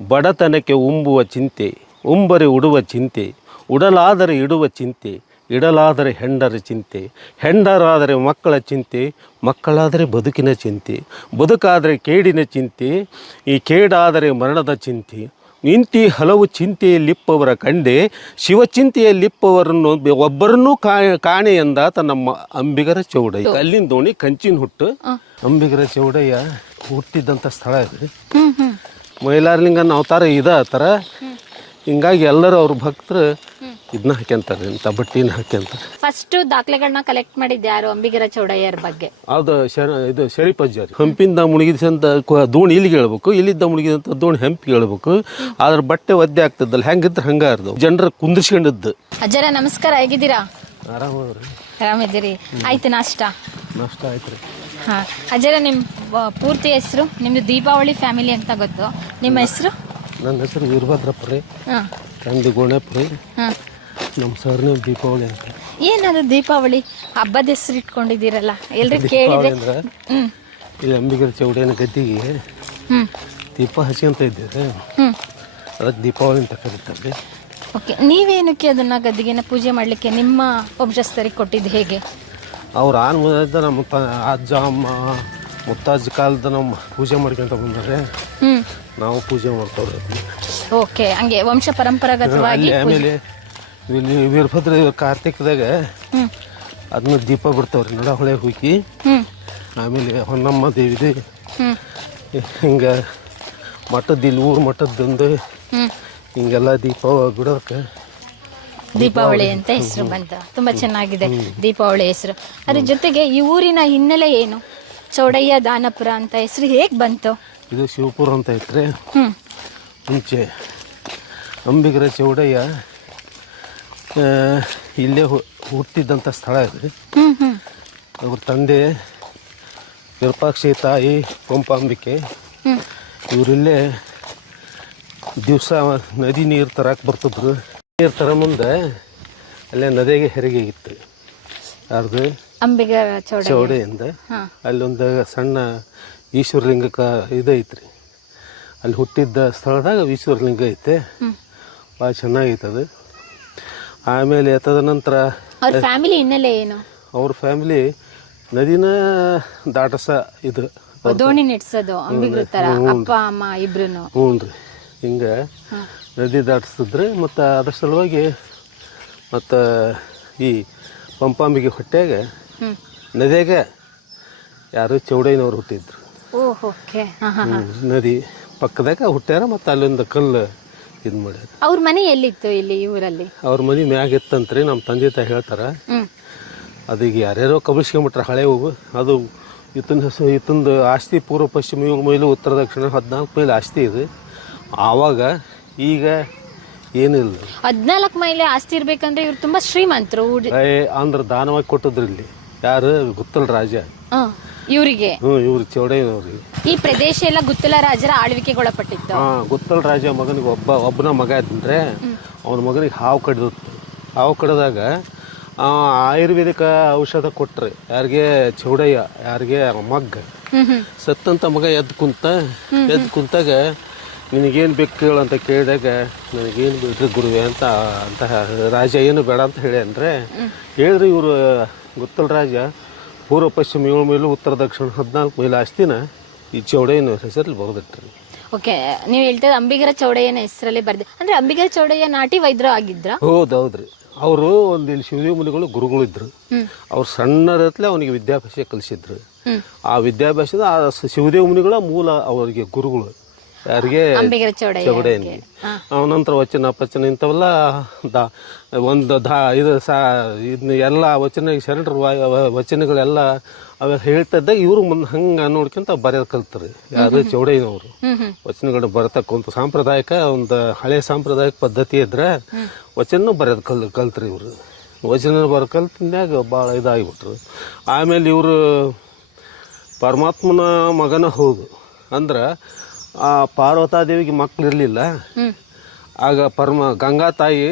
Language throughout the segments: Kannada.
ಬಡತನಕ್ಕೆ ಉಂಬುವ ಚಿಂತೆ, ಉಂಬರೆ ಉಡುವ ಚಿಂತೆ, ಉಡಲಾದರೆ ಇಡುವ ಚಿಂತೆ, ಇಡಲಾದರೆ ಹೆಂಡರ ಚಿಂತೆ, ಹೆಂಡರಾದರೆ ಮಕ್ಕಳ ಚಿಂತೆ, ಮಕ್ಕಳಾದರೆ ಬದುಕಿನ ಚಿಂತೆ, ಬದುಕಾದರೆ ಕೇಡಿನ ಚಿಂತೆ, ಈ ಕೇಡಾದರೆ ಮರಣದ ಚಿಂತೆ. ಇಂತಿ ಹಲವು ಚಿಂತೆಯಲ್ಲಿಪ್ಪವರ ಕಂಡೆ, ಶಿವಚಿಂತೆಯಲ್ಲಿಪ್ಪವರನ್ನು ಒಬ್ಬರನ್ನೂ ಕಾಣೆ ಎಂದಾತ ನಮ್ಮ ಅಂಬಿಗರ ಚೌಡಯ್ಯ. ಕಲ್ಲಿನ ದೋಣಿ ಕಂಚಿನ ಹುಟ್ಟು. ಅಂಬಿಗರ ಚೌಡಯ್ಯ ಹುಟ್ಟಿದ್ದಂಥ ಸ್ಥಳ ಇದೆ. ಮೈಲಾರಲಿಂಗನ ಅವತಾರ ಇದ ಥರ. ಹಿಂಗಾಗಿ ಎಲ್ಲರೂ ಅವ್ರ ಭಕ್ತರು ಇದನ್ನ ಹಾಕ್ಯಂತಾರೆ, ಇಂಥ ಬಟ್ಟಿನ ಹಾಕ್ಯಂತಾರೆ. ಫಸ್ಟ್ ದಾಖಲೆಗಳನ್ನ ಕಲೆಕ್ಟ್ ಮಾಡಿದ್ದು ಯಾರು? ಅಂಬಿಗರ ಚೌಡಯ್ಯರ ಬಗ್ಗೆ. ಅದು ಇದು ಶೆಳಿಪಜ್ಜಾರಿ. ಹಂಪಿಂದ ಮುಳುಗಿದಂಥ ದೋಣಿ ಇಲ್ಲಿಗೆ ಹೇಳ್ಬೇಕು, ಇಲ್ಲಿದ್ದ ಮುಳುಗಿದಂಥ ದೋಣಿ ಹಂಪಿಗೆ ಹೇಳ್ಬೇಕು. ಅದ್ರ ಬಟ್ಟೆ ಒದ್ದೆ ಆಗ್ತದಲ್ಲ, ಹೆಂಗಿದ್ರೆ ಹಂಗ ಇರ್ದು ಜನರ ಕುಂದಿರ್ಸ್ಕೊಂಡಿದ್ದು. ಅಜ್ಜರ ನಮಸ್ಕಾರ, ಹೇಗಿದ್ದೀರಾ? ಆರಾಮವ್ರಿ. ಆರಾಮಿದ್ದೀರಿ? ಆಯ್ತು, ನಾಷ್ಟ ಆಯ್ತು ರೀ. ಹಾಂ ಅಜ್ಜರ, ನಿಮ್ಮ ಪೂರ್ತಿ ಹೆಸರು? ನಿಮ್ದು ದೀಪಾವಳಿ ಫ್ಯಾಮಿಲಿ ಅಂತ ಗೊತ್ತು, ನಿಮ್ಮ ಹೆಸರು? ನನ್ನ ಹೆಸರು ವೀರಭದ್ರಪ್ಪ ರೀ. ಹಾಂ. ತಂದೆ ಗೋಣಪ್ಪ ರೀ. ಹಾಂ. ನಮ್ಮ ಸರ್ನೇ ದೀಪಾವಳಿ ಅಂತ. ಏನದು ದೀಪಾವಳಿ ಹಬ್ಬದ ಹೆಸರು ಇಟ್ಕೊಂಡಿದ್ದೀರಲ್ಲ, ಎಲ್ರು ಕೇಳಿದೆ. ಇಲ್ಲಿ ಅಂಬಿಗರ ಚೌಡಯ್ಯನ ಗದ್ದಿಗೆ ದೀಪ ಹಚ್ಕೊಂತ ಇದ್ದೇವೆ, ಅದಕ್ಕೆ ದೀಪಾವಳಿ ಅಂತ ಕರೀತಾರೆ. ಓಕೆ, ನೀವೇನಕ್ಕೆ ಅದನ್ನ ಗದ್ದಿಗೆನ ಪೂಜೆ ಮಾಡಲಿಕ್ಕೆ ನಿಮ್ಮ ವಂಶಸ್ಥರಿಗೆ ಕೊಟ್ಟಿದ್ದು ಹೇಗೆ? ಅವ್ರು ಆನ್ಮದ ನಮ್ಮ ಅಜ್ಜ ಅಮ್ಮ ಮುತ್ತಾಜ್ ಕಾಲದ ನಮ್ಮ ಪೂಜೆ ಮಾಡ್ಕೊಂತ ಬಂದರೆ ನಾವು ಪೂಜೆ ಮಾಡ್ತವ್ರಿ. ಓಕೆ, ಹಂಗೆ ವಂಶ ಪರಂಪರಾಗತವಾಗಿ. ಆಮೇಲೆ ಇಲ್ಲಿ ವೀರಭದ್ರ ಕಾರ್ತಿಕದಾಗ ಅದನ್ನ ದೀಪ ಬಿಡ್ತಾವ್ರಿ, ನಡ ಹೊಳೆ ಹೋಗಿ. ಆಮೇಲೆ ಹೊನ್ನಮ್ಮ ದೇವಿದೆ, ಹಿಂಗೆ ಮಠದ ಇಲ್ಲಿ ಊರು ಮಠದ್ದು ಹಿಂಗೆಲ್ಲ ದೀಪ ಬಿಡೋಕೆ ದೀಪಾವಳಿ ಅಂತ ಹೆಸರು ಬಂತ. ತುಂಬಾ ಚೆನ್ನಾಗಿದೆ ದೀಪಾವಳಿ ಹೆಸರು. ಅದ್ರ ಜೊತೆಗೆ ಈ ಊರಿನ ಹಿನ್ನೆಲೆ ಏನು? ಚೌಡಯ್ಯ ದಾನಪುರ ಅಂತ ಹೆಸರು ಹೇಗೆ ಬಂತು? ಇದು ಶಿವಪುರ ಅಂತ ಐತ್ರಿ. ಮುಂಚೆ ಅಂಬಿಗರ ಚೌಡಯ್ಯ ಇಲ್ಲೇ ಹುಟ್ಟಿದ್ದಂಥ ಸ್ಥಳ ಇದೆ. ಅವ್ರ ತಂದೆ ವಿರೂಪಾಕ್ಷಿ, ತಾಯಿ ಪಂಪಾಂಬಿಕೆ. ಇವರಿಲ್ಲೇ ದಿವಸ ನದಿ ನೀರು ತರಕ್ಕೆ ಬರ್ತಿದ್ರು. ನೀರು ತರ ಮುಂದೆ ಅಲ್ಲೇ ನದಿಗೆ ಹೆರಿಗೆ ಇತ್ತು ಯಾರ್ದು? ಅಂಬಿಗರ ಚೌಡಯ್ಯಿಂದ. ಅಲ್ಲೊಂದು ಸಣ್ಣ ಈಶ್ವರಲಿಂಗಕ್ಕೆ ಇದೈತ್ರಿ, ಅಲ್ಲಿ ಹುಟ್ಟಿದ್ದ ಸ್ಥಳದಾಗ ಈಶ್ವರಲಿಂಗ ಐತೆ, ಭಾಳ ಚೆನ್ನಾಗೈತದು. ಆಮೇಲೆ ತದನಂತರ ಅವ್ರ ಫ್ಯಾಮಿಲಿ ಹಿನ್ನೆಲೆ ಏನು? ಅವ್ರ ಫ್ಯಾಮಿಲಿ ನದಿನ ದಾಟಸ ಇದು ದೋಣಿ ನೆಡ್ಸೋದು, ಅಂಬಿಗರ ತರ ಅಪ್ಪ ಅಮ್ಮ ಇಬ್ರು. ಹ್ಞೂ ರೀ, ಹಿಂಗೆ ನದಿ ದಾಟಿಸ್ತಿದ್ರಿ. ಮತ್ತು ಅದ್ರ ಸಲುವಾಗಿ ಮತ್ತು ಈ ಪಂಪಾಂಬಿಗೆ ಹೊಟ್ಟೆಗ ನದಿಯಾಗ ಯಾರು ಚೌಡಯ್ಯನವ್ರು ಹುಟ್ಟಿದ್ರು. ನದಿ ಪಕ್ಕದಾಗ ಹುಟ್ಟ್ಯಾರ. ಮತ್ತು ಅಲ್ಲೊಂದು ಕಲ್ಲು ಇದು ಮಾಡ್ಯಾರ. ಅವ್ರ ಮನೆ ಎಲ್ಲಿತ್ತು ಇಲ್ಲಿ ಊರಲ್ಲಿ? ಅವ್ರ ಮನೆ ಮ್ಯಾಗ ಇತ್ತಂತ್ರಿ, ನಮ್ಮ ತಂದೆ ತಾಯಿ ಹೇಳ್ತಾರ. ಅದೀಗ ಯಾರ್ಯಾರೋ ಕಬಿಸ್ಕೊಂಬಿಟ್ರ ಹಳೆ ಹೋಗು. ಅದು ಇತ್ತಂದು ಆಸ್ತಿ ಪೂರ್ವ ಪಶ್ಚಿಮ ಮೈಲು ಉತ್ತರ ದಕ್ಷಿಣ 14 ಮೈಲು ಆಸ್ತಿ ಇದೆ ಆವಾಗ. ಈಗ ಏನಿಲ್ಲ. 14 ಮೈಲಿ ಆಸ್ತಿ ಇರ್ಬೇಕಂದ್ರೆ ಇವ್ರು ತುಂಬಾ ಶ್ರೀಮಂತರು. ಅಂದ್ರೆ ದಾನವಾಗಿ ಕೊಟ್ಟಿದ್ರು ಇಲ್ಲಿ. ಯಾರು? ಗುತ್ತಲ ರಾಜ ಇವರಿಗೆ. ಇವ್ರು ಚೌಡಯ್ಯನವ್ರಿಗೆ. ಈ ಪ್ರದೇಶ ಎಲ್ಲ ಗುತ್ತಲ ರಾಜರ ಆಳ್ವಿಕೆಗೊಳಪಟ್ಟಿತ್ತು. ಗುತ್ತಲ ರಾಜ ಮಗನಿಗೆ ಒಬ್ಬನ ಮಗ ಇದ್ರೆ ಅವನ ಮಗನಿಗೆ ಹಾವು ಕಡಿದಿತ್ತು. ಹಾವು ಕಡಿದಾಗ ಆಯುರ್ವೇದಿಕ ಔಷಧ ಕೊಟ್ರಿ. ಯಾರಿಗೆ? ಚೌಡಯ್ಯ. ಯಾರಿಗೆ? ಮಗ್ಗ. ಸತ್ತಂತ ಮಗ ಎದ್ದು ಕುಂತಾಗ ನಿನಗೇನು ಬೇಕು ಕೇಳು ಅಂತ ಕೇಳಿದಾಗ ನನಗೇನು ಬಿಡ್ರಿ ಗುರುವೆ ಅಂತ ರಾಜ ಏನು ಬೇಡ ಅಂತ ಹೇಳಿ ಅಂದ್ರೆ ಹೇಳಿದ್ರಿ. ಇವರು ಗುತ್ತಲ ರಾಜ ಪೂರ್ವ ಪಶ್ಚಿಮ 7 ಮೈಲು ಉತ್ತರ ದಕ್ಷಿಣ 14 ಮೈಲು ಆಸ್ತಿನ ಈ ಚೌಡಯ್ಯನ ಹೆಸರಲ್ಲಿ ಬರೆದಿಟ್ರಿ. ಓಕೆ, ನೀವು ಹೇಳ್ತದ ಅಂಬಿಗರ ಚೌಡಯ್ಯನ ಹೆಸರಲ್ಲಿ ಬರ್ದೆ ಅಂದ್ರೆ ಅಂಬಿಗರ ಚೌಡಯ್ಯ ನಾಟಿ ವೈದ್ಯರು ಆಗಿದ್ರ? ಹೌದೌದ್ರಿ. ಅವರು ಒಂದು ಇಲ್ಲಿ ಶಿವದೇವ ಮುನಿಗಳು ಗುರುಗಳಿದ್ರು. ಅವ್ರು ಸಣ್ಣರತ್ಲೆ ಅವನಿಗೆ ವಿದ್ಯಾಭ್ಯಾಸ ಕಲಿಸಿದ್ರು. ಆ ವಿದ್ಯಾಭ್ಯಾಸದ ಆ ಶಿವದೇವ ಮುನಿಗಳ ಮೂಲ ಅವರಿಗೆ ಗುರುಗಳು. ಯಾರಿಗೆ? ಅಂಬಿಗರ ಚೌಡಯ್ಯ. ಅವನಂತರ ವಚನ ಪಚನ ಇಂಥವೆಲ್ಲ ಇದನ್ನ ಎಲ್ಲ ವಚನ ಶರಣರ ವಚನಗಳೆಲ್ಲ ಅವೆಲ್ಲ ಹೇಳ್ತಾ ಇದ್ದಾಗ ಇವರು ಹಂಗ ನೋಡ್ಕೊಂತ ಬರೆಯೋದು ಕಲ್ತ್ರಿ. ಯಾರು? ಚೌಡಯ್ಯನವರು. ವಚನಗಳು ಬರತಕ್ಕಂಥ ಸಾಂಪ್ರದಾಯಿಕ ಒಂದು ಹಳೆ ಸಾಂಪ್ರದಾಯಿಕ ಪದ್ಧತಿ ಇದ್ರೆ ವಚನ ಬರೆಯೋದು ಕಲ್ತ್ರಿ ಇವರು. ವಚನ ಬರ ಕಲ್ತಿದ್ದಾಗ ಭಾಳ ಇದಾಗಿಬಿಟ್ರು. ಆಮೇಲೆ ಇವರು ಪರಮಾತ್ಮನ ಮಗನ ಹೌದು. ಅಂದ್ರೆ ಆ ಪಾರ್ವತಾದೇವಿಗೆ ಮಕ್ಕಳು ಇರಲಿಲ್ಲ. ಆಗ ಗಂಗಾ ತಾಯಿ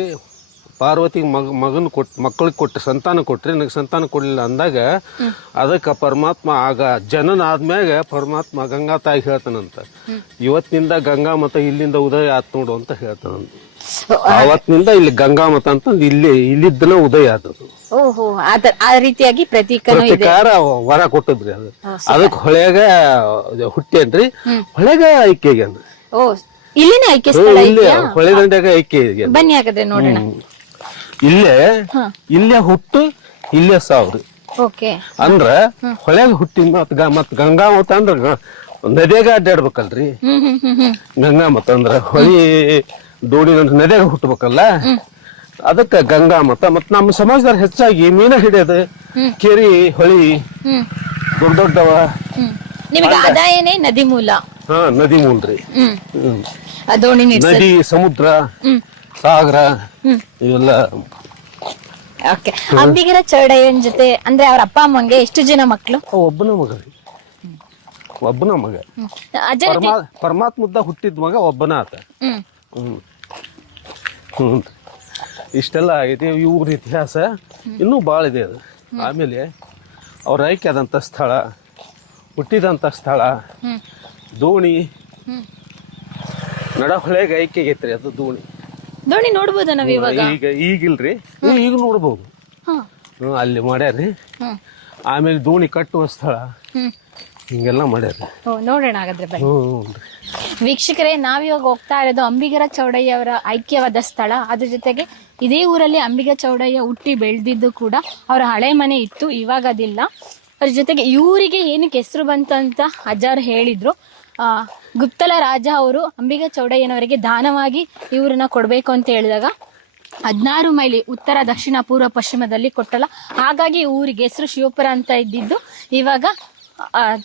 ಪಾರ್ವತಿಗೆ ಮಗನ ಮಕ್ಕಳಿಗೆ ಕೊಟ್ಟು ಸಂತಾನ ಕೊಟ್ರಿ, ನನಗೆ ಸಂತಾನ ಕೊಡಲಿಲ್ಲ ಅಂದಾಗ ಅದಕ್ಕೆ ಪರಮಾತ್ಮ ಆಗ ಜನನ ಆದ್ಮ್ಯಾಗ ಪರಮಾತ್ಮ ಗಂಗಾ ತಾಯಿ ಹೇಳ್ತಾನಂತ, ಇವತ್ತಿನಿಂದ ಗಂಗಾ ಮತ ಇಲ್ಲಿಂದ ಉದಯ ಆತ್ ನೋಡು ಅಂತ ಹೇಳ್ತಾನಂತ. ಅವತ್ತಿನಿಂದ ಇಲ್ಲಿ ಗಂಗಾ ಮತ ಅಂತ ಇಲ್ಲಿದ್ದನ ಉದಯ ಆದದು. ಓಹೋ, ಆ ರೀತಿಯಾಗಿ ಪ್ರತಿಕಾರ ವರ ಕೊಟ್ಟದ್ರಿ. ಅದು ಅದಕ್ಕೆ ಹೊಳೆಯಾಗ ಹುಟ್ಟೇನ್ರಿ, ಹೊಳೆಗ ಐಕ್ಯ ಆಗ್ಯಾನ. ಓ, ಇಲ್ಲಿನ ಐಕ್ಯ ಸ್ಥಳ ಇದೆಯಾ? ಹೊಳೆ ದಂಡ್ಯಾಗ ಐಕ್ಯ ಆಗ್ಯಾನ. ಬನ್ನಿ ಹಾಗಾದ್ರೆ ನೋಡೋಣ. ಇಲ್ಲೇ ಹುಟ್ಟು ಇಲ್ಲೇ ಸಾವ್ರಿ. ಓಕೆ, ಅಂದ್ರ ಹೊಳೆಗ ಹುಟ್ಟಿದ ಮತ್ ಗಂಗಾ ಮತ ಅಂದ್ರ ನದಿಯಾಗ ಅಡ್ಡಾಡ್ಬೇಕಲ್ರಿ. ಗಂಗಾ ಮತ ಅಂದ್ರ ಹೊಳಿ ದೋಣಿ ನದಿಯಾಗ ಹುಟ್ಟಬೇಕಲ್ಲ, ಅದಕ್ಕ ಗಂಗಾ ಮತ. ಮತ್ ನಮ್ಮ ಸಮಾಜದಾಗ ಹೆಚ್ಚಾಗಿ ಮೀನ ಹಿಡಿಯೋದು, ಕೆರಿ ಹೊಳಿ ದೊಡ್ಡ ದೊಡ್ಡವ. ನಿಮಗೆ ಆದಾಯನೇ ನದಿ ಮೂಲ. ಹಾ, ನದಿ ಮೂಲ್ರಿ. ದೋಣಿ ನದಿ, ಸಮುದ್ರ, ಸಾಗರ ಇವೆಲ್ಲ. ಓಕೆ, ಅಂಬಿಗರ ಚೌಡಯ್ಯನ ಜೊತೆ ಅಂದ್ರೆ ಅವ್ರ ಅಪ್ಪ ಅಮ್ಮಂಗೆ ಎಷ್ಟು ಜನ ಮಕ್ಕಳು? ಒಬ್ಬನ ಮಗ ರೀ, ಒಬ್ಬನ ಮಗ. ಪರಮಾತ್ಮದ ಹುಟ್ಟಿದ ಮಗ ಒಬ್ಬನ ಆತ. ಇಷ್ಟೆಲ್ಲ ಆಗೈತಿ ಇವ್ರ ಇತಿಹಾಸ. ಇನ್ನೂ ಭಾಳ ಇದೆ ಅದು. ಆಮೇಲೆ ಅವ್ರ ಆಯ್ಕೆ ಆದಂಥ ಸ್ಥಳ, ಹುಟ್ಟಿದಂಥ ಸ್ಥಳ, ದೋಣಿ ನಡ ಹೊಳೆಗೆ ಐಕ್ಯ ಆಗೈತ್ರಿ. ಅದು ದೋಣಿ ನೋಡ್ಬೋದ ನಾವ್ ಇವಾಗ? ಈಗಿಲ್ರಿ, ಈಗ ನೋಡ್ಬೋದು. ಅಲ್ಲಿ ಮಾಡ್ಯಾರ್ರಿ. ಆಮೇಲೆ ದೋಣಿ ಕಟ್ಟುವ ಸ್ಥಳ ಹಿಂಗೆಲ್ಲ ಮಾಡ್ಯಾರ್ರಿ. ನೋಡೋಣ ಹಾಗಾದ್ರೆ ಬನ್ನಿ. ವೀಕ್ಷಕರೇ, ನಾವಿವಾಗ ಹೋಗ್ತಾ ಇರೋದು ಅಂಬಿಗರ ಚೌಡಯ್ಯ ಅವರ ಐಕ್ಯವಾದ ಸ್ಥಳ. ಅದ್ರ ಜೊತೆಗೆ ಇದೇ ಊರಲ್ಲಿ ಅಂಬಿಗ ಚೌಡಯ್ಯ ಹುಟ್ಟಿ ಬೆಳೆದಿದ್ದು ಕೂಡ ಅವರ ಹಳೆ ಮನೆ ಇತ್ತು, ಇವಾಗ ಅದಿಲ್ಲ. ಅದ್ರ ಜೊತೆಗೆ ಇವರಿಗೆ ಏನಕ್ಕೆ ಹೆಸರು ಬಂತಂತ ಅಜ್ಜಾರು ಹೇಳಿದ್ರು. ಗುಪ್ತಲ ರಾಜ ಅವರು ಅಂಬಿಗ ಚೌಡಯ್ಯನವರಿಗೆ ದಾನವಾಗಿ ಇವ್ರನ್ನ ಕೊಡ್ಬೇಕು ಅಂತ ಹೇಳಿದಾಗ 16 ಮೈಲಿ ಉತ್ತರ ದಕ್ಷಿಣ ಪೂರ್ವ ಪಶ್ಚಿಮದಲ್ಲಿ ಕೊಟ್ಟಲ್ಲ, ಹಾಗಾಗಿ ಊರಿಗೆ ಹೆಸರು ಶಿವಪುರ ಅಂತ ಇದ್ದಿದ್ದು ಇವಾಗ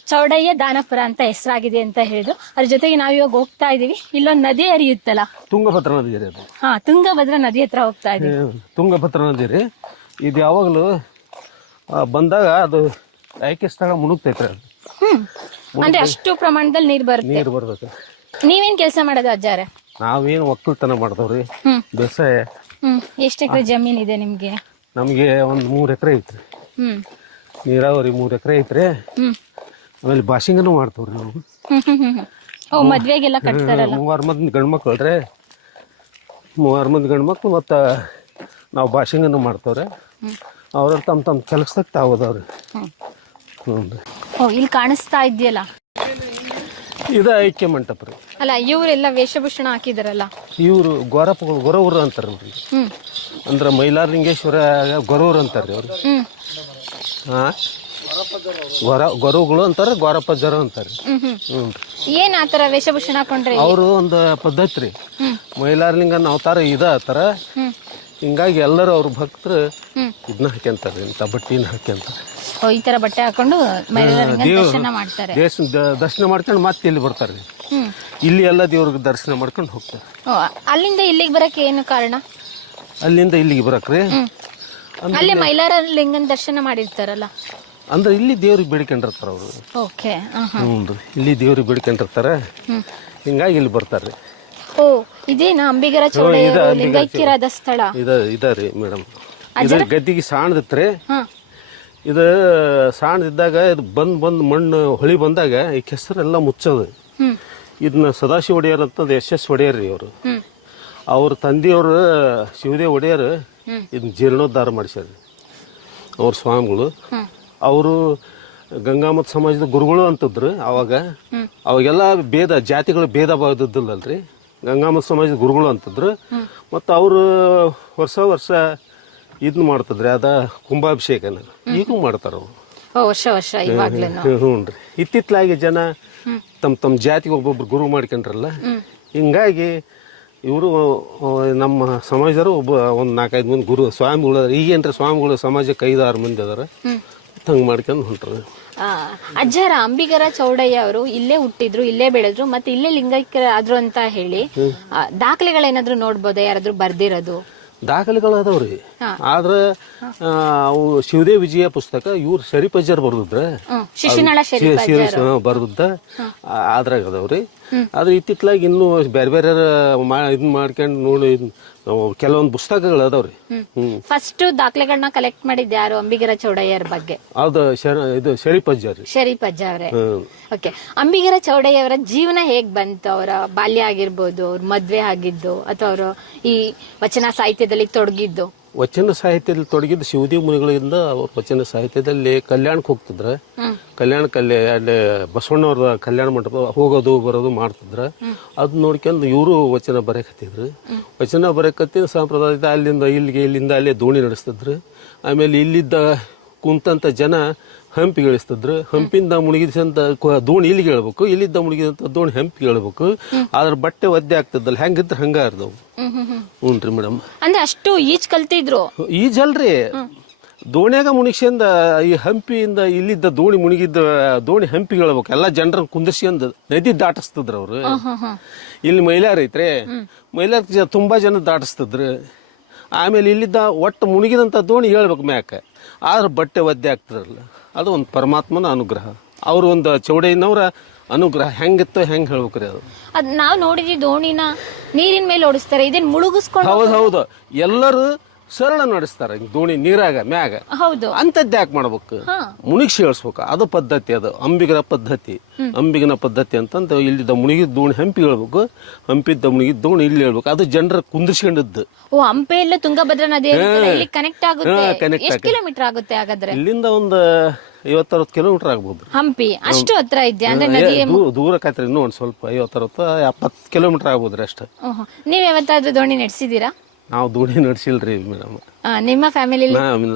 ಚೌಡಯ್ಯ ದಾನಪುರ ಅಂತ ಹೆಸರಾಗಿದೆ ಅಂತ ಹೇಳಿದ್ರು. ಅದ್ರ ಜೊತೆಗೆ ನಾವಿವಾಗ ಹೋಗ್ತಾ ಇದೀವಿ, ಇಲ್ಲೊಂದು ನದಿ ಹರಿಯುತ್ತಲ್ಲ, ತುಂಗಭದ್ರಾ ನದಿ ರೀ ಅದು. ಹಾ, ತುಂಗಭದ್ರಾ ನದಿ ಹತ್ರ ಹೋಗ್ತಾ ಇದೀವಿ. ತುಂಗಭದ್ರಾ ನದಿ ರೀ ಇದು. ಯಾವಾಗಲೂ ಬಂದಾಗ ಅದು ಆಯ್ಕೆ ಸ್ಥಳ ಮುಳುಗ್ತೈತ್ರಿ. ಅದು ಅಂದ್ರೆ ಅಷ್ಟು ಪ್ರಮಾಣದಲ್ಲಿ ನೀರ್ ಬರುತ್ತೆ. ನೀವೇನ್ ಕೆಲಸ ಮಾಡೋದು ಅಜ್ಜಾರೆ? ನಾವೇನು ಒಕ್ಕಲ್ತನ ಮಾಡ್ದವ್ರಿ, ಬೇಸಾಯ. ಎಷ್ಟು ಎಕರೆ ಜಮೀನ್ ಇದೆ ನಿಮ್ಗೆ? ನಮ್ಗೆ ಒಂದ್ 3 ಎಕರೆ ಐತ್ರಿ. ನೀರಾವರಿ 3 ಎಕರೆ ಐತ್ರಿ. ಆಮೇಲೆ ಬಾಶಿಂಗನು ಮಾಡ್ತವ್ರಿ ನಾವು. ಮದ್ವೆಗೆಲ್ಲ ಕಟ್ತಾರಲ್ಲ? 3 ಮಂದಿ ಗಂಡ್ಮಕ್ಳು ಅಲ್ರಿ, 3 ಮಂದಿ ಗಂಡ್ಮಕ್ಳು. ಮತ್ತ ನಾವು ಬಾಶಿಂಗನು ಮಾಡ್ತವ್ರಿ. ಅವ್ರ ತಮ್ಮ ಕೆಲಸದಾಗ ತಾವದವ್ರಿ. ಇಲ್ಲಿ ಕಾಣಿಸ್ತಾ ಇದೆಯಲ್ಲ, ಇದು ಐಕ್ಯ ಮಂಟಪ ರೀ. ಅಲ್ಲ, ಇವರೆಲ್ಲ ವೇಷಭೂಷಣ ಹಾಕಿದಾರಲ್ಲ, ಇವರು ಗೊರವರು ಅಂತಾರಲ್ರಿ. ಅಂದ್ರ ಮೈಲಾರಲಿಂಗೇಶ್ವರ ಗೊರವರು ಅಂತಾರ್ರಿ ಅವ್ರು. ಗೊರವುಗಳು ಅಂತಾರ, ಗೋರಪ್ಪಜ್ಜರು ಅಂತಾರ್ರಿ. ಏನ್ ಆತರ ವೇಷಭೂಷಣ ಹಾಕೊಂಡ್ರಿ? ಅವರು ಒಂದು ಪದ್ಧತಿ ರೀ. ಮೈಲಾರಲಿಂಗನ ಅವತಾರ ಇದ ಆತರ. ಹಿಂಗಾಗಿ ಎಲ್ಲರೂ ಅವ್ರ ಭಕ್ತರು ಇದನ್ನ ಹಾಕ್ಯಂತಾರ್ರಿ, ಇಂಥ ಬಟ್ಟಿನ ಹಾಕ್ಯಂತಾರ. ಈ ತರ ಬಟ್ಟೆ ಹಾಕೊಂಡು ದರ್ಶನ ಮಾಡ್ತಾರೆ. ದರ್ಶನ ಮಾಡ್ಕೊಂಡು ಮತ್ತೆ ಇಲ್ಲಿ ಬರ್ತಾರ್ರಿ. ಇಲ್ಲಿ ಎಲ್ಲ ದೇವ್ರಿಗೆ ದರ್ಶನ ಮಾಡ್ಕೊಂಡು ಹೋಗ್ತಾರೆ. ಅಲ್ಲಿಂದ ಇಲ್ಲಿಗೆ ಬರಕ್ಕೆ ಏನು ಕಾರಣ? ಅಲ್ಲಿಂದ ಇಲ್ಲಿಗೆ ಬರಕ್ರಿ, ಅಲ್ಲಿ ಮೈಲಾರ ಲಿಂಗನ ದರ್ಶನ ಮಾಡಿರ್ತಾರಲ್ಲ, ಅಂದ್ರೆ ಇಲ್ಲಿ ದೇವ್ರಿಗೆ ಬೇಡ್ಕೊಂಡಿರ್ತಾರ ಅವರು. ಓಕೆ, ಇಲ್ಲಿ ದೇವ್ರಿಗೆ ಬೇಡ್ಕೊಂಡಿರ್ತಾರ, ಹಿಂಗಾಗಿ ಇಲ್ಲಿ ಬರ್ತಾರ್ರಿ. ಓ, ಇದೇನಾ ಅಂಬಿಗರ ಚೌಡಯ್ಯ ಲಿಂಗೈಕ್ಯರಾದ ಸ್ಥಳ? ಇದರಿ ಮೇಡಮ್. ಇದು ಗದ್ದಿಗೆ ಸಾಣದಿತ್ರಿ. ಇದು ಸಾಣದಿದ್ದಾಗ ಇದು ಬಂದ್ ಮಣ್ಣು ಹೊಳಿ ಬಂದಾಗ ಈ ಕೆಸರೆಲ್ಲ ಮುಚ್ಚೋದು. ಇದನ್ನ ಸದಾಶಿವ ಒಡೆಯರ್ ಅಂತಂದು SS ಒಡೆಯರ್ ರೀ ಅವರು. ಅವ್ರ ತಂದೆಯವರು ಶಿವದೇವ್ ಒಡೆಯರ್ ಇದನ್ನ ಜೀರ್ಣೋದ್ಧಾರ ಮಾಡಿಸ್ಯಾರ ಅವ್ರ ಸ್ವಾಮಿಗಳು. ಅವರು ಗಂಗಾಮತ ಸಮಾಜದ ಗುರುಗಳು ಅಂತಂದ್ರು ಅವಾಗೆಲ್ಲ ಜಾತಿಗಳು ಭೇದ ಭಾವದಿದ್ದಲ್ರಿ. ಗಂಗಾಮತ ಸಮಾಜದ ಗುರುಗಳು ಅಂತಂದ್ರು. ಮತ್ತು ಅವರು ವರ್ಷ ಇದನ್ನ ಮಾಡ್ತದ್ರಿ, ಅದ ಕುಂಭಾಭಿಷೇಕನ ಈಗೂ ಮಾಡ್ತಾರ ಅವರು. ಹ್ಞೂ ರೀ. ಇತ್ತಿತ್ತಲಾಗಿ ಜನ ತಮ್ಮ ಜಾತಿಗೆ ಒಬ್ಬೊಬ್ರು ಗುರು ಮಾಡ್ಕೊಂಡ್ರಲ್ಲ, ಹಿಂಗಾಗಿ ಇವರು ನಮ್ಮ ಸಮಾಜದವರು ಒಂದು 4-5 ಮಂದಿ ಗುರು ಸ್ವಾಮಿಗಳು. ಈಗೇನ್ರಿ ಸ್ವಾಮಿಗಳು ಸಮಾಜಕ್ಕೆ 5-6 ಮಂದಿ ಅದಾರ. ಹಂಗೆ ಮಾಡ್ಕೊಂಡು ಹೊಂಟ್ರಿ. ಅಜ್ಜಾರ ಅಂಬಿಗರ ಚೌಡಯ್ಯ ಅವರು ಇಲ್ಲೇ ಹುಟ್ಟಿದ್ರು, ಇಲ್ಲೇ ಬೆಳೆದ್ರು, ಮತ್ತೆ ಇಲ್ಲೇ ಲಿಂಗೈಕ್ಯರಾದ್ರು ಅಂತ ಹೇಳಿ ದಾಖಲೆಗಳೇನಾದ್ರು ನೋಡ್ಬೋದಾ? ಯಾರಾದ್ರೂ ಬರ್ದಿರೋದು ದಾಖಲೆಗಳು ಅದಾವ್ರಿ. ಆದ್ರೆ ಅವು ಶಿವದೇವ್ ವಿಜಯ ಪುಸ್ತಕ ಇವ್ರು ಶರೀಫಜ್ಜರ್ ಬರ್ದಿದ್ರ ಶಿಶುನಾಳ ಬರ್ದಿದ್ದ ಅದ್ರಾಗ ಅದಾವ್ರಿ. ಆದ್ರೆ ಇತ್ತಿತ್ಲಾಗ ಇನ್ನೂ ಬೇರೆ ಬೇರೆ ಇದನ್ನ ಮಾಡ್ಕೊಂಡು ನೋಡಿ ಕೆಲವೊಂದು ಪುಸ್ತಕಗಳು ಅದಾವ್ರಿ. ಫಸ್ಟ್ ದಾಖಲೆಗಳನ್ನ ಕಲೆಕ್ಟ್ ಮಾಡಿದ್ ಯಾರು? ಅಂಬಿಗರ ಚೌಡಯ್ಯರ ಬಗ್ಗೆ. ಅದು ಇದು ಶರೀಫಜ್ಜರ್. ಶರೀಫಜ್ಜ ಅವರೇ. ಓಕೆ, ಅಂಬಿಗರ ಚೌಡಯ್ಯವರ ಜೀವನ ಹೇಗ್ ಬಂತು? ಅವರ ಬಾಲ್ಯ ಆಗಿರ್ಬೋದು, ಅವ್ರ ಮದ್ವೆ ಆಗಿದ್ದು, ಅಥವಾ ಅವರು ಈ ವಚನ ಸಾಹಿತ್ಯದಲ್ಲಿ ತೊಡಗಿದ್ದು? ವಚನ ಸಾಹಿತ್ಯದಲ್ಲಿ ತೊಡಗಿದ್ದು ಶಿವದೇವ್ ಮುನಿಗಳಿಂದ ಅವ್ರ ವಚನ ಸಾಹಿತ್ಯದಲ್ಲಿ ಕಲ್ಯಾಣಕ್ಕೆ ಹೋಗ್ತಿದ್ರ. ಕಲ್ಯಾಣಕ್ಕಲ್ಲಿ ಅಲ್ಲಿ ಬಸವಣ್ಣವ್ರ ಕಲ್ಯಾಣ ಮಂಟಪ ಹೋಗೋದು ಬರೋದು ಮಾಡ್ತಿದ್ರ. ಅದ್ ನೋಡ್ಕೊಂಡು ಇವರು ವಚನ ಬರೆಯಕತ್ತಿದ್ರು. ವಚನ ಬರೆಯಕತ್ತಿ ಸಂಪ್ರದಾಯದ ಅಲ್ಲಿಂದ ಇಲ್ಲಿಗೆ, ಇಲ್ಲಿಂದ ಅಲ್ಲೇ ದೋಣಿ ನಡೆಸ್ತಿದ್ರು. ಆಮೇಲೆ ಇಲ್ಲಿದ್ದ ಕುಂತಂತ ಜನ ಹಂಪಿಗೆ ಇಳಿಸ್ತಿದ್ರು. ಹಂಪಿಂದ ಮುಳುಗಿದಂತ ದೋಣಿ ಇಲ್ಲಿಗೆ ಹೇಳ್ಬೇಕು, ಇಲ್ಲಿದ್ದ ಮುಳುಗಿದಂತ ದೋಣಿ ಹಂಪಿಗೆ ಹೇಳ್ಬೇಕು. ಅದ್ರ ಬಟ್ಟೆ ಒದ್ದೆ ಆಗ್ತದಲ್ಲ, ಹೆಂಗಿದ್ರೆ ಹಂಗ ಇರ್ದವು. ಹ್ಞೂನ್ರಿ ಮೇಡಮ್. ಅಂದ್ರೆ ಅಷ್ಟು ಈಜ್ ಕಲ್ತಿದ್ರು? ಈಜಲ್ರಿ, ದೋಣಿಯಾಗ ಮುಣಿಸ್ಕೊಂಡ ಈ ಹಂಪಿಯಿಂದ ಇಲ್ಲಿದ್ದ ದೋಣಿ ಮುಳುಗಿದ್ದ ದೋಣಿ ಹಂಪಿಗೆ ಹೇಳ್ಬೇಕು. ಎಲ್ಲಾ ಜನರ ಕುಂದಿಸ್ಕೊಂಡ್ ನದಿ ದಾಟಿಸ್ತಿದ್ರು ಅವ್ರು. ಇಲ್ಲಿ ಮೈಲಾರ ಐತ್ರಿ, ಮೈಲಾರ ತುಂಬಾ ಜನ ದಾಟಿಸ್ತಿದ್ರು. ಆಮೇಲೆ ಇಲ್ಲಿದ್ದ ಒಟ್ಟು ಮುಳುಗಿದಂತ ದೋಣಿ ಹೇಳ್ಬೇಕು ಮ್ಯಾಕ. ಆದ್ರೆ ಬಟ್ಟೆ ಒದ್ದೆ ಆಗ್ತದಲ್ಲ, ಅದು ಒಂದು ಪರಮಾತ್ಮನ ಅನುಗ್ರಹ. ಅವ್ರು ಒಂದು ಚೌಡಯ್ಯನವರ ಅನುಗ್ರಹ ಹೆಂಗಿತ್ತು ಹೆಂಗ್ ಹೇಳ್ಬೇಕ್ರಿ ಅದು. ಅದ್ ನಾವ್ ನೋಡಿದ್ವಿ ದೋಣಿನ ನೀರಿನ ಮೇಲೆ ಓಡಿಸ್ತಾರೆ, ಇದನ್ ಮುಳುಗಿಸ್ಕೊಂಡು. ಹೌದು, ಎಲ್ಲರೂ ಸರಳ ನಡೆಸ್ತಾರ ದೋಣಿ ನೀರಾಗ ಮ್ಯಾಗ. ಹೌದು, ಅಂತದ್ ಯಾಕೆ ಮಾಡ್ಬೇಕು? ಮುಳುಗಿಸಿ ಹೇಳ್ಸ್ಬೇಕು. ಅದು ಪದ್ಧತಿ, ಅದು ಅಂಬಿಗರ ಪದ್ಧತಿ, ಅಂಬಿಗನ ಪದ್ಧತಿ ಅಂತಂದ. ಇಲ್ಲಿದ್ದ ಮುಳುಗಿದ ದೋಣಿ ಹಂಪಿ ಹೇಳ್ಬೇಕು, ಹಂಪಿದ್ದ ಮುಳುಗಿದ ದೋಣಿ ಇಲ್ಲಿ ಹೇಳ್ಬೇಕು. ಅದು ಜನರ ಕುಂದಿಸ್ಕೊಂಡಿದ್ದು. ಓ, ಹಂಪೆ ಎಲ್ಲ ತುಂಗಭದ್ರಾ ನದಿ ಕನೆಕ್ಟ್ ಆಗುತ್ತೆ. ಎಷ್ಟು ಕಿಲೋಮೀಟರ್ ಆಗುತ್ತೆ ಹಾಗಾದ್ರೆ? ಇಲ್ಲಿಂದ ಒಂದು 50-60 ಕಿಲೋಮೀಟರ್ ಆಗ್ಬೋದು. ಹಂಪಿ ಅಷ್ಟು ಹತ್ರ ಇದೆಯಾ? ಅಂದ್ರೆ ನದಿ ದೂರ ಆಕೈತ್ರಿ, ಇನ್ನೂ ಒಂದ್ ಸ್ವಲ್ಪ 50-70 ಕಿಲೋಮೀಟರ್ ಆಗ್ಬೋದ್ರಿ ಅಷ್ಟ. ನೀವ್ ಯಾವತ್ತಾದ್ರೂ ದೋಣಿ ನಡೆಸಿದೀರಾ? ನಾವು ದೋಣಿ ನಡೆಸಿಲ್ರಿ ಮೇಡಮ್. ನಿಮ್ಮ ಫ್ಯಾಮಿಲಿ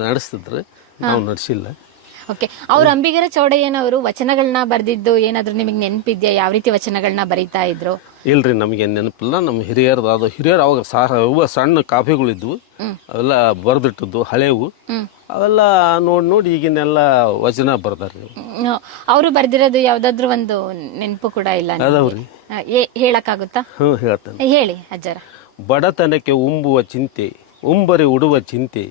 ನಡೆಸ್ತಿದ್ರಿ, ನಾವು ನಡೆಸಿಲ್ಲ. ಓಕೆ, ಅವ್ರು ಅಂಬಿಗರ ಚೌಡಯ್ಯನವರು ವಚನಗಳನ್ನ ಬರ್ದಿದ್ದು ಏನಾದ್ರು ನಿಮಗೆ ನೆನಪಿದ್ಯಾ? ಯಾವ ರೀತಿ ವಚನಗಳನ್ನ ಬರೀತಾ ಇದ್ರು? ಇಲ್ರಿ, ನಮಗೆ ನೆನಪಿಲ್ಲ. ನಮ್ಮ ಹಿರಿಯರ್ದು ಅದು ಹಿರಿಯರು ಅವಾಗ ಸಣ್ಣ ಕಾಫಿಗಳಿದ್ವು, ಅವೆಲ್ಲ ಬರ್ದಿಟ್ಟದ್ದು ಹಳೆವು. ಅವೆಲ್ಲ ನೋಡಿ ಈಗಿನೆಲ್ಲ ವಚನ ಬರ್ದಾರ್ರಿ. ಅವರು ಬರ್ದಿರೋದು ಯಾವ್ದಾದ್ರು ಒಂದು ನೆನಪು ಕೂಡ ಇಲ್ಲ ಅದಾವ್ರಿ? ಹೇಳಕ್ಕಾಗುತ್ತಾ? ಹೇಳ್ತೇನೆ, ಹೇಳಿ ಅಜ್ಜರ. ಬಡತನಕ್ಕೆ ಉಂಬುವ ಚಿಂತೆ, ಉಂಬರೆ ಉಡುವ ಚಿಂತೆ,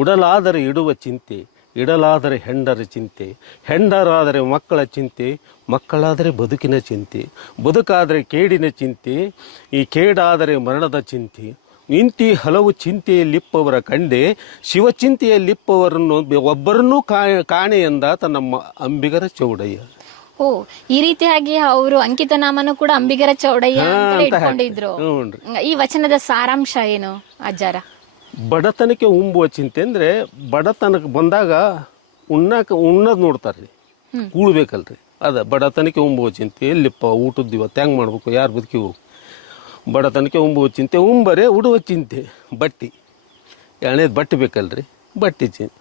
ಉಡಲಾದರೆ ಇಡುವ ಚಿಂತೆ, ಇಡಲಾದರೆ ಹೆಂಡರ ಚಿಂತೆ, ಹೆಂಡರಾದರೆ ಮಕ್ಕಳ ಚಿಂತೆ, ಮಕ್ಕಳಾದರೆ ಬದುಕಿನ ಚಿಂತೆ, ಬದುಕಾದರೆ ಕೇಡಿನ ಚಿಂತೆ, ಈ ಕೇಡಾದರೆ ಮರಣದ ಚಿಂತೆ, ಇಂತಿ ಹಲವು ಚಿಂತೆಯಲ್ಲಿಪ್ಪವರ ಕಂಡೆ, ಶಿವಚಿಂತೆಯಲ್ಲಿಪ್ಪವರನ್ನು ಒಬ್ಬರನ್ನೂ ಕಾಣೆ ಎಂದಾತ ನಮ್ಮ ಅಂಬಿಗರ ಚೌಡಯ್ಯ. ಓ, ಈ ರೀತಿಯಾಗಿ ಅವರು ಅಂಕಿತ ನಾಮನು ಕೂಡ ಅಂಬಿಗರ ಚೌಡಯ್ಯ ಅಂತ ಇಟ್ಕೊಂಡಿದ್ರು. ಈ ವಚನದ ಸಾರಾಂಶ ಏನು ಅಜ್ಜಾರ? ಬಡತನಕ್ಕೆ ಉಂಬುವ ಚಿಂತೆ ಅಂದ್ರೆ, ಬಡತನಕ್ಕೆ ಬಂದಾಗ ಉಣ್ಣದ್ ನೋಡ್ತಾರ್ರಿ, ಕೂಳ್ಬೇಕಲ್ರಿ. ಅದ ಬಡತನಕ್ಕೆ ಉಂಬುವ ಚಿಂತೆ. ಎಲ್ಲಿಪ್ಪ ಊಟದ್ದು ಇವತ್ತು ಹೆಂಗ್ ಮಾಡ್ಬೇಕು, ಯಾರು ಬದುಕಿವು? ಬಡತನಕ್ಕೆ ಉಂಬುವ ಚಿಂತೆ, ಉಂಬರೆ ಉಡುವ ಚಿಂತೆ. ಬಟ್ಟಿ ಎಣ್ಣೆದು ಬಟ್ಟೆ ಬೇಕಲ್ರಿ, ಬಟ್ಟಿ ಚಿಂತೆ.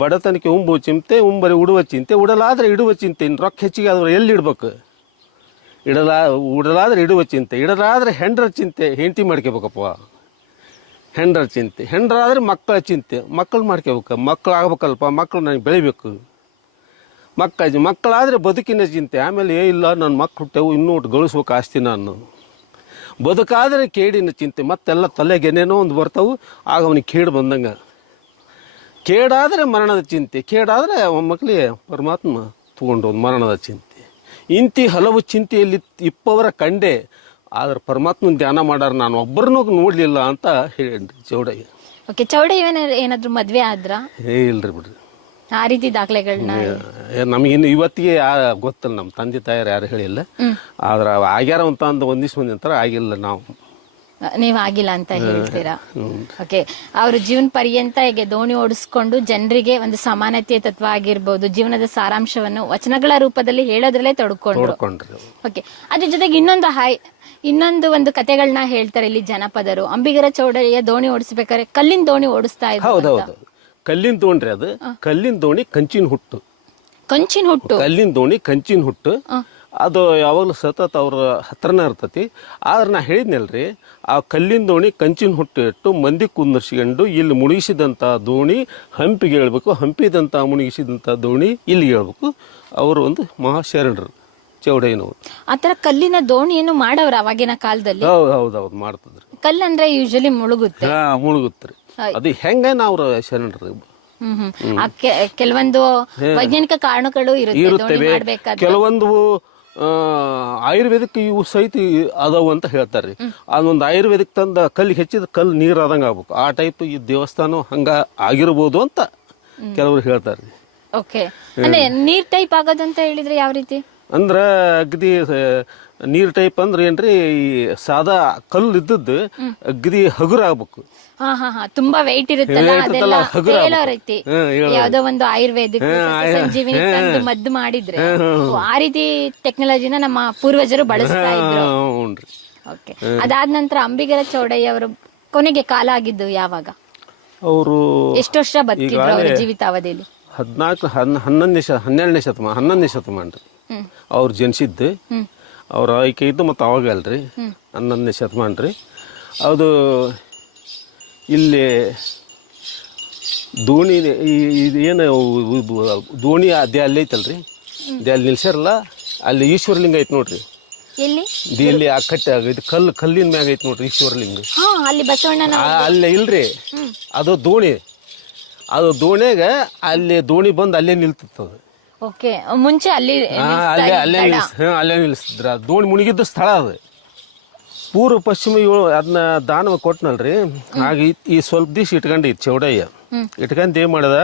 ಬಡತನಕ್ಕೆ ಉಂಬುವ ಚಿಂತೆ, ಉಂಬರೆ ಉಡುವ ಚಿಂತೆ, ಉಡಲಾದ್ರೆ ಇಡುವ ಚಿಂತೆ. ಇನ್ನು ರೊಕ್ಕ ಹೆಚ್ಚಿಗೆ ಆದ್ರೆ ಎಲ್ಲಿ ಇಡ್ಬೇಕು? ಉಡಲಾದ್ರೆ ಇಡುವ ಚಿಂತೆ, ಇಡಲಾದ್ರೆ ಹೆಂಡ್ರ ಚಿಂತೆ. ಹೆಂಡತಿ ಮಾಡ್ಕೋಬೇಕಪ್ಪ, ಹೆಂಡ್ರ ಚಿಂತೆ. ಹೆಂಡ್ರಾದ್ರೆ ಮಕ್ಕಳ ಚಿಂತೆ, ಮಕ್ಕಳು ಮಾಡ್ಕೋಬೇಕು. ಮಕ್ಕಳು ಆಗ್ಬೇಕಲ್ಪ, ಮಕ್ಕಳು ನನಗೆ ಬೆಳಿಬೇಕು. ಮಕ್ಕಳಾದ್ರೆ ಬದುಕಿನ ಚಿಂತೆ. ಆಮೇಲೆ ಇಲ್ಲ, ನನ್ನ ಮಕ್ಕಳು ಹುಟ್ಟೆವು, ಇನ್ನೂ ಗಳಿಸ್ಬೇಕು ಆಸ್ತಿ ನಾನು. ಬದುಕಾದ್ರೆ ಕೇಡಿನ ಚಿಂತೆ. ಮತ್ತೆಲ್ಲ ತಲೆಗೆನೇನೋ ಒಂದು ಬರ್ತಾವು, ಆಗ ಅವನಿಗೆ ಕೇಡು ಬಂದಂಗೆ. ಕೇಡಾದರೆ ಮರಣದ ಚಿಂತೆ, ಕೇಡಾದರೆ ಮಕ್ಕಳಿಗೆ ಪರಮಾತ್ಮ ತಗೊಂಡು ಒಂದು ಮರಣದ ಚಿಂತೆ. ಇಂತಿ ಹಲವು ಚಿಂತೆಯಲ್ಲಿ ಇಪ್ಪವರ ಕಂಡೆ, ಆದ್ರೆ ಪರಮಾತ್ಮನ ಧ್ಯಾನ ಮಾಡಾರ ನಾನು ಒಬ್ಬರನ್ನೂ ನೋಡ್ಲಿಲ್ಲ ಅಂತ ಹೇಳಿ ಚೌಡಯ್ಯ. ಓಕೆ, ಚೌಡಯ್ಯ ಏನಾದ್ರು ಮದ್ವೆ ಆದ್ರ? ಇಲ್ರಿ ಬಿಡ್ರಿ, ಆ ರೀತಿ ದಾಖಲೆಗಳನ್ನ ನಮಗಿನ್ನು ಇವತ್ತಿಗೆ ಗೊತ್ತಿಲ್ಲ. ನಮ್ಮ ತಂದೆ ತಾಯರು ಯಾರು ಹೇಳಿಲ್ಲ. ಆದ್ರೆ ಆಗ್ಯಾರ ಅಂತ ಒಂದ್ ದಿವ್ಸ ಮಂದಿ ಅಂತಾರ, ಆಗಿಲ್ಲ. ನೀವ್ ಆಗಿಲ್ಲ ಅಂತ ಹೇಳ್ತೀರಾ? ಓಕೆ, ಅವ್ರ ಜೀವನ ಪರ್ಯಂತ ಹೇಗೆ ದೋಣಿ ಓಡಿಸ್ಕೊಂಡು ಜನರಿಗೆ ಒಂದು ಸಮಾನತೆಯ ತತ್ವ ಆಗಿರ್ಬೋದು, ಜೀವನದ ಸಾರಾಂಶವನ್ನು ವಚನಗಳ ರೂಪದಲ್ಲಿ ಹೇಳೋದ್ರಲ್ಲೇ ತೊಡ್ಕೊಂಡ್ರು. ಓಕೆ, ಅದ್ರ ಜೊತೆಗೆ ಇನ್ನೊಂದು ಒಂದು ಕತೆಗಳನ್ನ ಹೇಳ್ತಾರೆ ಇಲ್ಲಿ ಜನಪದರು. ಅಂಬಿಗರ ಚೌಡಯ್ಯ ದೋಣಿ ಓಡಿಸ್ಬೇಕಾದ್ರೆ ಕಲ್ಲಿನ ದೋಣಿ ಓಡಿಸ್ತಾ ಇದ್ರು. ಹೌದೌದು, ಕಲ್ಲಿನ ದೋಣಿ. ಅದು ಕಲ್ಲಿನ ದೋಣಿ ಕಂಚಿನ ಹುಟ್ಟು. ಕಲ್ಲಿನ ದೋಣಿ ಕಂಚಿನ ಹುಟ್ಟು. ಅದು ಯಾವಾಗಲೂ ಸತತ ಅವ್ರ ಹತ್ರನ ಇರ್ತತಿ. ಆದ್ರೆ ನಾ ಹೇಳಿದ್ನಲ್ರಿ, ಆ ಕಲ್ಲಿನ ದೋಣಿ ಕಂಚಿನ ಹುಟ್ಟು ಇಟ್ಟು ಮಂದಿ ಕುಂದರ್ಸ್ಕೊಂಡು ಇಲ್ಲಿ ಮುಳುಗಿಸಿದಂಥ ದೋಣಿ ಹಂಪಿಗೆ ಹೇಳ್ಬೇಕು, ಹಂಪಿದಂಥ ಮುಳುಗಿಸಿದಂಥ ದೋಣಿ ಇಲ್ಲಿಗೆ ಹೇಳ್ಬೇಕು. ಅವರು ಒಂದು ಮಹಾಶರಣರು ಚೌಡಯ್ಯನವರು. ಆತರ ಕಲ್ಲಿನ ದೋಣಿಯನ್ನು ಮಾಡವ್ರ ಅವಾಗಿನ ಕಾಲದಲ್ಲಿ? ಹೌದೌದು ಮಾಡ್ತಿದ್ರು. ಕಲ್ಲಂದ್ರೆ ಯೂಶಲಿ ಮುಳುಗುತ್ತೆ. ಮುಳುಗುತ್ರಿ. ಅದು ಹೆಂಗೇನ ಅವ್ರ ಶರಣರು ಕೆಲವೊಂದು ವೈಜ್ಞಾನಿಕ ಕಾರಣಗಳು ಇರುತ್ತವೆ. ಕೆಲವೊಂದು ಆಯುರ್ವೇದಿಕ್ ಇವು ಸಹಿತ ಅದಾವು ಅಂತ ಹೇಳ್ತಾರೆ. ಅದೊಂದು ಆಯುರ್ವೇದಿಕ್ ತಂದ ಕಲ್ಲಿಗೆ ಹೆಚ್ಚಿದ ಕಲ್ಲು ನೀರು ಆದಂಗ ಆಗ್ಬೇಕು. ಆ ಟೈಪ್ ಈ ದೇವಸ್ಥಾನ ಹಂಗ ಆಗಿರ್ಬೋದು ಅಂತ ಕೆಲವರು ಹೇಳ್ತಾರೆ. ಓಕೆ, ಅಂದ್ರೆ ನೀರ್ ಟೈಪ್ ಆಗೋದಂತ ಹೇಳಿದ್ರೆ ಯಾವ ರೀತಿ? ಅಂದ್ರ ಅಗದಿ ನೀರ್ ಟೈಪ್ ಅಂದ್ರೆ ಏನ್ರಿ, ಈ ಸಾದಾ ಕಲ್ಲು ಇದ್ದದ್ದು ಅಗದಿ ಹಗುರ ಆಗ್ಬೇಕು. ತುಂಬಾ ವೆಯ್ಟ್ ಇರುತ್ತಲ್ಲ, ಅದೆಲ್ಲ ಹೇಳೋ ರೀತಿ ಯಾವ್ದೋ ಒಂದು ಆಯುರ್ವೇದಿಕ್ ಸಂಜೀವಿನಿ ತಂದು ಮದ್ದು ಮಾಡಿದ್ರೆ ಆ ರೀತಿ ಟೆಕ್ನಾಲಜಿನ ನಮ್ಮ ಪೂರ್ವಜರು ಬಳಸ್ತಾ ಇದ್ರು. ಓಕೆ, ಅದಾದ ನಂತರ ಅಂಬಿಗರ ಚೌಡಯ್ಯ ಅವರು ಕೊನೆಗೆ ಕಾಲ ಆಗಿದ್ದು ಯಾವಾಗ? ಅವರು ಎಷ್ಟು ವರ್ಷ ಬದುಕಿದ್ರು ಅವರ ಜೀವಿತಾವಧಿಯಲ್ಲಿ? 12ನೇ ಶತಮಾನ ರೀ ಅವ್ರು ಜನಿಸಿದ್ದು. ಅವ್ರ ಆಯ್ಕೆ ಇದ್ದು ಮತ್ತು ಅವಾಗ ಅಲ್ರಿ 11ನೇ ಶತಮಾನ ರೀ. ಅದು ಇಲ್ಲಿ ದೋಣಿ ಏನು ದೋಣಿ ಅದೇ ಅಲ್ಲಿ ಐತಲ್ರಿ, ಅದೇ ಅಲ್ಲಿ ನಿಲ್ಸ್ಯಾರಲ್ಲ, ಅಲ್ಲಿ ಈಶ್ವರಲಿಂಗ ಐತಿ ನೋಡ್ರಿ. ಇಲ್ಲಿ ಆ ಕಟ್ಟೆ ಇದು ಕಲ್ಲಿನ ಮ್ಯಾಗ ಐತಿ ನೋಡ್ರಿ ಈಶ್ವರಲಿಂಗ. ಅಲ್ಲಿ ಬಸವಣ್ಣನ ಅಲ್ಲೇ ಇಲ್ರಿ, ಅದು ದೋಣಿ. ಅದು ದೋಣಿಯಾಗ ಅಲ್ಲಿ ದೋಣಿ ಬಂದು ಅಲ್ಲೇ ನಿಲ್ತಿತ್ತು. ಓಕೆ, ಮುಂಚೆ ಅಲ್ಲೇ ನಿಲ್ಲಿಸಿದ್ರ. ದೋಣಿ ಮುಳುಗಿದ್ದ ಸ್ಥಳ ಅದು. ಪೂರ್ವ ಪಶ್ಚಿಮ ಅದನ್ನ ದಾನವ ಕೊಟ್ಟನಲ್ರಿ. ಹಾಗೆ ಈ ಸ್ವಲ್ಪ ದಿವಸ ಇಟ್ಕೊಂಡು ಚೌಡಯ್ಯ ಇಟ್ಕೊಂಡು ಏನ್ ಮಾಡದ,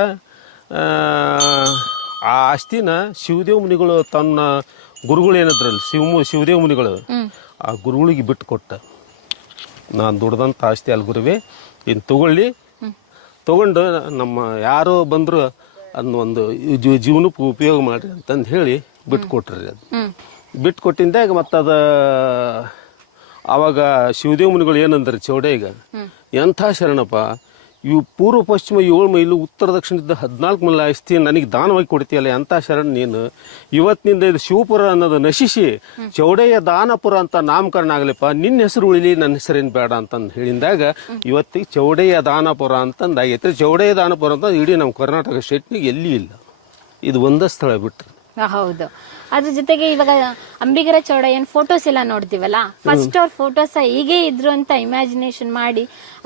ಆ ಆಸ್ತಿನ ಶಿವದೇವ ಮುನಿಗಳು ತನ್ನ ಗುರುಗಳು ಏನಿದ್ರಲ್ಲ ಶಿವದೇವ ಮುನಿಗಳು, ಆ ಗುರುಗಳಿಗೆ ಬಿಟ್ಟು ಕೊಟ್ಟ. ನಾನು ದುಡ್ದಂತ ಆಸ್ತಿ ಅಲ್ಲಿ ಗುರುವೆ ಇನ್ನು ತಗೊಂಡು ನಮ್ಮ ಯಾರೋ ಬಂದ್ರು ಅದನ್ನ ಒಂದು ಜೀವನಕ್ಕೆ ಉಪಯೋಗ ಮಾಡ್ರಿ ಅಂತಂದು ಹೇಳಿ ಬಿಟ್ಟು ಕೊಟ್ರಿ. ಅದು ಬಿಟ್ಟು ಕೊಟ್ಟಿಂದಾಗ ಮತ್ತು ಅದ ಆವಾಗ ಶಿವದೇವ ಮುನಿಗಳು ಏನಂದ್ರೆ ಚೌಡಯ್ಯಗ, ಎಂಥ ಶರಣಪ್ಪ, ಇವು ಪೂರ್ವ ಪಶ್ಚಿಮ 7 ಮೈಲು ಉತ್ತರ ದಕ್ಷಿಣದ 14 ಮೈಲ್ ಆಸ್ತಿ ನನಗೆ ದಾನವಾಗಿ ಕೊಡ್ತೀಯಲ್ಲ, ಎಂಥ ಶರಣ ನೀನು. ಇವತ್ತಿನಿಂದ ಇದು ಶಿವಪುರ ಅನ್ನೋದು ನಶಿಸಿ ಚೌಡಯ್ಯ ದಾನಪುರ ಅಂತ ನಾಮಕರಣ ಆಗಲಿಪ್ಪ, ನಿನ್ನ ಹೆಸರು ಉಳಿಲಿ, ನನ್ನ ಹೆಸರೇನು ಬೇಡ ಅಂತಂದು ಹೇಳಿದಾಗ ಇವತ್ತಿಗೆ ಚೌಡಯ್ಯ ದಾನಪುರ ಅಂತಂದು ಆಗೈತ್ರಿ. ಚೌಡಯ್ಯ ದಾನಪುರ ಅಂತ ಇಡೀ ನಮ್ಮ ಕರ್ನಾಟಕ ಸ್ಟೇಟ್ನಾಗ ಎಲ್ಲಿ ಇಲ್ಲ, ಇದು ಒಂದೇ ಸ್ಥಳ ಬಿಟ್ರಿ. ಹೌದು. ಅದ್ರ ಜೊತೆಗೆ ಇವಾಗ ಅಂಬಿಗರ ಚೌಡಯ್ಯನ ಫೋಟೋಸ್ ಎಲ್ಲ ನೋಡ್ತೀವಲ್ಲ, ಫಸ್ಟ್ ಅವ್ರ ಫೋಟೋಸ್ ಹೀಗೆ ಇದ್ರು ಅಂತ ಇಮ್ಯಾಜಿನೇಷನ್ ಮಾಡಿ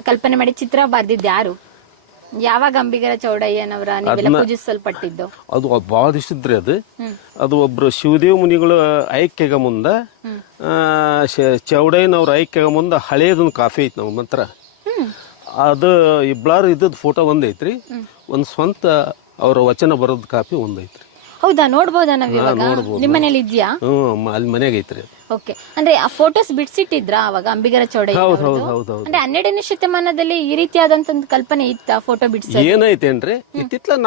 ಕಲ್ಪನೆ ಮಾಡಿ ಚಿತ್ರ ಬರ್ದಿದ್ದು ಯಾರು? ಯಾವಾಗ ಅಂಬಿಗರ ಚೌಡಯ್ಯನವರ ನೀವೆಲ್ಲ ಪೂಜಿಸಲ್ಪಟ್ಟಿದ್ದು? ಅದು ಭಾಳ ಇಷ್ಟಿದ್ರಿ. ಅದು ಒಬ್ರು ಶಿವದೇವ ಮುನಿಗಳ ಐಕ್ಯಗ ಮುಂದ ಚೌಡಯ್ಯನವ್ರ ಐಕ್ಯಗ ಮುಂದ ಹಳೇದೊಂದು ಕಾಫಿ ಐತಿ ನಮ್ಮ ಮಂತ್ರ. ಅದು ಇಬ್ಬರು ಇದ್ದದ್ದು ಫೋಟೋ ಒಂದೈತ್ರಿ, ಒಂದು ಸ್ವಂತ ಅವ್ರ ವಚನ ಬರೋದ್ ಕಾಪಿ ಒಂದೈತ್ರಿ. ಹೌದಾ, ನೋಡ್ಬೋದಾ ನಾವ್ ಇವಾಗ? ನಿಮ್ಮ ಮನೇಲಿ ಇದ್ಯಾ? ಅಲ್ಲಿ ಮನೆಯಾಗ ಐತ್ರಿ. ಓಕೆ, ಅಂದ್ರೆ ಆ ಫೋಟೋಸ್ ಬಿಡ್ಸಿಟ್ಟಿದ್ರ ಅವಾಗ ಅಂಬಿಗರ ಚೌಡಯ್ಯ? ಅಂದ್ರೆ 12ನೇ ಶತಮಾನದಲ್ಲಿ ಈ ರೀತಿಯಾದಂತ ಕಲ್ಪನೆ ಇತ್ತ ಫೋಟೋ ಬಿಡ್ಸ? ಏನೈತೇನ್ರಿ, ಇತ್ತಿತ್ಲ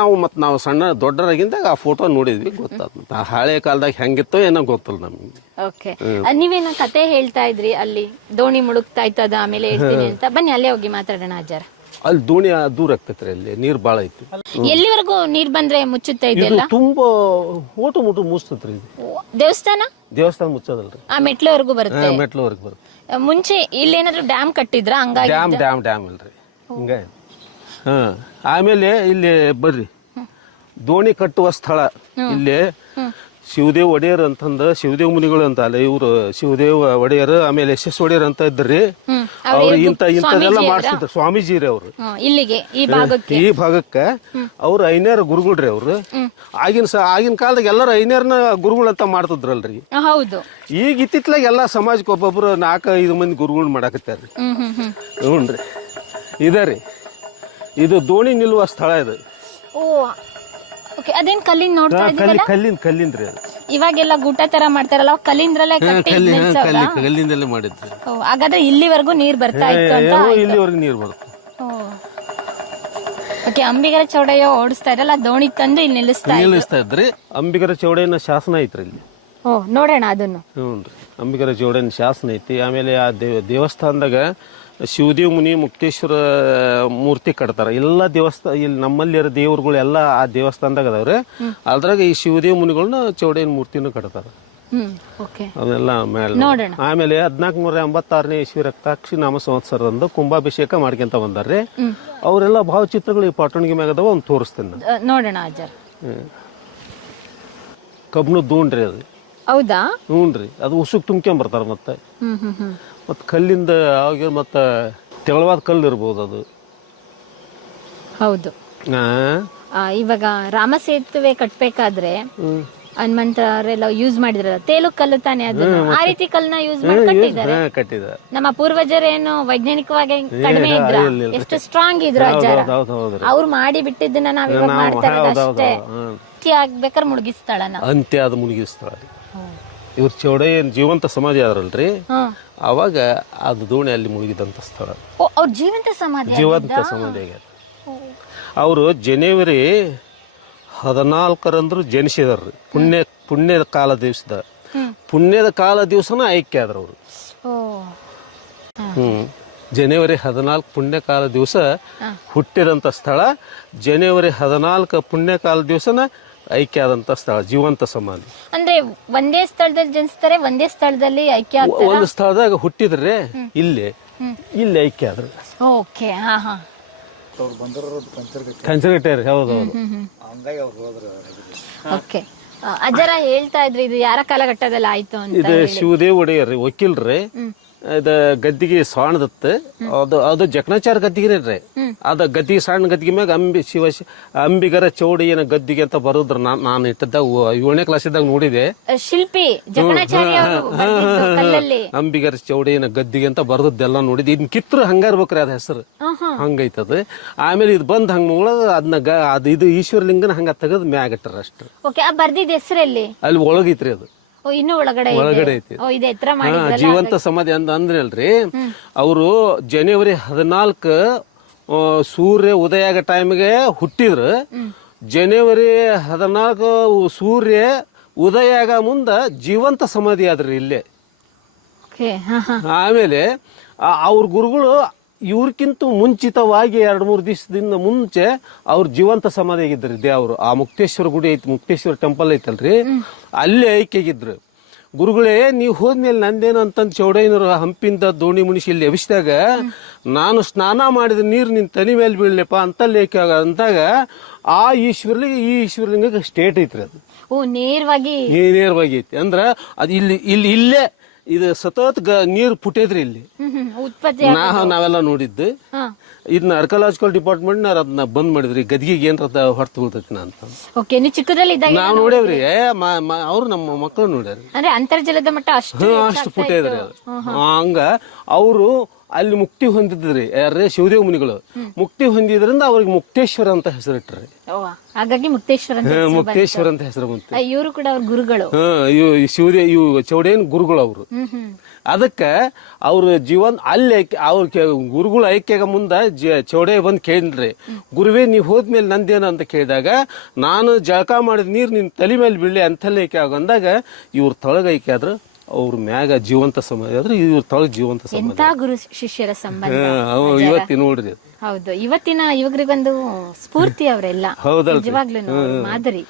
ನಾವು ಸಣ್ಣ ದೊಡ್ಡರಾಗಿಂದಾಗ ಆ ಫೋಟೋ ನೋಡಿದ್ವಿ, ಗೊತ್ತಾಗ್ತದ. ಹಳೆ ಕಾಲದಾಗ ಹೆಂಗಿತ್ತೋ ಏನೋ ಗೊತ್ತಲ್ಲ ನಮ್ಗೆ. ಓಕೆ, ನೀವೇನ ಕತೆ ಹೇಳ್ತಾ ಇದ್ರಿ, ಅಲ್ಲಿ ದೋಣಿ ಮುಳುಗ್ತಾ ಇತ್ತದ, ಆಮೇಲೆ ಹೇಳ್ತೀನಿ ಅಂತ. ಬನ್ನಿ ಅಲ್ಲೇ ಹೋಗಿ ಮಾತಾಡೋಣ ಅಜ್ಜಾರ. ಅಲ್ಲಿ ದೋಣಿ ದೂರ ಆಗ್ತೈತ್ರಿ, ಅಲ್ಲಿ ನೀರ್ ಬಾಳ ಐತಿ. ಎಲ್ಲಿವರೆಗೂ ನೀರ್ ಬಂದ್ರೆ ಮುಚ್ಚುತ್ತಾ ಇದೆಯಲ್ಲ? ತುಂಬಾ ಮುಟ್ಟು ಮುಚ್ಚತೈತ್ರಿ. ದೇವಸ್ಥಾನ ಮುಚ್ಚೋದಲ್ರಿ, ಆ ಮೆಟ್ಲವರೆಗೂ ಬರುತ್ತೆ. ಮೆಟ್ಲವರೆಗೂ ಬರುತ್ತೆ. ಮುಂಚೆ ಇಲ್ಲೇನಾದ್ರು ಡ್ಯಾಮ್ ಕಟ್ಟಿದ್ರ? ಹಂಗಾಗಿ ಡ್ಯಾಮ್ ಇಲ್ರಿ, ಹಿಂಗ. ಆಮೇಲೆ ಇಲ್ಲಿ ಬರ್ರಿ, ದೋಣಿ ಕಟ್ಟುವ ಸ್ಥಳ ಇಲ್ಲಿ ಶಿವದೇವ್ ಒಡೆಯರ್ ಅಂತಂದ, ಶಿವದೇವ್ ಮುನಿಗಳು ಅಂತ ಅಲ್ಲ, ಇವ್ರು ಶಿವದೇವ್ ಒಡೆಯರ್ ಆಮೇಲೆ ಎಸ್ ಒಡೆಯರ್ ಅಂತ ಇದ್ರಿ. ಅವ್ರು ಇಂಥದೆಲ್ಲ ಮಾಡಿಸಿದ್ರು ಸ್ವಾಮೀಜಿ ರೀ. ಅವ್ರು ಈ ಭಾಗಕ್ಕೆ ಅವ್ರು ಐನೇರ ಗುರುಗಳ್ರಿ. ಅವ್ರು ಆಗಿನ ಕಾಲದಾಗ ಎಲ್ಲರೂ ಐನೇರ್ನ ಗುರುಗಳು ಅಂತ ಮಾಡ್ತಿದ್ರಲ್ರಿ. ಈಗ ಇತ್ತಿತ್ಲಾಗ ಎಲ್ಲಾ ಸಮಾಜಕ್ಕೆ ಒಬ್ಬೊಬ್ರು 4-5 ಮಂದಿ ಗುರುಗಳು ಮಾಡಾಕತ್ತಾರ್ರಿ. ಹ್ಞೂನ್ರಿ, ಇದರಿ ಇದು ದೋಣಿ ನಿಲ್ಲುವ ಸ್ಥಳ ಇದು. ಅದೇನ್ ಕಲ್ಲಿಂದ ನೋಡ್ತಾ ಇದ್ದೀವಲ್ಲ? ಕಲ್ಲಿಂದ್ರಿ ಅದು. ಇವಾಗೆಲ್ಲ ಗುಟ್ಟ ತರ ಮಾಡ್ತಾರಲ್ಲ, ಕಲ್ಲಿಂದ್ರಲ್ಲೇ ಕಲ್ಲಿಂದಲೇ ಮಾಡಿದ್ರಿ. ಹಾಗಾದ್ರೆ ಇಲ್ಲಿವರೆಗೂ ನೀರ್ ಬರ್ತಾ ಇತ್ತು ಅಂತ? ಇಲ್ಲಿವರೆಗೂ ನೀರ್ ಬರುತ್ತೆ. ಓಕೆ, ಅಂಬಿಗರ ಚೌಡಯ್ಯ ಓಡಿಸ್ತಾ ಇರಲ್ಲ, ದೋಣಿ ತಂದು ಇಲ್ಲಿ ನಿಲ್ಲಿಸ್ತಾ ಇದ್ರಿ. ಅಂಬಿಗರ ಚೌಡಯ್ಯನ ಶಾಸನ ಐತ್ರಿ ಇಲ್ಲಿ. ನೋಡೋಣ ಅದನ್ನು. ಹ್ಞೂನ್ರಿ, ಅಂಬಿಗರ ಚೌಡಯ್ಯನ ಶಾಸನ ಐತಿ. ಆಮೇಲೆ ಆ ದೇವಸ್ಥಾನದಾಗ ಶಿವದೇವ ಮುನಿ ಮುಕ್ತೇಶ್ವರ ಮೂರ್ತಿ ಕಟ್ತಾರ. ಎಲ್ಲ ದೇವಸ್ಥಾನ ಇಲ್ಲಿ ನಮ್ಮಲ್ಲಿ ಇರೋ ದೇವ್ರುಗಳು ಎಲ್ಲ ಆ ದೇವಸ್ಥಾನದಾಗ ಅದಾವ್ರಿ. ಅದ್ರಾಗ ಈ ಶಿವದೇವ ಮುನಿಗಳನ್ನ ಚೌಡಯ್ಯನ ಮೂರ್ತಿನೂ ಕಟ್ತಾರ. ಅದೆಲ್ಲ ಮೇಲೆ. ಆಮೇಲೆ 1486ನೇ ಇಸ್ವಿ ರಕ್ತಾಕ್ಷಿ ನಾಮ ಸಂವತ್ಸರದಂದು ಕುಂಭಾಭಿಷೇಕ ಮಾಡ್ಕೊಂತ ಬಂದಾರ್ರಿ. ಅವರೆಲ್ಲ ಭಾವಚಿತ್ರಗಳು ಈ ಪಾಟಣಿಗೆ ಮ್ಯಾಗ ಅದಾವ, ಒಂದು ತೋರಿಸ್ತೇನೆ ನೋಡೋಣ. ಕಬ್ಬಿಣದ ದೂಣ್ರಿ ಅದು. ಹೌದಾ? ಹ್ಞೂನ್ರಿ, ಅದು ಉಸುಕ್ ತುಂಬ್ಕೊಂಬರ್ತಾರ. ಮತ್ತೆ ಕಲ್ಲಿಂದ ಅವಾಗ ಮತ್ತೆ ತೆಳವಾದ ಕಲ್ಲು ಇರ್ಬೋದು. ಅದು ಹೌದು. ಆ, ಇವಾಗ ರಾಮ ಸೇತುವೆ ಕಟ್ಬೇಕಾದ್ರೆ ಹನುಮಂತರೆಲ್ಲ ಯೂಸ್ ಮಾಡಿದ್ರಲ್ಲ ತೇಲು ಕಲ್ಲು ತಾನೆ, ಅದು ಆ ರೀತಿ ಕಲ್ಲನ್ನ ಯೂಸ್ ಮಾಡಿ ಕಟ್ಟಿದ್ದಾರೆ. ಕಟ್ಟಿದ ನಮ್ಮ ಪೂರ್ವಜರೇನು ವೈಜ್ಞಾನಿಕವಾಗಿ ಕಡಿಮೆ ಇದ್ರ, ಎಷ್ಟು ಸ್ಟ್ರಾಂಗ್ ಇದ್ರು ಅಜ್ಜಾರ, ಅವ್ರು ಮಾಡಿ ಬಿಟ್ಟಿದ್ದನ್ನ ನಾವ್ ಇವಾಗ ಮಾಡ್ತಾ ಇರೋದು ಅಷ್ಟೇ. ಆಗ್ಬೇಕಾದ್ರೆ ಮುಳುಗಿಸ್ತಾಳ ಅಂತ್ಯ ಅದು ಮುಳುಗಿಸ್ತಾಳ. ಇವ್ರ ಚೌಡಯ್ಯ ಜೀವಂತ ಸಮಾಧಿ ಆದ್ರಲ್ರಿ, ಅವಾಗ ಅದು ದೋಣಿ ಅಲ್ಲಿ ಮುಳುಗಿದಂತ ಸ್ಥಳ. ಅವ್ರ ಜೀವಂತ ಸಮಾಧಿ ಆಗ್ಯದ. ಅವರು ಜನವರಿ 14 ಜನಿಸಿದಾರ್ರಿ. ಪುಣ್ಯದ ಕಾಲ ದಿವಸದ ಪುಣ್ಯದ ಕಾಲ ದಿವಸನ ಐಕ್ಯ ಆದ್ರ ಅವರು. ಜನವರಿ 14 ಪುಣ್ಯಕಾಲ ದಿವಸ ಹುಟ್ಟಿದಂತ ಸ್ಥಳ. ಜನವರಿ 14 ಪುಣ್ಯಕಾಲ ದಿವಸನ ಐಕ್ಯ ಆದಂತ ಸ್ಥಳ, ಜೀವಂತ ಸಮಾಧಿ. ಅಂದ್ರೆ ಒಂದೇ ಸ್ಥಳದಲ್ಲಿ ಜನಿಸ್ತಾರೆ, ಒಂದೇ ಸ್ಥಳದಲ್ಲಿ ಐಕ್ಯ ಆಗ್ತಾರೆ. ಒಂದು ಸ್ಥಳದಾಗ ಹುಟ್ಟಿದ್ರೆ ಇಲ್ಲಿ ಐಕ್ಯ ಆದ್ರ. ಓಕೆ. ಕಂಚರಗಟ್ಟೆ ರೀ. ಹೌದೌದು. ಓಕೆ. ಅಜ್ಜರ ಹೇಳ್ತಾ ಇದ್ರಿ ಇದು ಯಾರ ಕಾಲಘಟ್ಟದಲ್ಲಿ ಆಯ್ತು ಅಂತ. ಇದು ಶಿವದೇವ್ ಒಡೆಯರ್ ವಕೀಲ್ರಿ. ಅದ ಗದ್ದಿಗೆ ಸಾಣದತ್ತ, ಅದು ಜಕಣಾಚಾರ ಗದ್ದಿಗೆ ರೀ. ಅದ ಗದ್ದಿಗೆ ಸಣ್ಣ ಗದ್ದಿಗೆ ಮ್ಯಾಗ ಅಂಬಿಗರ ಚೌಡಯ್ಯನ ಗದ್ದಿಗೆ ಅಂತ ಬರೋದ್ರ. ನಾನು ಇಟ್ಟದಾಗ 7ನೇ ಕ್ಲಾಸ್ ಇದ್ದಾಗ ನೋಡಿದೆ. ಶಿಲ್ಪಿ ಜಕಣಾಚಾರ್ಯ ಅಂಬಿಗರ ಚೌಡಯ್ಯನ ಗದ್ದಿಗೆ ಅಂತ ಬರದದ್ದೆಲ್ಲ ನೋಡಿದೆ. ಇದ್ ಕಿತ್ರ ಹಂಗಾರ್ಬೇಕ್ರಿ ಅದ ಹೆಸರು, ಹಂಗೈತದ. ಆಮೇಲೆ ಇದು ಬಂದ್ ಹಂಗ ಅದನ್ನ ಇದು ಈಶ್ವರಲಿಂಗನ ಹಂಗ ತೆಗದ್ ಮ್ಯಾಗಟ್ಟಾರ ಅಷ್ಟ. ಬರ್ದಿದ್ ಹೆಸರಲ್ಲಿ ಅಲ್ಲಿ ಒಳಗೈತ್ರಿ ಅದು. ಇನ್ನು ಒಳಗಡೆ ಐತಿ. ಜೀವಂತ ಸಮಾಧಿ ಅಂದ್ರಲ್ರಿ. ಅವರು ಜನವರಿ 14 ಸೂರ್ಯ ಉದಯ ಆಗೋ ಟೈಮ್ಗೆ ಹುಟ್ಟಿದ್ರು. ಜನವರಿ 14 ಸೂರ್ಯ ಉದಯ ಆಗ ಮುಂದ ಜೀವಂತ ಸಮಾಧಿ ಆದ್ರಿ ಇಲ್ಲೇ. ಆಮೇಲೆ ಅವ್ರ ಗುರುಗಳು ಇವ್ರಕ್ಕಿಂತ ಮುಂಚಿತವಾಗಿ 2-3 ದಿವಸದಿಂದ ಮುಂಚೆ ಅವ್ರ ಜೀವಂತ ಸಮಾಧಿ ಆಗಿದ್ರಿ ದೇವ್ರು. ಆ ಮುಕ್ತೇಶ್ವರ ಗುಡಿ ಐತಿ, ಮುಕ್ತೇಶ್ವರ ಟೆಂಪಲ್ ಐತಲ್ರಿ, ಅಲ್ಲಿ ಐಕ್ಯಾಗಿದ್ರು. ಗುರುಗಳೇ ನೀವು ಹೋದ್ಮೇಲೆ ನಂದೇನು ಅಂತಂದ್ ಚೌಡಯ್ಯನವರು ಹಂಪಿಂದ ದೋಣಿ ಮುನಿಸಿ ಇಲ್ಲಿ ಎಬ್ಸಿದಾಗ ನಾನು ಸ್ನಾನ ಮಾಡಿದ ನೀರು ನಿನ್ ತಲೆ ಮೇಲೆ ಬೀಳ್ಲಪ್ಪ ಅಂತಲ್ಲಿ ಐಕ್ಯ ಅಂದಾಗ ಆ ಈಶ್ವರಲಿಂಗ ಈ ಈಶ್ವರಲಿಂಗ ಸ್ಟೇಟ್ ಐತ್ರಿ. ಅದು ನೇರವಾಗಿ ಐತಿ. ಅಂದ್ರ ಅದು ಇಲ್ಲೇ ಇದು ಸತತ್ ನೀರು ಪುಟ್ಟೇದ್ರಿ ಇಲ್ಲಿ. ನಾವೆಲ್ಲ ನೋಡಿದ್ದು. ಇದನ್ನ ಆರ್ಕಿಯಾಲಜಿಕಲ್ ಡಿಪಾರ್ಟ್ಮೆಂಟ್ ಅದನ್ನ ಬಂದ್ ಮಾಡಿದ್ರಿ. ಗದ್ಗಿಗೆ ಏನ್ರ ಹೊರತು ಬೀಳ್ತೈತಿ ಅಂತ ಚಿಕ್ಕದಲ್ಲಿ ನಾವ್ ನೋಡೇವ್ರಿ. ಅವ್ರು ನಮ್ಮ ಮಕ್ಕಳು ನೋಡ್ಯಾರ. ಅಂದ್ರೆ ಅಂತರ್ಜಲದ ಮಟ್ಟ ಅಷ್ಟು ಪುಟ್ಟೇದ್ರಿ ಅದು. ಹಂಗ ಅವರು ಅಲ್ಲಿ ಮುಕ್ತಿ ಹೊಂದಿದ್ರಿ. ಯಾರೇ ಶಿವದೇವ್ ಮುನಿಗಳು ಮುಕ್ತಿ ಹೊಂದಿದ್ರಿಂದ ಅವ್ರಿಗೆ ಮುಕ್ತೇಶ್ವರ ಅಂತ ಹೆಸರಿಟ್ರಿ. ಹಾಗಾಗಿ ಮುಕ್ತೇಶ್ವರ ಅಂತ ಹೆಸರು ಬಂತು. ಇವರು ಕೂಡ ಅವ್ರ ಗುರುಗಳು. ಶಿವದೇವ್ ಚೌಡಯ್ಯನ ಗುರುಗಳು ಅವರು. ಅದಕ್ಕ ಅವ್ರ ಜೀವನ್ ಅಲ್ಲಿ ಅವ್ರ ಗುರುಗಳು ಐಕ್ಯಾಗ ಮುಂದ ಚೌಡಯ್ಯ ಬಂದ್ ಕೇಳಿದ್ರಿ, ಗುರುವೇ ನೀವ್ ಹೋದ್ಮೇಲೆ ನಂದೇನ ಅಂತ ಕೇಳಿದಾಗ ನಾನು ಜಳಕ ಮಾಡಿದ ನೀರ್ ನಿನ್ ತಲೆ ಮೇಲೆ ಬೀಳಿ ಅಂತಲ್ಲಿ ಐಕ್ಯ ಆಗಂದಾಗ ಇವ್ರ ತೊಳಗ ಐಕ್ಯ ಆದ್ರ ಅವ್ರ ಮ್ಯಾಗ ಜೀವಂತ ಸಮಾಧಿ ಆದ್ರೆ ಇವ್ರ ತೊಳಗ ಜೀವಂತ ಸಮಾಧಿ. ಗುರು ಶಿಷ್ಯರ ಸಂಬಂಧ ಇವತ್ತಿ ನೋಡ್ರಿ. ಹೌದು, ಇವತ್ತಿನ ಯುವಕರಿಗೊಂದು ಸ್ಫೂರ್ತಿ ಅವರೆಲ್ಲ. ನಿಜವಾಗ್ಲೂ ಮಾದರಿ.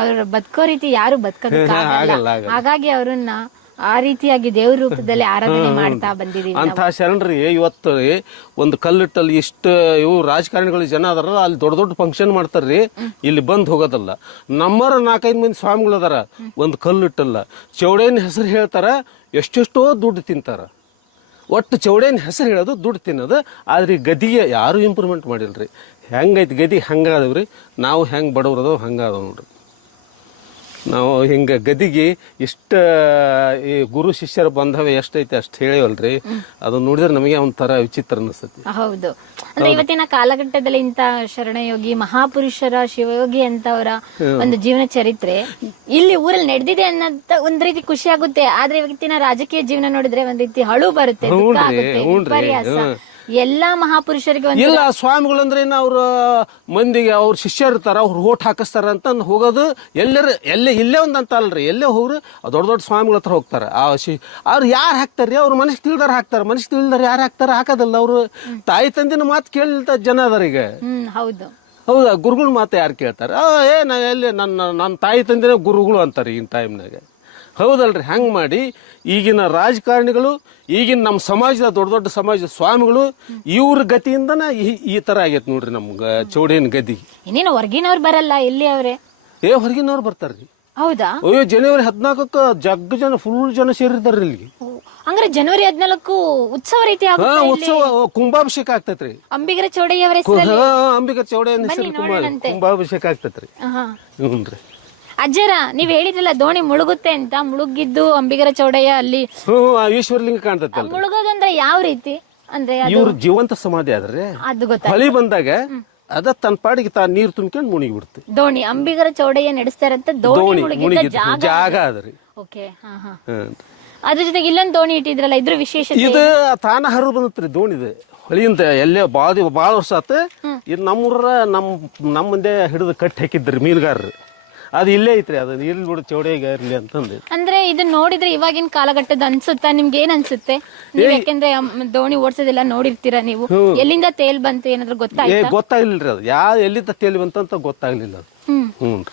ಅವ್ರ ಬದುಕೋ ರೀತಿ ಯಾರು ಬದುಕೋದಕ್ಕಾಗಲ್ಲ. ಹಾಗಾಗಿ ಅವ್ರನ್ನ ಆ ರೀತಿಯಾಗಿ ದೇವ್ರ ರೂಪದಲ್ಲಿ ಆರಾಧನೆ ಮಾಡ್ತಾ ಬಂದಿದೀವಿ. ಅಂತ ಶರಣರಿ ಇವತ್ತು ಒಂದು ಕಲ್ಲಿಟ್ಟಲ್ಲಿ ಇಷ್ಟು ಇವು ರಾಜಕಾರಣಿಗಳು ಜನ ಅದಾರ, ಅಲ್ಲಿ ದೊಡ್ಡ ದೊಡ್ಡ ಫಂಕ್ಷನ್ ಮಾಡ್ತಾರ್ರಿ, ಇಲ್ಲಿ ಬಂದ್ ಹೋಗೋದಲ್ಲ. ನಮ್ಮರ 4-5 ಮಂದಿ ಸ್ವಾಮಿಗಳು ಅದಾರ, ಒಂದು ಕಲ್ಲಿಟ್ಟಲ್ಲ. ಚೌಡಯ್ಯನ ಹೆಸರು ಹೇಳ್ತಾರ, ಎಷ್ಟೆಷ್ಟೋ ದುಡ್ಡು ತಿಂತಾರ. ಒಟ್ಟು ಚೌಡಯ್ಯನ ಹೆಸರು ಹೇಳೋದು, ದುಡ್ಡು ತಿನ್ನೋದು. ಆದ್ರೆ ಈ ಗದಿಗೆ ಯಾರು ಇಂಪ್ರೂವ್ಮೆಂಟ್ ಮಾಡಿಲ್ರಿ. ಹೆಂಗೈತಿ ಗದಿ ಹಂಗಾದವ್ರಿ. ನಾವು ಹೆಂಗ್ ಬಡವ್ರದೋ ಹಂಗಾದವ್ ನೋಡ್ರಿ. ನಾವು ಹಿಂಗ ಗದಿಗೆ ಇಷ್ಟ ಈ ಗುರು ಶಿಷ್ಯರ ಬಾಂಧವ್ಯ ಎಷ್ಟೈತಿ ಅಷ್ಟ್ ಹೇಳಿವಲ್ರಿ. ಅದನ್ನ ನೋಡಿದ್ರೆ ನಮಗೆ ಒಂಥರ ವಿಚಿತ್ರ ಅನಿಸ್ತತಿ. ಹೌದು, ಅಂದ್ರೆ ಇವತ್ತಿನ ಕಾಲಘಟ್ಟದಲ್ಲಿ ಇಂತ ಶರಣಯೋಗಿ ಮಹಾಪುರುಷರ ಶಿವಯೋಗಿ ಅಂತವರ ಒಂದು ಜೀವನ ಚರಿತ್ರೆ ಇಲ್ಲಿ ಊರಲ್ಲಿ ನಡೆದಿದೆ ಅನ್ನೋದ ಒಂದ್ ರೀತಿ ಖುಷಿ ಆಗುತ್ತೆ. ಆದ್ರೆ ಇವತ್ತಿನ ರಾಜಕೀಯ ಜೀವನ ನೋಡಿದ್ರೆ ಒಂದ್ ರೀತಿ ಅಳು ಬರುತ್ತೆ, ದುಃಖ ಆಗುತ್ತೆ, ವಿಪರ್ಯಾಸ. ಎಲ್ಲಾ ಮಹಾಪುರುಷರಿಗೆ ಇಲ್ಲ ಸ್ವಾಮಿಗಳು ಅಂದ್ರೆ ಅವ್ರ ಮಂದಿಗೆ ಅವ್ರ ಶಿಷ್ಯರು ಇರ್ತಾರ, ಅವ್ರು ಓಟ್ ಹಾಕಿಸ್ತಾರ ಅಂತ ಹೋಗೋದು. ಇಲ್ಲೇ ಒಂದ್ ಅಂತ ಅಲ್ರಿ, ಎಲ್ಲೇ ಹೋಗ್ರು ದೊಡ್ಡ ದೊಡ್ಡ ಸ್ವಾಮಿಗಳ ಹತ್ರ ಹೋಗ್ತಾರ. ಅವ್ರು ಯಾರು ಹಾಕ್ತಾರ್ರಿ? ಅವ್ರು ಮನಸ್ಸು ತಿಳಿದಾರ ಹಾಕ್ತಾರ, ಮನಸ್ಸು ತಿಳಿದಾರ ಯಾರು ಹಾಕ್ತಾರ? ಹಾಕೋದಲ್ಲ. ಅವ್ರು ತಾಯಿ ತಂದಿನ ಮಾತು ಕೇಳಿದ ಜನ ಅದಾರ ಈಗ. ಹೌದಾ? ಗುರುಗಳ ಮಾತು ಯಾರು ಕೇಳ್ತಾರ? ನಾ ಎಲ್ಲಿ ನನ್ನ ತಾಯಿ ತಂದಿನ ಗುರುಗಳು ಅಂತಾರೆ ಈಗಿನ ಟೈಮ್ನಾಗ. ಹೌದಲ್ರಿ? ಹಂಗ್ ಮಾಡಿ ಈಗಿನ ರಾಜಕಾರಣಿಗಳು, ಈಗಿನ ನಮ್ಮ ಸಮಾಜದ ದೊಡ್ಡ ದೊಡ್ಡ ಸಮಾಜದ ಸ್ವಾಮಿಗಳು, ಇವ್ರ ಗತಿಯಿಂದನ ಈ ತರ ಆಗೈತೆ ನೋಡ್ರಿ ನಮ್ಗ ಚೌಡಯ್ಯನ ಗದಿ. ಇನ್ನೇನು ಹೊರಗಿನವ್ರು ಬರಲ್ಲ, ಎಲ್ಲಿ ಅವ್ರೆ? ಹೊರಗಿನವ್ರು ಬರ್ತಾರ್ರಿ. ಹೌದಾ? ಅಯ್ಯೋ ಜನವರಿ 14ಕ್ಕೆ ಜಗ್ಗ ಜನ ಫುಲ್ ಜನ ಸೇರಿರ್ತಾರ್ರಿ ಇಲ್ಲಿಗೆ. ಅಂದ್ರೆ ಜನವರಿ 14 ಉತ್ಸವ ರೀತಿ ಆಗುತ್ತೆ ಇಲ್ಲಿ? ಉತ್ಸವ ಕುಂಭಾಭಿಷೇಕ ಆಗ್ತೈತ್ರಿ. ಅಂಬಿಗರ ಚೌಡಯ್ಯ ಅವರ ಹೆಸರಲ್ಲಿ ಅಂಬಿಗರ ಚೌಡಯ್ಯನ ಹೆಸರು ಕುಂಭಾಭಿಷೇಕ ಆಗ್ತೈತ್ರಿ. ಹ್ಞೂನ್ರಿ. ಅಜ್ಜರ ನೀವ್ ಹೇಳಿದ್ರಲ್ಲ ದೋಣಿ ಮುಳುಗುತ್ತೆ ಅಂತ, ಮುಳುಗಿದ್ದು ಅಂಬಿಗರ ಚೌಡಯ್ಯ ಅಲ್ಲಿ ಈಶ್ವರಲಿಂಗ ಕಾಣ್ತೈತಲ್ಲ. ಮುಳುಗೋದಂದ್ರೆ ಯಾವ ರೀತಿ? ಅಂದ್ರೆ ಇವ್ರ ಜೀವಂತ ಸಮಾಧಿ ಆದ್ರೆ ಅದು ಗೊತ್ತಾ? ಹೊಳಿ ಬಂದಾಗ ಅದ ತನ್ನ ಪಾಡಿಗೆ ತಾ ನೀರು ತುಂಬಿಕೊಂಡು ಮುಳುಗಿ ಬಿಡುತ್ತೆ. ದೋಣಿ ಅಂಬಿಗರ ಚೌಡಯ್ಯ ನಡೆಸ್ತಾರಂತ ದೋಣಿ ಮುಳುಗಿದ್ದ ಜಾಗ ಅದ್ರಿ. ಓಕೆ. ಅದ್ರ ಜೊತೆಗೆ ಇಲ್ಲೊಂದು ದೋಣಿ ಇಟ್ಟಿದ್ರಲ್ಲ, ಇದ್ರ ವಿಶೇಷತೆ ಇದು ತಾನ ಹರಿದು ಬಂದತ್ರಿ ದೋಣಿದು ಹೊಳಿಯಿಂದ. ಎಲ್ಲೇ ಬಾಳ ವರ್ಷ ಆತ. ಇದು ನಮ್ಮೂರ ನಮ್ಮ ಮುಂದೆ ಹಿಡಿದು ಕಟ್ಟಿ ಹಾಕಿದ್ರಿ ಮೀನುಗಾರರು. ಅದು ಇಲ್ಲೇ ಐತ್ರಿ. ಅದು ಇರ್ಲಿ ಬಿಡು ಚೌಡಯ್ಯ ಇರ್ಲಿ ಅಂತಂದು. ಅಂದ್ರೆ ಇದನ್ನ ನೋಡಿದ್ರೆ ಇವಾಗಿನ ಕಾಲಘಟ್ಟದ ಅನ್ಸುತ್ತಾ ನಿಮ್ಗೆ? ಏನ್ ಅನ್ಸುತ್ತೆ ನೀವ್? ಯಾಕೆಂದ್ರೆ ದೋಣಿ ಓಡಿಸೋದೆಲ್ಲ ನೋಡಿರ್ತೀರಾ ನೀವು. ಎಲ್ಲಿಂದ ತೇಲ್ ಬಂತು ಏನಾದ್ರು ಗೊತ್ತಾಯ್ತಾ? ಗೊತ್ತಾಗ್ಲಿಲ್ರಿ. ಅದು ಎಲ್ಲಿಂದ ತೇಲಿ ಬಂತಂತ ಗೊತ್ತಾಗ್ಲಿಲ್ಲ ಅದು.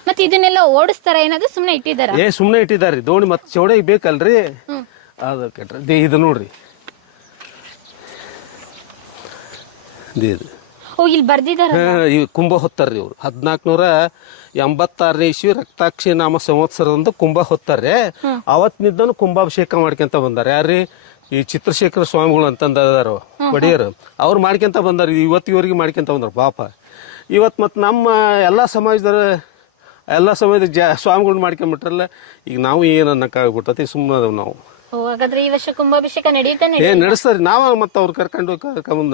ಮತ್ತೆ ಇದನ್ನೆಲ್ಲ ಓಡಿಸ್ತಾರ ಏನಾದ್ರು ಸುಮ್ನೆ ಇಟ್ಟಿದಾರ? ಸುಮ್ನೆ ಇಟ್ಟಿದಾರಿ ದೋಣಿ. ಮತ್ತೆ ಚೌಡಯ್ಯ ಬೇಕಲ್ರಿ ಅದು ಕೆಟ್ರಿ. ಇದು ನೋಡ್ರಿ, ಇದು ಇಲ್ಲಿ ಬರ್ದಿದಾರ. ಈ ಕುಂಭ ಹೊತ್ತಾರ್ರಿ ಇವ್ರು. 1486ನೇ ಇಸ್ವಿ ರಕ್ತಾಕ್ಷಿ ನಾಮ ಸಂವತ್ಸರದಂದು ಕುಂಭ ಹೊತ್ತಾರೆ. ಅವತ್ತಿನಿದ್ದನು ಕುಂಭಾಭಿಷೇಕ ಮಾಡ್ಕೊಂತ ಬಂದಾರ. ಯಾರ್ರಿ? ಈ ಚಿತ್ರಶೇಖರ ಸ್ವಾಮಿಗಳು ಅಂತಂದಾರ ಒಡೆಯರು. ಅವ್ರು ಮಾಡ್ಕೊಂತ ಬಂದಾರ. ಇವತ್ತಿವರೆಗೆ ಮಾಡ್ಕೊಂತ ಬಂದಾರ ಪಾಪ. ಇವತ್ತು ಮತ್ತೆ ನಮ್ಮ ಎಲ್ಲಾ ಸಮಾಜದವ್ರ ಸ್ವಾಮಿಗಳು ಮಾಡ್ಕೊಂಡ್ಬಿಟ್ರಲ್ಲ. ಈಗ ನಾವು ಏನ್ ಅನ್ನಕ್ಕಾಗ್ಬಿಟ್ಟತಿ. ಸುಮ್ಮನೆ ಅದಾವ ನಾವು. ಹಾಗಾದ್ರೆ ಈ ವರ್ಷ ಕುಂಭಾಭಿಷೇಕ ನಡೆಯುತ್ತಾನೆ? ನಡೆಸ್ತಾರಿ. ನಾವ ಮತ್ತೆ ಅವ್ರು ಕರ್ಕೊಂಡ್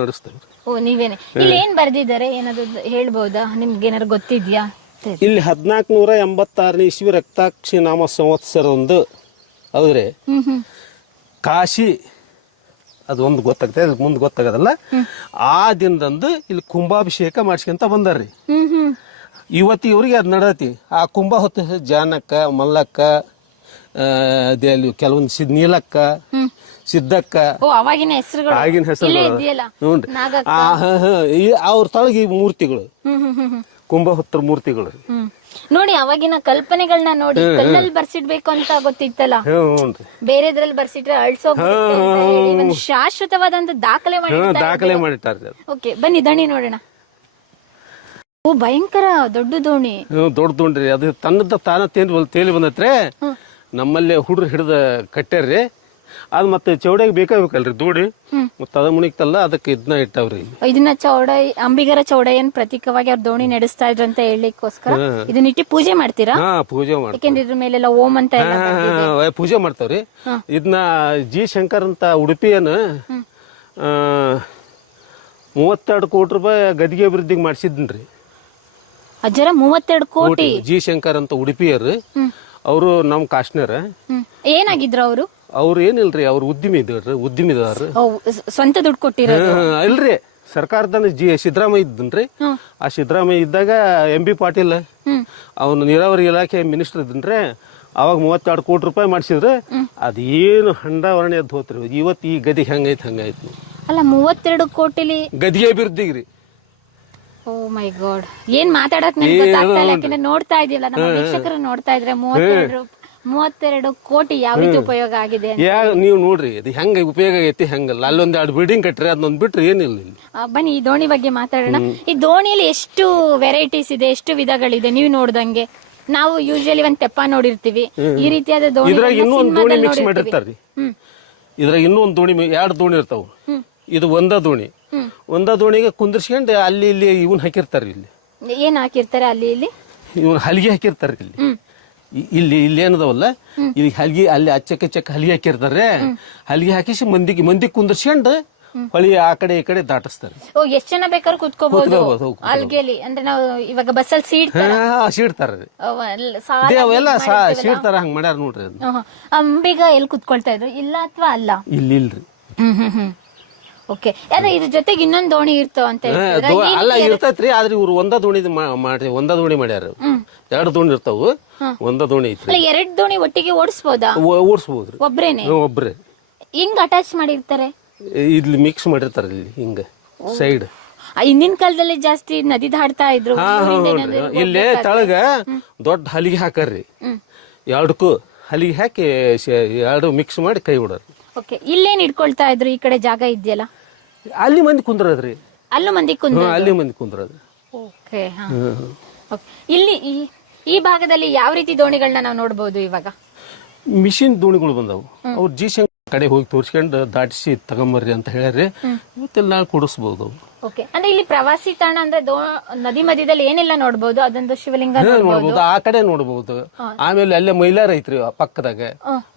ನಡೆಸ್ತೇವೆ. ಓ, ನೀವೇನೆ? ಇಲ್ಲಿ ಏನ್ ಬರ್ದಿದ್ದಾರೆ ಏನಾದ್ರು ಹೇಳ್ಬಹುದಾ? ನಿಮ್ಗೆ ಏನಾದ್ರು ಗೊತ್ತಿದ್ಯಾ? ಇಲ್ಲಿ 1486ನೇ ಇಸ್ವಿ ರಕ್ತಾಕ್ಷಿ ನಾಮ ಸಂವತ್ಸರದೊಂದು ಹೌದ್ರಿ. ಕಾಶಿ ಅದು ಒಂದು ಗೊತ್ತಾಗ್ತದೆ, ಮುಂದೆ ಗೊತ್ತಾಗದಲ್ಲ. ಆ ದಿನದಂದು ಇಲ್ಲಿ ಕುಂಭಾಭಿಷೇಕ ಮಾಡಿಸ್ಕೊಂತ ಬಂದಾರ್ರಿ. ಇವತ್ತಿವ್ರಿಗೆ ಅದ್ ನಡತಿ. ಆ ಕುಂಭ ಹೊತ್ತ ಜಾನಕ್ಕ, ಮಲ್ಲಕ್ಕ, ಕೆಲವೊಂದು ನೀಲಕ್ಕ, ಸಿದ್ದಕ್ಕ, ಆಗಿನ ಹೆಸರು. ಅವ್ರ ತಳಗ ಈ ಮೂರ್ತಿಗಳು ಕುಂಭ ಹೊತ್ತರ ಮೂರ್ತಿಗಳು ನೋಡಿ. ಅವಾಗಿನ ಕಲ್ಪನೆಗಳನ್ನ ನೋಡಿ ಕಲ್ಲಲ್ಲಿ ಬರ್ಸಿಡ್ಬೇಕು ಅಂತ ಗೊತ್ತಿತ್ತಲ್ಲ. ಬೇರೆದ್ರಲ್ಲಿ ಬರ್ಸಿಟ್ರೆ ಅಳ್ಸೋಗ್ ಶಾಶ್ವತವಾದಂತ ದಾಖಲೆ ಮಾಡಿಟ್ಟಾರೆ. ಓಕೆ, ಬನ್ನಿ ದೋಣಿ ನೋಡೋಣ. ಓ, ಭಯಂಕರ ದೊಡ್ಡ ದೋಣಿ. ದೊಡ್ಡ ದೋಣಿ. ಅದು ತನ್ನದ ತಾನ ತೇಲಿ ಬಂದತ್ರೆ. ನಮ್ಮಲ್ಲೇ ಹುಡ್ರು ಹಿಡ್ದ ಕಟ್ಟ್ಯಾರ್ರಿ. ಅದ್ ಮತ್ತೆ ಚೌಡಯ್ಯ ಬೇಕಾಗ್ಬೇಕಲ್ರಿ ದೋಣಿ. ಮತ್ತ ಅದ ಮುಣಿಕ್ತಲ್ಲ, ಅದಕ್ಕೆ ಇದನ್ನ ಇಟ್ಟವ್ರಿ. ಇದನ್ನ ಅಂಬಿಗರ ಚೌಡಯ್ಯನ್ ಪ್ರತೀಕವಾಗಿ ಅವ್ರ ದೋಣಿ ನಡೆಸ್ತಾ ಇದ್ರು ಅಂತ ಹೇಳಲಿಕ್ಕೋಸ್ಕರ ಇದನ್ನ ಇಟ್ಟು ಪೂಜೆ ಮಾಡ್ತೀರಾ? ಪೂಜೆ ಮಾಡ್ತೀವಿ. ಯಾಕೆಂದ್ರೆ ಇದ್ರ ಮೇಲೆಲ್ಲ ಓಂ ಅಂತ ಪೂಜೆ ಮಾಡ್ತಾವ್ರಿ. ಇದನ್ನ ಜಿ ಶಂಕರ್ ಅಂತ ಉಡುಪಿಯನ್ನ 32 ಕೋಟಿ ರೂಪಾಯಿ ಗದಿಗೆ ಅಭಿವೃದ್ಧಿಗೆ ಮಾಡಿಸಿದ್ನ್ರಿ. ಅಜ್ಜರ 32 ಕೋಟಿ? ಜಿ ಶಂಕರ್ ಅಂತ ಉಡುಪಿಯರು. ಅವರು ನಮ್ ಕಾಶ್ನೀರ. ಏನಾಗಿದ್ರು ಅವರು? ಅವ್ರು ಏನಿಲ್ರಿ, ಅವ್ರು ಉದ್ಯಮಿದಾರ. ಸ್ವಂತ ದುಡ್ಡು ಕೊಟ್ಟಿರ? ಇಲ್ರಿ, ಸರ್ಕಾರದ ಸಿದ್ದರಾಮಯ್ಯ ಇದ್ದನ್ರಿ. ಆ ಸಿದ್ದರಾಮಯ್ಯ ಇದ್ದಾಗ MB ಪಾಟೀಲ್ ಅವನು ನೀರಾವರಿ ಇಲಾಖೆ ಮಿನಿಸ್ಟರ್ ಇದ್ದನ್ರಿ. ಅವಾಗ 32 ಕೋಟಿ ರೂಪಾಯಿ ಮಾಡಿಸಿದ್ರೆ ಅದೇನು ಹಂಡಾವರಣೆ ಎದ್ದು ಹೋತ್ರಿ. ಇವತ್ತು ಈ ಗದಿ ಹಂಗೈತ್ ಹಂಗಾಯ್ತು. ಅಲ್ಲ, 32 ಕೋಟಿಲಿ ಗದಿಗೆ ಅಭಿವೃದ್ಧಿಗ್ರಿ. ಓ ಮೈ ಗಾಡ್, ಏನ್ ಮಾತಾಡಕ್ ಯಾಕಂದ್ರೆ ನೋಡ್ತಾ ಇದೀವಲ್ಲ, ನಮ್ಮ ವೀಕ್ಷಕರು ನೋಡ್ತಾ ಇದ್ರೆ 32 ಕೋಟಿ ಯಾವ ರೀತಿ ಉಪಯೋಗ ಆಗಿದೆ ನೀವು ನೋಡ್ರಿ. ಅದು ಹೆಂಗ ಉಪಯೋಗ ಆಗೈತಿ ಹಂಗಲ್ಲ. ಅಲ್ಲೊಂದ್ 2 ಬಿಲ್ಡಿಂಗ್ ಕಟ್ರಿ, ಅದನ್ನೊಂದ್ ಬಿಟ್ರಿ ಏನಿಲ್ಲ. ಬನ್ನಿ ಈ ದೋಣಿ ಬಗ್ಗೆ ಮಾತಾಡೋಣ. ಈ ದೋಣಿಯಲ್ಲಿ ಎಷ್ಟು ವೆರೈಟೀಸ್ ಇದೆ, ಎಷ್ಟು ವಿಧಗಳಿದೆ ನೀವು ನೋಡ್ದಂಗೆ? ನಾವು ಯೂಶಲಿ ಒಂದ್ ತೆಪ್ಪ ನೋಡಿರ್ತೀವಿ, ಈ ರೀತಿಯಾದ ದೋಣಿ ಇನ್ನೊಂದು ದೋಣಿ ಮಿಕ್ಸ್ ಮಾಡಿರ್ತಾರ್ರಿ. ಇದ್ರಾಗ ಇನ್ನೊಂದು ದೋಣಿ, 2 ದೋಣಿ ಇರ್ತಾವ. ಇದು ಒಂದ ದೋಣಿ. ಒಂದ ದೋಣಿಗೆ ಕುಂದಿರ್ಸ್ಕೊಂಡು ಅಲ್ಲಿ ಇಲ್ಲಿ ಇವನ್ ಹಾಕಿರ್ತಾರ. ಇಲ್ಲಿ ಏನ್ ಹಾಕಿರ್ತಾರೆ? ಅಲ್ಲಿ ಇಲ್ಲಿ ಇವನ್ ಹಲಿಗೆ ಹಾಕಿರ್ತಾರ. ಇಲ್ಲಿ ಇಲ್ಲಿ ಏನದವಲ್ಲ, ಇಲ್ಲಿ ಹಲಿಗೆ ಅಲ್ಲಿ ಅಚ್ಚಕ್ಕ ಹಲಿಗೆ ಹಾಕಿರ್ತಾರೆ. ಹಲಿಗೆ ಹಾಕಿಸಿ ಮಂದಿ ಕುಂದಿರ್ಸ್ಕೊಂಡು ಹೊಳಿ ಆ ಕಡೆ ಈ ಕಡೆ ದಾಟಿಸ್ತಾರೆ. ಎಷ್ಟ್ ಜನ ಬೇಕಾದ್ರೂ ಕುತ್ಕೋಬಹುದು ಅಲ್ಗೆಲಿ. ಅಂದ್ರೆ ನಾವು ಇವಾಗ ಬಸ್ಸಲ್ಲಿ ಸೀಡ್ತಾರ ಎಲ್ಲ ಸೀಡ್ತಾರ. ಹಂಗ ಮಾಡ್ಯಾರ ನೋಡ್ರಿ. ಅಂಬಿಗ ಎಲ್ಲಿ ಕುತ್ಕೊಳ್ತಾ ಇದ್ರು? ಇಲ್ಲ ಅಥವಾ ಅಲ್ಲ? ಇಲ್ರಿ. ಓಕೆ, ಯಾರ ಇದ್ರ ಜೊತೆಗೆ ಇನ್ನೊಂದ್ ದೋಣಿ ಇರ್ತಾವ ಅಂತ ಅಲ್ಲ, ಇರ್ತೈತ್ರಿ. ಆದ್ರೆ ಇವ್ರು ಒಂದ ದೋಣಿ ಮಾಡ್ಯಾರ. 2 ದೋಣಿ ಇರ್ತಾವ, ಒಂದ ದೋಣಿ ಐತ್ರಿ. 2 ದೋಣಿ ಒಟ್ಟಿಗೆ ಓಡಿಸಬಹುದಾ? ಓಡಿಸಬಹುದ್ರಿ. ಒಬ್ರೆ ಹಿಂಗ್ ಅಟ್ಯಾಚ್ ಮಾಡಿರ್ತಾರೆ. ಇಲ್ಲಿ ಮಿಕ್ಸ್ ಮಾಡಿರ್ತಾರ. ಇಲ್ಲಿ ಹಿಂಗ ಸೈಡ್. ಹಿಂದಿನ ಕಾಲದಲ್ಲಿ ಜಾಸ್ತಿ ನದಿ ದಾಡ್ತಾ ಇದ್ರು. ಇಲ್ಲೇ ತಳಗ ದೊಡ್ಡ ಹಲಿಗೆ ಹಾಕರ್ರಿ. 2ಕ್ಕೂ ಹಲಿಗೆ ಹಾಕಿ 2 ಮಿಕ್ಸ್ ಮಾಡಿ ಕೈ ಬಿಡೋರು. ಓಕೆ, ಇಲ್ಲೇನ್ ಇಟ್ಕೊಳ್ತಾ ಇದ್ರು? ಈ ಕಡೆ ಜಾಗ ಇದೆಯಲ್ಲ, ಅಲ್ಲಿ ಮಂದಿ ಕುಂದ್ರದ್ರಿ. ಅಲ್ಲೂ ಮಂದಿ ಅಲ್ಲಿ ಮಂದಿ ಕುಂದ್ರದ್ರಿ. ಓಕೆ, ಇಲ್ಲಿ ಈ ಭಾಗದಲ್ಲಿ ಯಾವ ರೀತಿ ದೋಣಿಗಳನ್ನ ನಾವು ನೋಡಬಹುದು ಇವಾಗ? ಮಿಷಿನ್ ದೋಣಿಗಳು ಬಂದವು. ಅವ್ರು ಜಿ ಕಡೆ ಹೋಗಿ ತೋರಿಸ್ಕೊಂಡು ದಾಟಿಸಿ ತಗೊಂಬರ್ರಿ ಅಂತ ಹೇಳ್ಯಾರಿ. ಇವತ್ತೆಲ್ಲ ನಾಳೆ ಕೊಡಿಸ್ಬೋದು. ಓಕೆ, ಅಂದ್ರೆ ಇಲ್ಲಿ ಪ್ರವಾಸಿ ತಾಣ ಅಂದ್ರೆ ನದಿ ಮಧ್ಯದಲ್ಲಿ ಏನೆಲ್ಲ ನೋಡಬಹುದು? ಅದೊಂದು ಶಿವಲಿಂಗ ನೋಡ್ಬೋದು, ಆ ಕಡೆ ನೋಡಬಹುದು. ಆಮೇಲೆ ಅಲ್ಲೇ ಮೈಲಾರ ಐತ್ರಿ ಪಕ್ಕದಾಗ.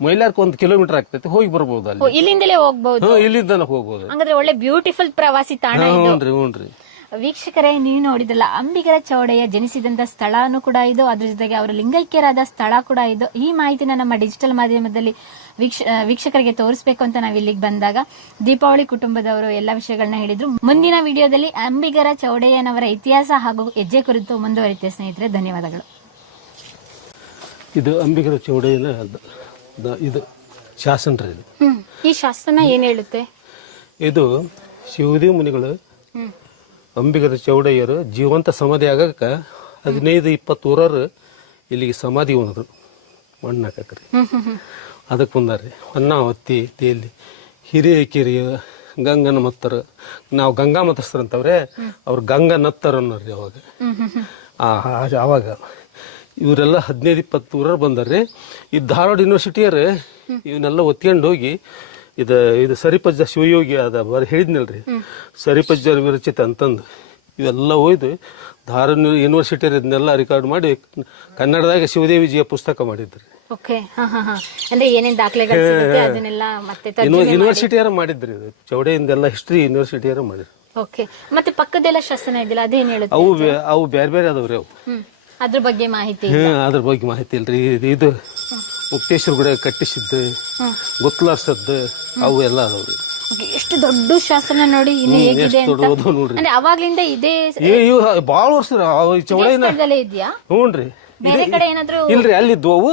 ಮೈಲಾರಕ್ಕೆ 1 ಕಿಲೋಮೀಟರ್ ಆಗ್ತೈತಿ, ಹೋಗಿ ಬರ್ಬೋದು. ಅಲ್ಲಿ ಇಲ್ಲಿಂದಲೇ ಹೋಗ್ಬಹುದು, ಇಲ್ಲಿಂದ ಹೋಗ್ಬೋದು. ಹಂಗಾದ್ರೆ ಒಳ್ಳೆ ಬ್ಯೂಟಿಫುಲ್ ಪ್ರವಾಸಿ ತಾಣ ಇದು. ಹ್ಞೂನ್ರಿ. ವೀಕ್ಷಕರೇ, ನೀವು ನೋಡಿದಲ್ಲ, ಅಂಬಿಗರ ಚೌಡಯ್ಯ ಜನಿಸಿದಂತ ಸ್ಥಳನೂ ಕೂಡ ಇದು, ಅದ್ರ ಜೊತೆಗೆ ಅವರ ಲಿಂಗೈಕ್ಯರಾದ ಸ್ಥಳ ಕೂಡ ಇದು. ಈ ಮಾಹಿತಿನ ನಮ್ಮ ಡಿಜಿಟಲ್ ಮಾಧ್ಯಮದಲ್ಲಿ ವೀಕ್ಷಕರಿಗೆ ತೋರಿಸಬೇಕು ಅಂತ ನಾವು ಇಲ್ಲಿಗೆ ಬಂದಾಗ ದೀಪಾವಳಿ ಕುಟುಂಬದವರು ಎಲ್ಲ ವಿಷಯಗಳನ್ನ ಹೇಳಿದ್ರು. ಮುಂದಿನ ವಿಡಿಯೋದಲ್ಲಿ ಅಂಬಿಗರ ಚೌಡಯ್ಯನವರ ಇತಿಹಾಸ ಹಾಗೂ ಹೆಜ್ಜೆ ಕುರಿತು ಮುಂದುವರಿತೆ ಸ್ನೇಹಿತರೆ. ಧನ್ಯವಾದಗಳು. ಇದು ಅಂಬಿಗರ ಚೌಡಯ್ಯನ ಇದು ಶಾಸನ ರೀ. ಈ ಶಾಸನ ಏನ್ ಹೇಳುತ್ತೆ? ಇದು ಶಿವದೇವ ಮುನಿಗಳು ಅಂಬಿಗರ ಚೌಡಯ್ಯರು ಜೀವಂತ ಸಮಾಧಿ ಆಗಕ್ಕ 15-20 ಊರರು ಇಲ್ಲಿಗೆ ಸಮಾಧಿ ಬಂದ್ರು ಮಣ್ಣು ಹಾಕಕ್ರಿ. ಅದಕ್ಕೆ ಬಂದಾರ್ರಿ. ಹೊನ್ನಾವತಿ ತೇಲಿ ಹಿರಿಯಕಿರಿ ಗಂಗನ ಮತ್ತರು. ನಾವು ಗಂಗಾ ಮತಸ್ಥರು ಅಂತವ್ರೆ, ಅವ್ರು ಗಂಗಾ ನತ್ತರು ಅನ್ನೋರಿ. ಅವಾಗ ಇವರೆಲ್ಲ 15-20 ಊರರು ಬಂದಾರ್ರಿ. ಈ ಧಾರವಾಡ ಯೂನಿವರ್ಸಿಟಿಯರು ಇವನ್ನೆಲ್ಲ ಒತ್ಕೊಂಡು ಹೋಗಿ ಇದು ಸರಿಪಜ್ಜ ಶಿವಯೋಗಿ ಅದ ಹೇಳಿದ್ನಲ್ರಿ, ಸರಿಪಜ್ಜ ವಿರಚಿತ ಅಂತಂದು ಇವೆಲ್ಲ ಒಯ್ದು ಧಾರವಾಡ ಯೂನಿವರ್ಸಿಟಿ ಇದನ್ನೆಲ್ಲ ರೆಕಾರ್ಡ್ ಮಾಡಿ ಕನ್ನಡದಾಗ ಶಿವದೇವಿಜಿಯ ಪುಸ್ತಕ ಮಾಡಿದ್ರಿ. ಅಂದ್ರೆ ಏನೇನ್ ದಾಖಲೆಗಳು ಸಿಗುತ್ತೆ ಅದನ್ನೆಲ್ಲ ಮತ್ತೆ ಯೂನಿವರ್ಸಿಟಿಯರ ಮಾಡಿದ್ರಿ. ಇದು ಚೌಡಯ್ಯಂದೆಲ್ಲ ಹಿಸ್ಟ್ರಿ ಯೂನಿವರ್ಸಿಟಿಯರ ಮಾಡಿದ್ರಿ. ಓಕೆ, ಮತ್ತೆ ಪಕ್ಕದೆಲ್ಲ ಶಾಸನ ಇದಿಲ್ಲ, ಅದೇನ್ ಹೇಳುತ್ತೆ? ಅವು ಬೇರೆ ಬೇರೆ ಅದಾವ್ರಿ. ಅವು ಅದ್ರ ಬಗ್ಗೆ ಮಾಹಿತಿ ಅದ್ರ ಬಗ್ಗೆ ಮಾಹಿತಿ ಇಲ್ರಿ. ಇದು ಮುಕ್ತೇಶ್ವರ ಗುಡಿ ಕಟ್ಟಿಸಿದ್ದು, ಗೊತ್ತಲಾರ್ಸದ್ದು ಅವು ಎಲ್ಲ ಅದಾವ್ರಿ. ಎಷ್ಟು ದೊಡ್ಡ ಶಾಸನ ನೋಡಿ, ಇನ್ನು ಹೇಗಿದೆ ಅಂತ. ಅಂದ್ರೆ ಅವಾಗ್ಲಿಂದ ಇದೇ ಬಾಳ ವರ್ಷ ಚೌಡಯ್ಯನ ಇದೆಯಾ? ಹ್ಞೂನ್ರಿ. ಬೇರೆ ಕಡೆ ಏನಾದ್ರು ಇಲ್ರಿ, ಅಲ್ಲಿದ್ವು ಅವು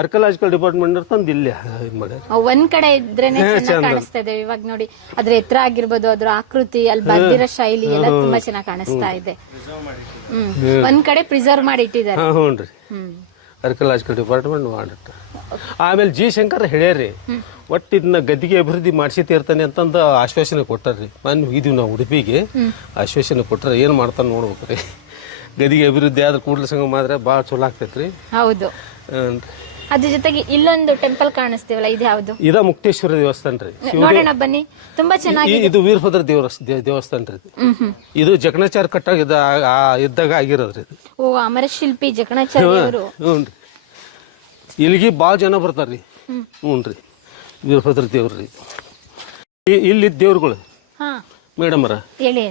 ಆರ್ಕಿಯಾಲಜಿಕಲ್ ಡಿಪಾರ್ಟ್ಮೆಂಟ್ ತಂದು ಇಲ್ಲಿ ಇದ್ ಮಾಡ್ಯಾರ. ಒಂದ್ ಕಡೆ ಇದ್ರೇನೆ ಚೆನ್ನಾಗಿ ಕಾಣಿಸ್ತಾ ಇದೆ. ಇವಾಗ ನೋಡಿ, ಅದ್ರ ಎತ್ತರ ಆಗಿರ್ಬೋದು, ಅದ್ರ ಆಕೃತಿ, ಅಲ್ಲಿ ಬರ್ದಿರೋ ಶೈಲಿ ಎಲ್ಲ ತುಂಬಾ ಚೆನ್ನಾಗಿ ಕಾಣಿಸ್ತಾ ಇದೆ. ಒಂದ್ ಕಡೆ ಪ್ರಿಸರ್ವ್ ಮಾಡಿ ಇಟ್ಟಿದ್ದಾರೆ. ಹ್ಞೂನ್ರಿ, ಆರ್ಕಿಯಾಲಜಿಕಲ್ ಡಿಪಾರ್ಟ್ಮೆಂಟ್ ಮಾಡಿಟ್ಟ. ಆಮೇಲೆ ಜಿ ಶಂಕರ್ ಹೇಳ್ಯಾರಿ, ಒಟ್ಟು ಇದನ್ನ ಗದ್ದಿಗೆ ಅಭಿವೃದ್ಧಿ ಮಾಡಿಸಿ ತೀರ್ತಾನೆ ಅಂತಂದು ಆಶ್ವಾಸನೆ ಕೊಟ್ಟಾರ್ರಿ. ಮೊನ್ನೆ ಹೋಗಿದ್ವಿ ನಾವು ಉಡುಪಿಗೆ, ಆಶ್ವಾಸನೆ ಕೊಟ್ಟಾರ. ಏನ್ ಮಾಡ್ತಾನೆ ನೋಡ್ಬೇಕ್ರಿ. ಗದಿಗೆ ಅಭಿವೃದ್ಧಿ ಆದ್ರೆ ಕೂಡಲ ಸಂಗಮ ಆದ್ರೆ ಭಾಳ ಚಲೋ ಆಗ್ತೈತ್ರಿ. ಹೌದು. ಅದ್ರ ಜೊತೆಗೆ ಇಲ್ಲೊಂದು ಟೆಂಪಲ್ ಕಾಣಿಸ್ತೀವಲ್ಲ, ಇದು ಯಾವ್ದು? ಇದ ಮುಕ್ತೇಶ್ವರ ದೇವಸ್ಥಾನ ರೀ. ನೋಡೋಣ ಬನ್ನಿ, ತುಂಬಾ ಚೆನ್ನಾಗಿ. ಇದು ವೀರಭದ್ರ ದೇವಸ್ಥಾನ ರೀ. ಇದು ಜಕಣಾಚಾರ್ಯ ಕಟ್ಟಾಗ ಇದ್ದಾಗ ಆಗಿರೋದ್ರಿ. ಓ, ಅಮರ ಶಿಲ್ಪಿ ಜಕಣಾಚಾರ್ಯ ಅವರು. ಹ್ಞೂನ್ರಿ. ಇಲ್ಲಿಗೆ ಭಾಳ ಜನ ಬರ್ತಾರ್ರಿ. ಹ್ಞೂನ್ರಿ, ವೀರಭದ್ರ ದೇವ್ರಿ. ಇಲ್ಲಿ ದೇವ್ರುಗಳು ಮೇಡಮರ ಹೇಳಿ.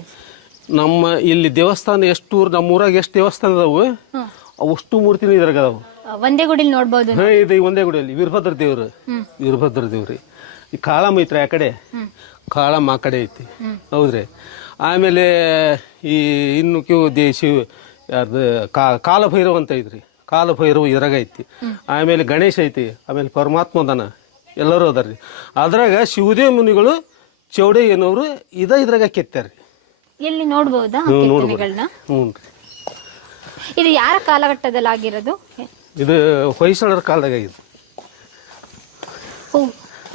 ನಮ್ಮ ಇಲ್ಲಿ ದೇವಸ್ಥಾನ ಎಷ್ಟು ನಮ್ಮ ಊರಾಗ ಎಷ್ಟು ದೇವಸ್ಥಾನ ಅದಾವು, ಅವಷ್ಟು ಮೂರ್ತಿನ ಇದ್ರಾಗ ಅದಾವು. ಒಂದೇ ಗುಡಿಲಿ ನೋಡ್ಬೋದು. ಇದು ಒಂದೇ ಗುಡಿಯಲ್ಲಿ ವೀರಭದ್ರ ದೇವ್ರಿ. ಈ ಕಾಳಮ್ಮ ಐತ್ರಿ, ಆ ಕಡೆ ಕಾಳಮ್ಮ ಆ ಕಡೆ ಐತಿ. ಹೌದ್ರಿ. ಆಮೇಲೆ ಈ ಇನ್ನು ಯಾರ್ದು ಕಾಲಭೈರವ ಅಂತ ಐತ್ರಿ. ಕಾಲಭೈರವ ಇದ್ರಾಗ ಐತಿ. ಆಮೇಲೆ ಗಣೇಶ ಐತಿ. ಆಮೇಲೆ ಪರಮಾತ್ಮದನ ಎಲ್ಲರೂ ಅದಾರ್ರಿ. ಅದ್ರಾಗ ಶಿವದೇವ ಮುನಿಗಳು ಚೌಡಯ್ಯನವರು ಇದ್ರಾಗ ಕೆತ್ತಾರ್ರಿ. ಎಲ್ಲಿ ನೋಡ್ಬಹುದಾ? ಇದು ಯಾರ ಕಾಲಘಟ್ಟದಲ್ಲಿ ಆಗಿರೋದು? ಇದು ಹೊಯ್ಸಳರ ಕಾಲದಾಗ ಇದು.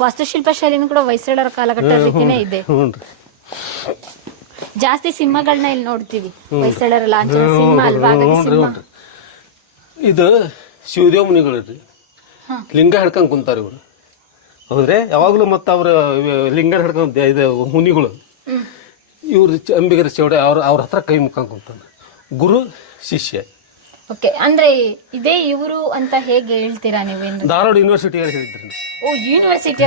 ವಾಸ್ತುಶಿಲ್ಪ ಶೈಲಿನೂ ಕೂಡ ಹೊಯ್ಸಳರ ಕಾಲಘಟ್ಟದ ರೀತಿನೇ ಇದೆ. ಜಾಸ್ತಿ ಸಿಂಹಗಳನ್ನ ಇಲ್ಲಿ ನೋಡ್ತೀವಿ. ಹೊಯ್ಸಳರ ಲಾಂಛನ ಸಿಂಹ ಅಲ್ವಾ? ಇದು ಶಿವದೇವ ಮುನಿಗಳು ಲಿಂಗ ಹಿಡ್ಕೊಂಡ್ ಕುಂತಾರ ಇವ್ರು. ಹೌದ್ರಿ. ಯಾವಾಗ್ಲೂ ಮತ್ತ ಅವ್ರ ಲಿಂಗ ಹಿಡ್ಕೊಂಡ್ ಇದು ಮುನಿಗಳು ಇವ್ರು ಅಂಬಿಗರ ಚೌಡಯ್ಯ ಅವ್ರ ಹತ್ರ ಕೈ ಮುಖಂಡ್ ಕುಂತಾನ. ಗುರು ಶಿಷ್ಯ. ಓಕೆ, ಅಂದ್ರೆ ಇದೇ ಇವರು ಅಂತ ಹೇಗೆ ಹೇಳ್ತೀರಾ ನೀವು? ಧಾರವಾಡ ಯೂನಿವರ್ಸಿಟಿ ಹೇಳಿದ್ರಿ. ಓ, ಯೂನಿವರ್ಸಿಟಿ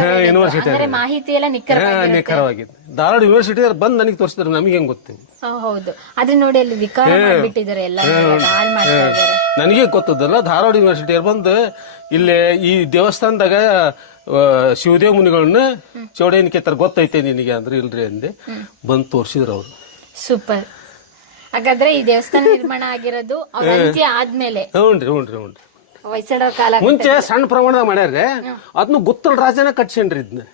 ಮಾಹಿತಿ ಎಲ್ಲ ನಿಖರವಾಗಿದೆ. ಧಾರವಾಡ ಯೂನಿವರ್ಸಿಟಿ ಬಂದ್ ನನಗೆ ತೋರಿಸಿದ್ರೆ ನಮಗೆ ಹೆಂಗ್ ಗೊತ್ತಿಲ್ಲ. ಹೌದು, ಅದನ್ನ ನೋಡಿ ಅಲ್ಲಿ ವಿಕಾರ ಮಾಡ್ಬಿಟ್ಟಿದ್ದಾರೆ ಎಲ್ಲ, ಹಾಳು ಮಾಡ್ತಾ ಇದ್ದಾರೆ. ನನಗೆ ಗೊತ್ತದಲ್ಲ. ಧಾರವಾಡ ಯೂನಿವರ್ಸಿಟಿ ಬಂದು ಇಲ್ಲಿ ಈ ದೇವಸ್ಥಾನದಾಗ ಶಿವದೇವ ಮುನಿಗಳನ್ನ ಚೌಡಯ್ಯನ ಕೆತ್ತರ ಗೊತ್ತೈತೆ ನಿನಗೆ ಅಂದ್ರೆ ಇಲ್ರಿ ಅಂದೆ. ಬಂದು ತೋರಿಸಿದ್ರು ಅವ್ರು. ಸೂಪರ್. ಹಾಗಾದ್ರೆ ಈ ದೇವಸ್ಥಾನ ನಿರ್ಮಾಣ ಆಗಿರೋದು ಆದ್ಮೇಲೆ? ಹ್ಞೂನ್ರಿ. ಹೊಯ್ಸಳರ ಕಾಲ. ಮುಂಚೆ ಸಣ್ಣ ಪ್ರಮಾಣದಾಗ ಮಾಡ್ಯಾರ. ಅದನ್ನ ಗುತ್ತಲ ರಾಜನ ಕಟ್ಸೇನ್ರಿ. ಇದನ್ನ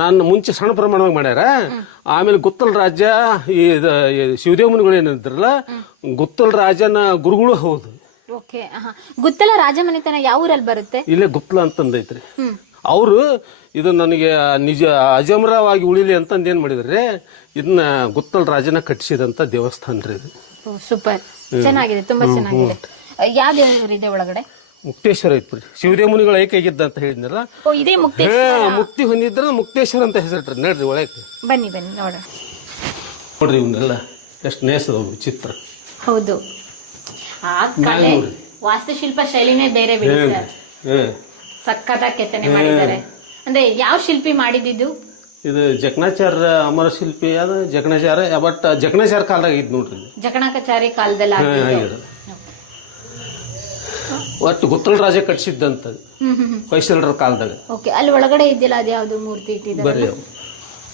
ನಾನು ಮುಂಚೆ ಸಣ್ಣ ಪ್ರಮಾಣದಾಗ ಮಾಡ್ಯಾರ. ಆಮೇಲೆ ಗುತ್ತಲ ರಾಜ ಈ ಶಿವದೇವ ಮುನಿಗಳು ಏನಿದ್ರಲ್ಲ, ಗುತ್ತಲ ರಾಜನ ಗುರುಗಳು ಹೌದು. ಓಕೆ, ಗುತ್ತಲ ರಾಜಮನೆತನ ಯಾವ ಊರಲ್ಲಿ ಬರುತ್ತೆ? ಇಲ್ಲೇ ಗುತ್ತಲ ಅಂತಂದೈತ್ರಿ. ಅವರು ಇದು ನನಗೆ ನಿಜ ಅಜಮರವಾಗಿ ಉಳಿಲಿ ಅಂತಂದು ಏನ್ ಮಾಡಿದ್ರಿ, ಇದನ್ನ ಗುತ್ತಲ ರಾಜನ ಕಟ್ಟಿಸಿದಂತ ದೇವಸ್ಥಾನ ರೀ ಇದು. ಸೂಪರ್, ಚೆನ್ನಾಗಿದೆ, ತುಂಬಾ ಚೆನ್ನಾಗಿದೆ. ಯಾವ ದೇವರಿದೆ ಒಳಗಡೆ? ಮುಕ್ತೇಶ್ವರ ಐತ್ರಿ, ಶಿವದೇವ ಮುನಿಗಳು ಏಕಾಗಿದ್ದ ಅಂತ ಹೇಳಿದ್ನಲ್ಲ. ಓ, ಇದೇ ಮುಕ್ತೇಶ್ವರ. ಮುಕ್ತಿ ಹೊಂದಿದ್ರ ಮುಕ್ತೇಶ್ವರ ಅಂತ ಹೆಸರಿಟ್ರಿ. ನೋಡ್ರಿ ಒಳಗೆ, ಬನ್ನಿ ಬನ್ನಿ ನೋಡೋಣ. ನೋಡ್ರಿ ಇವನ್ನೆಲ್ಲ ಎಷ್ಟು ನೇಸದವು ಚಿತ್ರ. ಹೌದು, ಆ ಕಲೆ ವಾಸ್ತುಶಿಲ್ಪ ಶೈಲಿನೇ ಬೇರೆ ಬಿಡಿ ಸರ್. ಸಕ್ಕತ್ತಾಗಿ ಕೆತ್ತನೆ ಮಾಡಿದ್ದಾರೆ. ಅಂದ್ರೆ ಯಾವ ಶಿಲ್ಪಿ ಮಾಡಿದ್ದು? ಇದು ಜಕಣಾಚಾರ್ಯ ಅಮರ ಶಿಲ್ಪಿ, ಅದು ಜಕಣಾಚಾರ್ಯ, ಬಟ್ ಜಕಣಾಚಾರ್ಯ ಕಾಲದಾಗ ಇದ್ ನೋಡ್ರಿ. ಜಕಣಾಚಾರ್ಯ ಕಾಲದಲ್ಲಿ ಆಗಿದ್ದು. ಒಟ್ಟು ಗುತ್ತಲ ರಾಜ ಕಟ್ಸಿದ್ದಂತ ಹೊಯ್ಸಳರ ಕಾಲದಾಗ. ಓಕೆ, ಅಲ್ಲಿ ಒಳಗಡೆ ಇದ್ದಿಲ್ಲ ಅದು ಯಾವ್ದು ಮೂರ್ತಿ ಇಟ್ಟಿದ್ದಾರೆ? ಬರೀ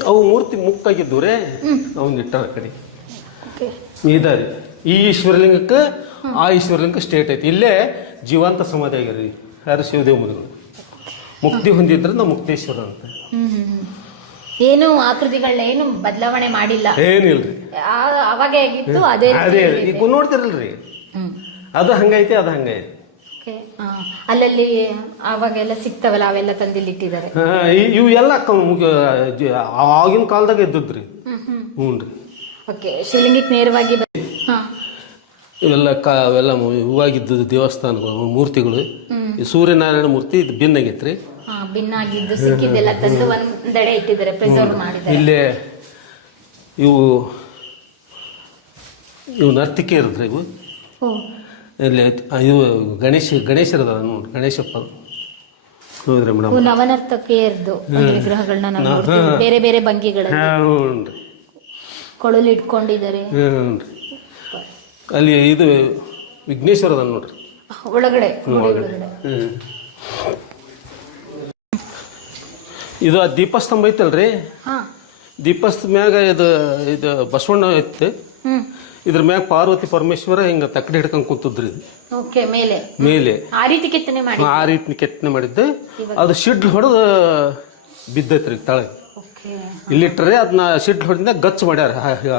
ಅವು ಮೂರ್ತಿ ಮುಕ್ಕಾಗಿದ್ದವ್ರೆ, ಅವ್ನ ಇಟ್ಟಾರ ಕಡೆ. ಇದಾರೆ ಈ ಈಶ್ವರಲಿಂಗಕ್ಕೆ ಆ ಈಶ್ವರಲಿಂಗ ಸ್ಟೇಟ್ ಐತಿ. ಇಲ್ಲೇ ಜೀವಂತ ಸಮಾಧಿ ಆಗ್ಯಾರ ಯಾರು ಶಿವದೇವ ಮುನಿಗಳು. ಮುಕ್ತಿ ಹೊಂದಿದ್ರಿಂದ ಮುಕ್ತೇಶ್ವರ ಅಂತ. ಏನು ಆಕೃತಿಗಳನ್ನ ಏನು ಬದಲಾವಣೆ ಮಾಡಿಲ್ಲ, ಏನಿಲ್ರಿ. ಅವಾಗ ಹೇಗಿತ್ತು ಅದೇ ಈಗ ನೋಡ್ತಿರಲ್ರಿ, ಅದು ಹಂಗೈತಿ, ಅದು ಹಂಗೈತಿ. ಅಲ್ಲಲ್ಲಿ ಅವಾಗೆಲ್ಲ ಸಿಗ್ತಾವಲ್ಲ, ಅವೆಲ್ಲ ತಂದಿಲ್ಲಿ ಇಟ್ಟಿದ್ದಾರೆ. ಇವು ಎಲ್ಲ ಆಗಿನ ಕಾಲದಾಗ ಇದ್ದದ್ರಿ. ಹ್ಞೂನ್ರಿ. ಓಕೆ, ಶಿವಲಿಂಗಕ್ಕೆ ನೇರವಾಗಿ ಇವೆಲ್ಲ ಅವೆಲ್ಲ ಇವಾಗಿದ್ದು ದೇವಸ್ಥಾನಗಳು, ಮೂರ್ತಿಗಳು. ಸೂರ್ಯನಾರಾಯಣ ಮೂರ್ತಿ ಇದು ಭಿನ್ನ ಆಗೈತ್ರಿ. ಭಿನ್ನ ಆಗಿದ್ದು ಸಿಕ್ಕಿದ್ದೆಲ್ಲ ತಂದು ಒಂದೆಡೆ ಇಟ್ಟಿದ್ದಾರೆ, ಪ್ರಿಸರ್ವ್ ಮಾಡಿದ್ದಾರೆ. ಇಲ್ಲೇ ಇವು ನರ್ತಿಕೆ ಇರದ್ರಿ. ಇವು ಇಲ್ಲಿ ಇವು ಗಣೇಶರದ ನೋಡಿ, ಗಣೇಶಪ್ಪ ನೋಡ್ರಿ ಮೇಡಮ್. ನವನರ್ತಕಿಯರ್ದು ವಿಗ್ರಹಗಳನ್ನ ನಾವು ನೋಡ್ತೀವಿ, ಬೇರೆ ಬೇರೆ ಭಂಗಿಗಳಲ್ಲಿ ಕೊಳಲು ಇಟ್ಕೊಂಡಿದ್ದಾರೆ. ಅಲ್ಲಿ ಇದು ವಿಘ್ನೇಶ್ವರದ ನೋಡ್ರಿ ಒಳಗಡೆ. ಇದು ಆ ದೀಪಸ್ತಂಭ ಐತಲ್ರಿ, ದೀಪಸ್ತಂಭ ಮ್ಯಾಗ ಇದು ಬಸವಣ್ಣ ಐತಿ. ಇದ್ರ ಮ್ಯಾಗ ಪಾರ್ವತಿ ಪರಮೇಶ್ವರ ಹಿಂಗ ತಕ್ಕಡಿ ಹಿಡ್ಕೊಂಡ್ ಕೂತದ್ರಿ. ಮೇಲೆ ಆ ರೀತಿ ಕೆತ್ತನೆ ಮಾಡಿದ್ದೆ. ಅದು ಶಿಡ್ಲ್ ಹೊಡೆದು ಬಿದ್ದೈತ್ರಿ ತಳಗೆ. ಇಲ್ಲಿಟ್ರೆ ಅದನ್ನ ಶಿಡ್ಲ್ ಹೊಡೆದ ಗಚ್ಚ ಮಾಡ್ಯಾರ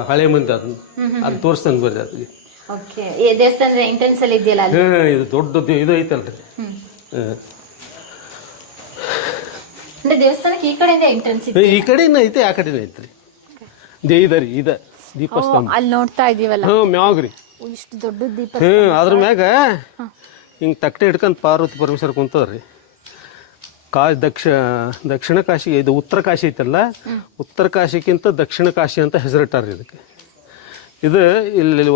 ಹಳೆ ಮಂದಿ. ಅದನ್ನ ತೋರಿಸ್ತಂಗ್ ಬರ್ರಿ. ಅದಕ್ಕೆ ದೇವಸ್ಥಾನದ ಎಂಟ್ರೆನ್ಸ್ ಅಲ್ಲಿ ಇದೆಯಲ್ಲ, ಇದು ದೊಡ್ಡ ಇದು ಐತಲ್ರಿ. ದೇವಸ್ಥಾನಕ್ಕೆ ಈ ಕಡೆಯಿಂದ ಎಂಟ್ರೆನ್ಸ್ ಈ ಕಡೆಯಿಂದ ಐತೆ, ಆ ಕಡೆನೇ ಐತ್ರಿ. ಇದ ದೀಪಸ್ತಂಭ ಅಲ್ಲಿ ನೋಡ್ತಾ ಇದೀವಲ್ಲ, ಮ್ಯಾಗ್ರಿ ಇಷ್ಟು ದೊಡ್ಡ ದೀಪ. ಅದ್ರ ಮ್ಯಾಗ ಹಿಂಗ್ ತಕ್ಕಡೆ ಹಿಡ್ಕೊಂಡ್ ಪಾರ್ವತಿ ಪರಮೇಶ್ವರ ಕುಂತದ್ರಿ. ದಕ್ಷಿಣ ಕಾಶಿ, ಇದು ಉತ್ತರ ಕಾಶಿ ಐತಲ್ಲ, ಉತ್ತರ ಕಾಶಿಗಿಂತ ದಕ್ಷಿಣ ಕಾಶಿ ಅಂತ ಹೆಸರಿಟ್ಟಾರ್ರಿ ಇದಕ್ಕೆ. ಇದು ಇಲ್ಲಿ